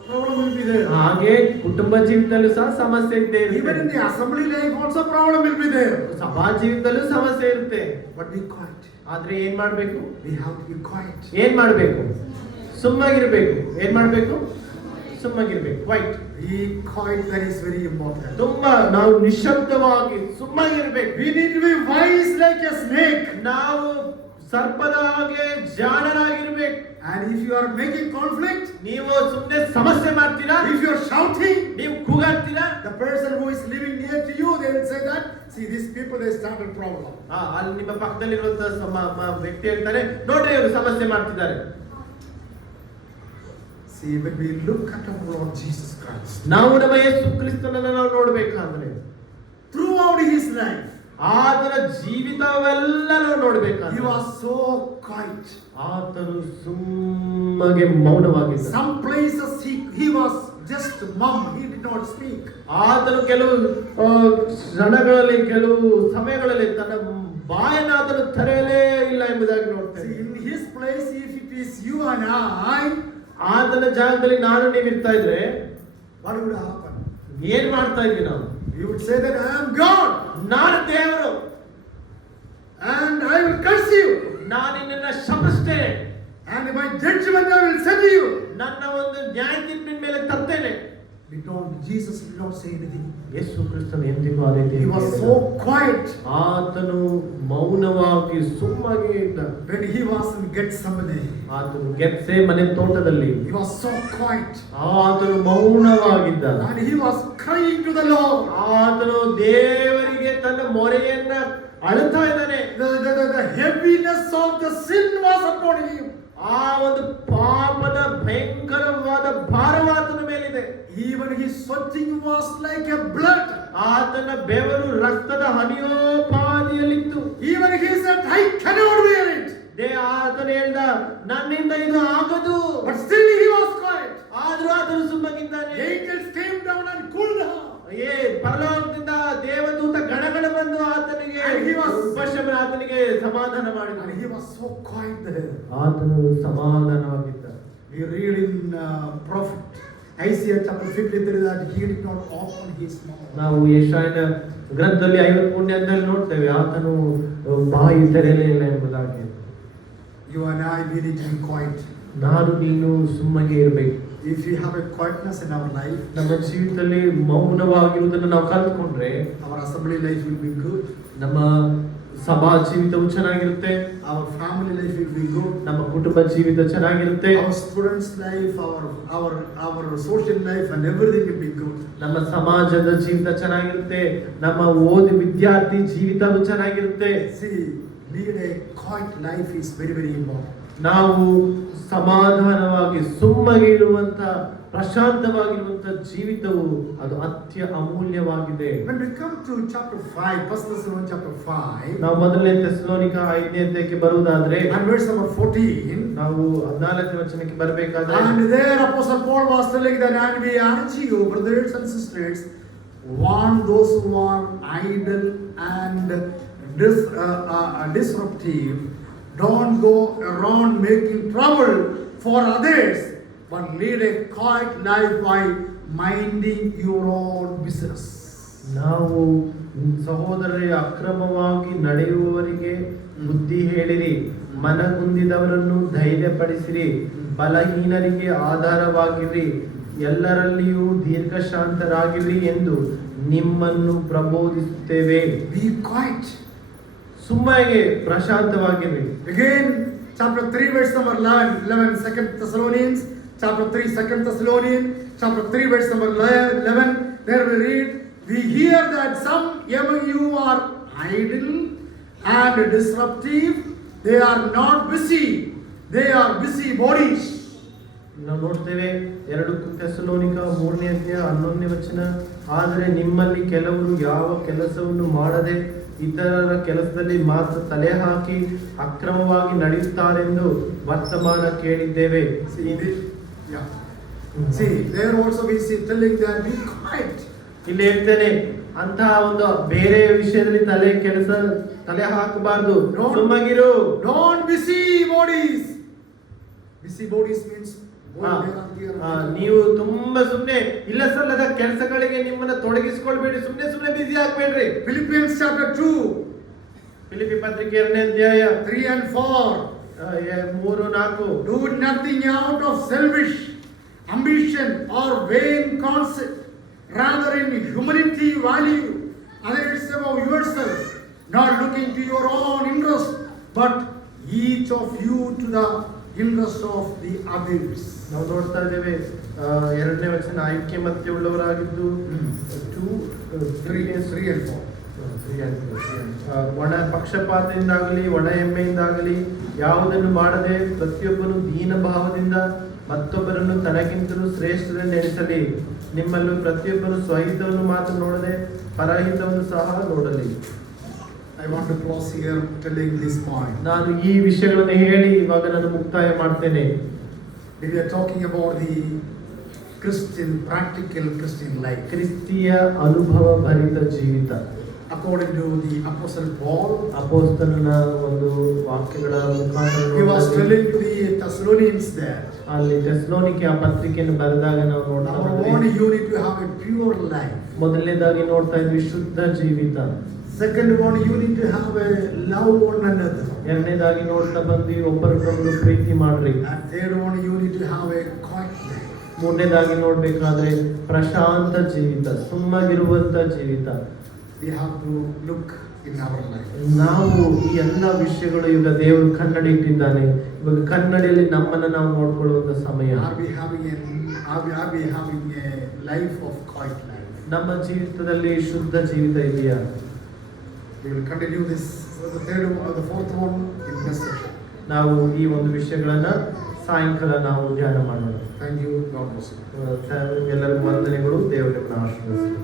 problem will be there. ಹಾಗೆ ಕುಟುಂಬ ಜೀವಿತದಲ್ಲೂ ಸಹ ಸಮಸ್ಯೆ ಇದ್ದೇ Even ಇರುತ್ತೆ. in the assembly life also problem will be there. ಸಭಾ ಜೀವಿತದಲ್ಲೂ ಸಮಸ್ಯೆ ಇರುತ್ತೆ. But be quiet. ಆದ್ರೆ ಏನ್ ಮಾಡ್ಬೇಕು? We have to be quiet. ಏನ್ ಮಾಡ್ಬೇಕು? ಸುಮ್ಮಗಿರ್ಬೇಕು. ಏನ್ ಮಾಡ್ಬೇಕು? ಸುಮ್ಮಗಿರ್ಬೇಕು. White. Be quiet, that is very important. ತುಂಬಾ ನಾವು ನಿಶಬ್ದವಾಗಿ ಸುಮ್ಮಗಿರ್ಬೇಕು. We need to be wise like a snake. ನಾವು ಸರ್ಪದ ಹಾಗೆ ಜಾಣರಾಗಿರ್ಬೇಕು. And if you are making conflict, ನೀವು ಸುಮ್ಮನೆ ಸಮಸ್ಯೆ ಮಾಡ್ತೀರಾ, if you are shouting, ನೀವು ಕೂಗಾಡ್ತೀರಾ, the person who is living near to you, they will say that, see these people, they started problem. ಅಲ್ಲಿ ನಿಮ್ಮ ಪಕ್ಕದಲ್ಲಿರುವಂತ ವ್ಯಕ್ತಿ ಹೇಳ್ತಾರೆ, ನೋಡ್ರಿ ಅವರು ಸಮಸ್ಯೆ ಮಾಡ್ತಿದ್ದಾರೆ. See, when we look at our Lord Jesus Christ, ನಾವು ನಮ್ಮ ಯೇಸು ಕ್ರಿಸ್ತನನ್ನ ನಾವು ನೋಡ್ಬೇಕಂದ್ರೆ throughout his life, ಆತನ ಜೀವಿತವೆಲ್ಲ ನಾವು he ನೋಡ್ಬೇಕಂದ್ರೆ was so quiet. ಆತನು ಸುಮ್ಮಗೆ ಮೌನವಾಗಿದ್ದ. Some places he was just mum, he did not speak. ಆತನು ಕೆಲವು ಕ್ಷಣಗಳಲ್ಲಿ, ಕೆಲವು ಸಮಯಗಳಲ್ಲಿ ತನ್ನ ಬಾಯನ್ನು ಆತನು ತೆರೆಯಲೇ ಇಲ್ಲ ಎಂಬುದಾಗಿ ನೋಡ್ತೇವೆ. See, in his place, if it is you and I, ಆತನ ಜಾಗದಲ್ಲಿ ನಾನು ನೀವು ಇರ್ತಾ ಇದ್ರೆ what would happen? ಏನ್ ಮಾಡ್ತಾ ಇದ್ವಿ ನಾವು? You would say that I am God, ನಾನು ದೇವರು, and I will curse you, ನಾನು ನಿನ್ನನ್ನ ಶಪಿಸ್ತೇನೆ, and my judgment I will send you. ನನ್ನ ಒಂದು ನ್ಯಾಯ ತೀರ್ಪಿನ ಮೇಲೆ ತರ್ತೇನೆ. Jesus did not say anything. ಯೇಸು ಕ್ರಿಸ್ತನು ಎಂದಿಗೂ ಆ ರೀತಿ He was so quiet ಆತನು ಮೌನವಾಗಿ ಸುಮ್ಮನೆ ಇದ್ದ. when he was in Gethsemane. ಆತನು ಗೆತ್ಸೆಮನೆ ತೋಟದಲ್ಲಿ He was so quiet ಆತನು ಮೌನವಾಗಿದ್ದ. and he was crying to the Lord. ಆತನು ದೇವರಿಗೆ ತನ್ನ ಮೊರೆಯನ್ನ ಅಳುತ್ತಾ ಇದ್ದಾನೆ. The heaviness of the sin was upon him. ಆ ಒಂದು ಪಾಪದ ಭಯಂಕರವಾದ ಭಾರವಾತನ ಮೇಲಿದೆ. Even his sweating was like a blood. ಆತನ ಬೆವರು ರಕ್ತದ ಹನಿಯೋಪಾದಿಯಲ್ಲಿತ್ತು. Even he said, I cannot bear it. ಆತನು ಹೇಳ್ದ, ನನ್ನಿಂದ ಇದು ಆಗದು. But still he was quiet. ಆದ್ರೂ ಆತನು ಸುಮ್ಮನಿದ್ದಾನೆ. Angels came down and cooled her. ಪರಲೋಕದಿಂದ ದೇವದೂತ ಗಣಗಣ ಬಂದು ಆತನಿಗೆ ಉಪಶಮನ, ಆತನಿಗೆ ಸಮಾಧಾನ ಮಾಡಿದ. And he was so quiet there. ಆತನು ಸಮಾಧಾನವಾಗಿದ್ದ. We read in prophet Isaiah chapter 53 that he did not open his mouth. ನಾವು ಯೆಶಾಯನ ಗ್ರಂಥದಲ್ಲಿ 53ನೇ ಅಧ್ಯಾಯದಲ್ಲಿ ನೋಡ್ತೇವೆ, ಆತನು ಬಾಯಿ ತೆರೆಯಲಿಲ್ಲ ಎಂಬುದಾಗಿ. You and I, we need to be quiet. ನಾನು ನೀನು ಸುಮ್ಮನೆ ಇರಬೇಕು. If we have a quietness in our life, ನಮ್ಮ ಜೀವಿತದಲ್ಲಿ ಮೌನವಾಗಿರುವುದನ್ನು ನಾವು ಕಲ್ತ್ಕೊಂಡ್ರೆ our assembly life will be good. ನಮ್ಮ ಸಭಾ ಜೀವಿತವು ಚೆನ್ನಾಗಿರುತ್ತೆ. Our family life will be good. ನಮ್ಮ ಕುಟುಂಬ ಜೀವಿತ ಚೆನ್ನಾಗಿರುತ್ತೆ. Our students life, our social life and everything will be good. ನಮ್ಮ ಸಮಾಜದ ಜೀವಿತ ಚೆನ್ನಾಗಿರುತ್ತೆ. ನಮ್ಮ ವಿದ್ಯಾರ್ಥಿ ಜೀವಿತವು ಚೆನ್ನಾಗಿರುತ್ತೆ. See, lead a quiet life is very, very important. ನಾವು ಸಮಾಧಾನವಾಗಿ ಸುಮ್ಮನೆ ಇರುವಂತ ಪ್ರಶಾಂತವಾಗಿರುವಂತ ಜೀವಿತವು ಅದು ಅತ್ಯ ಅಮೂಲ್ಯವಾಗಿದೆ. When we come to chapter 5, 1 Thessalonians chapter 5, ನಾವು ಮೊದಲನೇ ಥೆಸಲೋನಿಕ 5ನೇ ಅಧ್ಯಾಯಕ್ಕೆ ಬರುವುದಾದ್ರೆ and verse number 14, ನಾವು 14ನೇ ವಚನಕ್ಕೆ ಬರಬೇಕಾದ್ರೆ, and there Apostle Paul was telling that, and we urge you, brothers and sisters, warn those who are idle and disruptive. Don't go around making trouble for others, but lead a quiet life by minding your own business. ನಾವು ಸಹೋದರರೇ, ಅಕ್ರಮವಾಗಿ ನಡೆಯುವವರಿಗೆ ಬುದ್ಧಿ ಹೇಳಿರಿ, ಮನಗುಂದಿದವರನ್ನು ಧೈರ್ಯಪಡಿಸಿರಿ, ಬಲಹೀನರಿಗೆ ಆಧಾರವಾಗಿರಿ, ಎಲ್ಲರಲ್ಲಿಯೂ ದೀರ್ಘಶಾಂತರಾಗಿರಿ ಎಂದು ನಿಮ್ಮನ್ನು ಪ್ರಬೋಧಿಸುತ್ತೇವೆ. Be quiet. ಸುಮ್ಮನೆ ಪ್ರಶಾಂತವಾಗಿರಿ. Again, chapter 3, verse number 11, 2 Thessalonians, chapter 3, 2 Thessalonians, chapter 3, verse number 11, there we read, we hear that some among you are idle and disruptive. They are not busy. They are busy bodies. ನಾವು ನೋಡ್ತೇವೆ 2 ಥೆಸಲೋನಿಕ 3ನೇ ಅಧ್ಯಾಯ 11ನೇ ವಚನ, ಆದರೆ ನಿಮ್ಮಲ್ಲಿ ಕೆಲವರು ಯಾವ ಕೆಲಸವನ್ನು ಮಾಡದೆ ಇತರರ ಕೆಲಸದಲ್ಲಿ ಮಾತ್ರ ತಲೆ ಹಾಕಿ ಅಕ್ರಮವಾಗಿ ನಡೆಯುತ್ತಾರೆಂದು ವರ್ತಮಾನ ಕೇಳಿದ್ದೇವೆ. See, there also we see telling that be quiet. ಇಲ್ಲಿ ಹೇಳ್ತೇನೆ, ಅಂತಹ ಒಂದು ಬೇರೆ ವಿಷಯದಲ್ಲಿ ತಲೆ ಹಾಕಬಾರದು, ಸುಮ್ಮಗಿರು. Don't busy bodies. Busy bodies means ನೀವು ತುಂಬಾ ಸುಮ್ನೆ ಇಲ್ಲ ಸಲ್ಲದ ಕೆಲಸಗಳಿಗೆ ನಿಮ್ಮನ್ನ ತೊಡಗಿಸಿಕೊಳ್ಬೇಡಿ, ಸುಮ್ನೆ ಬಿಸಿ ಆಗ್ಬೇಡ್ರಿ. Philippians chapter 2, ಫಿಲಿಪ್ಪಿ ಪತ್ರಿಕೆ 2ನೇ ಅಧ್ಯಾಯ 3 and 4, 3, 4. do nothing out of selfish ambition or vain conceit, rather in humility value others above yourself, not looking to your own interest, but each of you to the interest of the others. ನಾವು ನೋಡ್ತಾ ಇದ್ದೇವೆ 2ನೇ ವಚನ, ಐಕ್ಯಮತ್ಯ ಉಳ್ಳವರಾಗಿದ್ದು 3 and 4. ಒಣ ಪಕ್ಷಪಾತದಿಂದಾಗಲಿ ಒಣ ಹೆಮ್ಮೆಯಿಂದಾಗಲಿ ಯಾವುದನ್ನು ಮಾಡದೆ ಪ್ರತಿಯೊಬ್ಬನು ದೀನ ಭಾವದಿಂದ ಮತ್ತೊಬ್ಬರನ್ನು ತನಗಿಂತಲೂ ಶ್ರೇಷ್ಠರೆಂದು ಎಣಿಸಲಿ. ನಿಮ್ಮಲ್ಲೂ ಪ್ರತಿಯೊಬ್ಬರು ಸ್ವಹಿತವನ್ನು ಮಾತ್ರ ನೋಡದೆ ಪರಹಿತವನ್ನು ಸಹ ನೋಡಲಿ. I want to close here telling this point. ನಾನು ಈ ವಿಷಯಗಳನ್ನು ಹೇಳಿ ಇವಾಗ ನಾನು ಮುಕ್ತಾಯ ಮಾಡ್ತೇನೆ. We are talking about the practical Christian life. ಕ್ರಿಸ್ತಿಯ ಅನುಭವ ಭರಿತ ಜೀವಿತ. According to the Apostle Paul, ಅಪೊಸ್ತಲನ ಒಂದು ವಾಕ್ಯಗಳ ಮುಖಾಂತರ he was telling to the Thessalonians there, ಅಲ್ಲಿ ಥೆಸಲೋನಿಕೆ ಆ ಪತ್ರಿಕೆಯನ್ನು ಬರೆದಾಗ ನಾವು ನೋಡ್ತಾ number ಇದ್ದೀವಿ. 1, you need to have a pure life. ಮೊದಲನೇದಾಗಿ ನೋಡ್ತಾ ಇದ್ವಿ ಶುದ್ಧ ಜೀವಿತ. Second one, you need to have a love one another. ಎರಡನೇದಾಗಿ ನೋಡ್ತಾ ಬಂದ್ವಿ ಒಬ್ಬರನ್ನೊಬ್ಬರು ಪ್ರೀತಿ ಮಾಡ್ರಿ. And third one, you need to have a quiet life. ಮೂರನೇದಾಗಿ ನೋಡ್ಬೇಕಾದ್ರೆ ಪ್ರಶಾಂತ ಜೀವಿತ, ಸುಮ್ಮಗಿರುವಂತ ಜೀವಿತ. We have to look in our life. ನಾವು ಈ ಎಲ್ಲ ವಿಷಯಗಳು ಈಗ ದೇವರು ಕನ್ನಡಿ ಇಟ್ಟಿದ್ದಾನೆ. ಇವಾಗ ಕನ್ನಡಿಯಲ್ಲಿ ನಮ್ಮನ್ನ ನಾವು ನೋಡ್ಕೊಳ್ಳುವಂತ ಸಮಯ. Are we having a life of quiet life? ನಮ್ಮ ಜೀವಿತದಲ್ಲಿ ಶುದ್ಧ ಜೀವಿತ ಇದೆಯಾ? We will continue this, the third or the fourth one in next session. ನಾವು ಈ ಒಂದು ವಿಷಯಗಳನ್ನ ಸಾಯಂಕಾಲ ನಾವು ಧ್ಯಾನ ಮಾಡೋಣ. Thank you. God bless you. ಎಲ್ಲರಿಗೂ ವಂದನೆಗಳು. ದೇವರನ್ನ ಆಶೀರ್ವದಿಸಲಿ.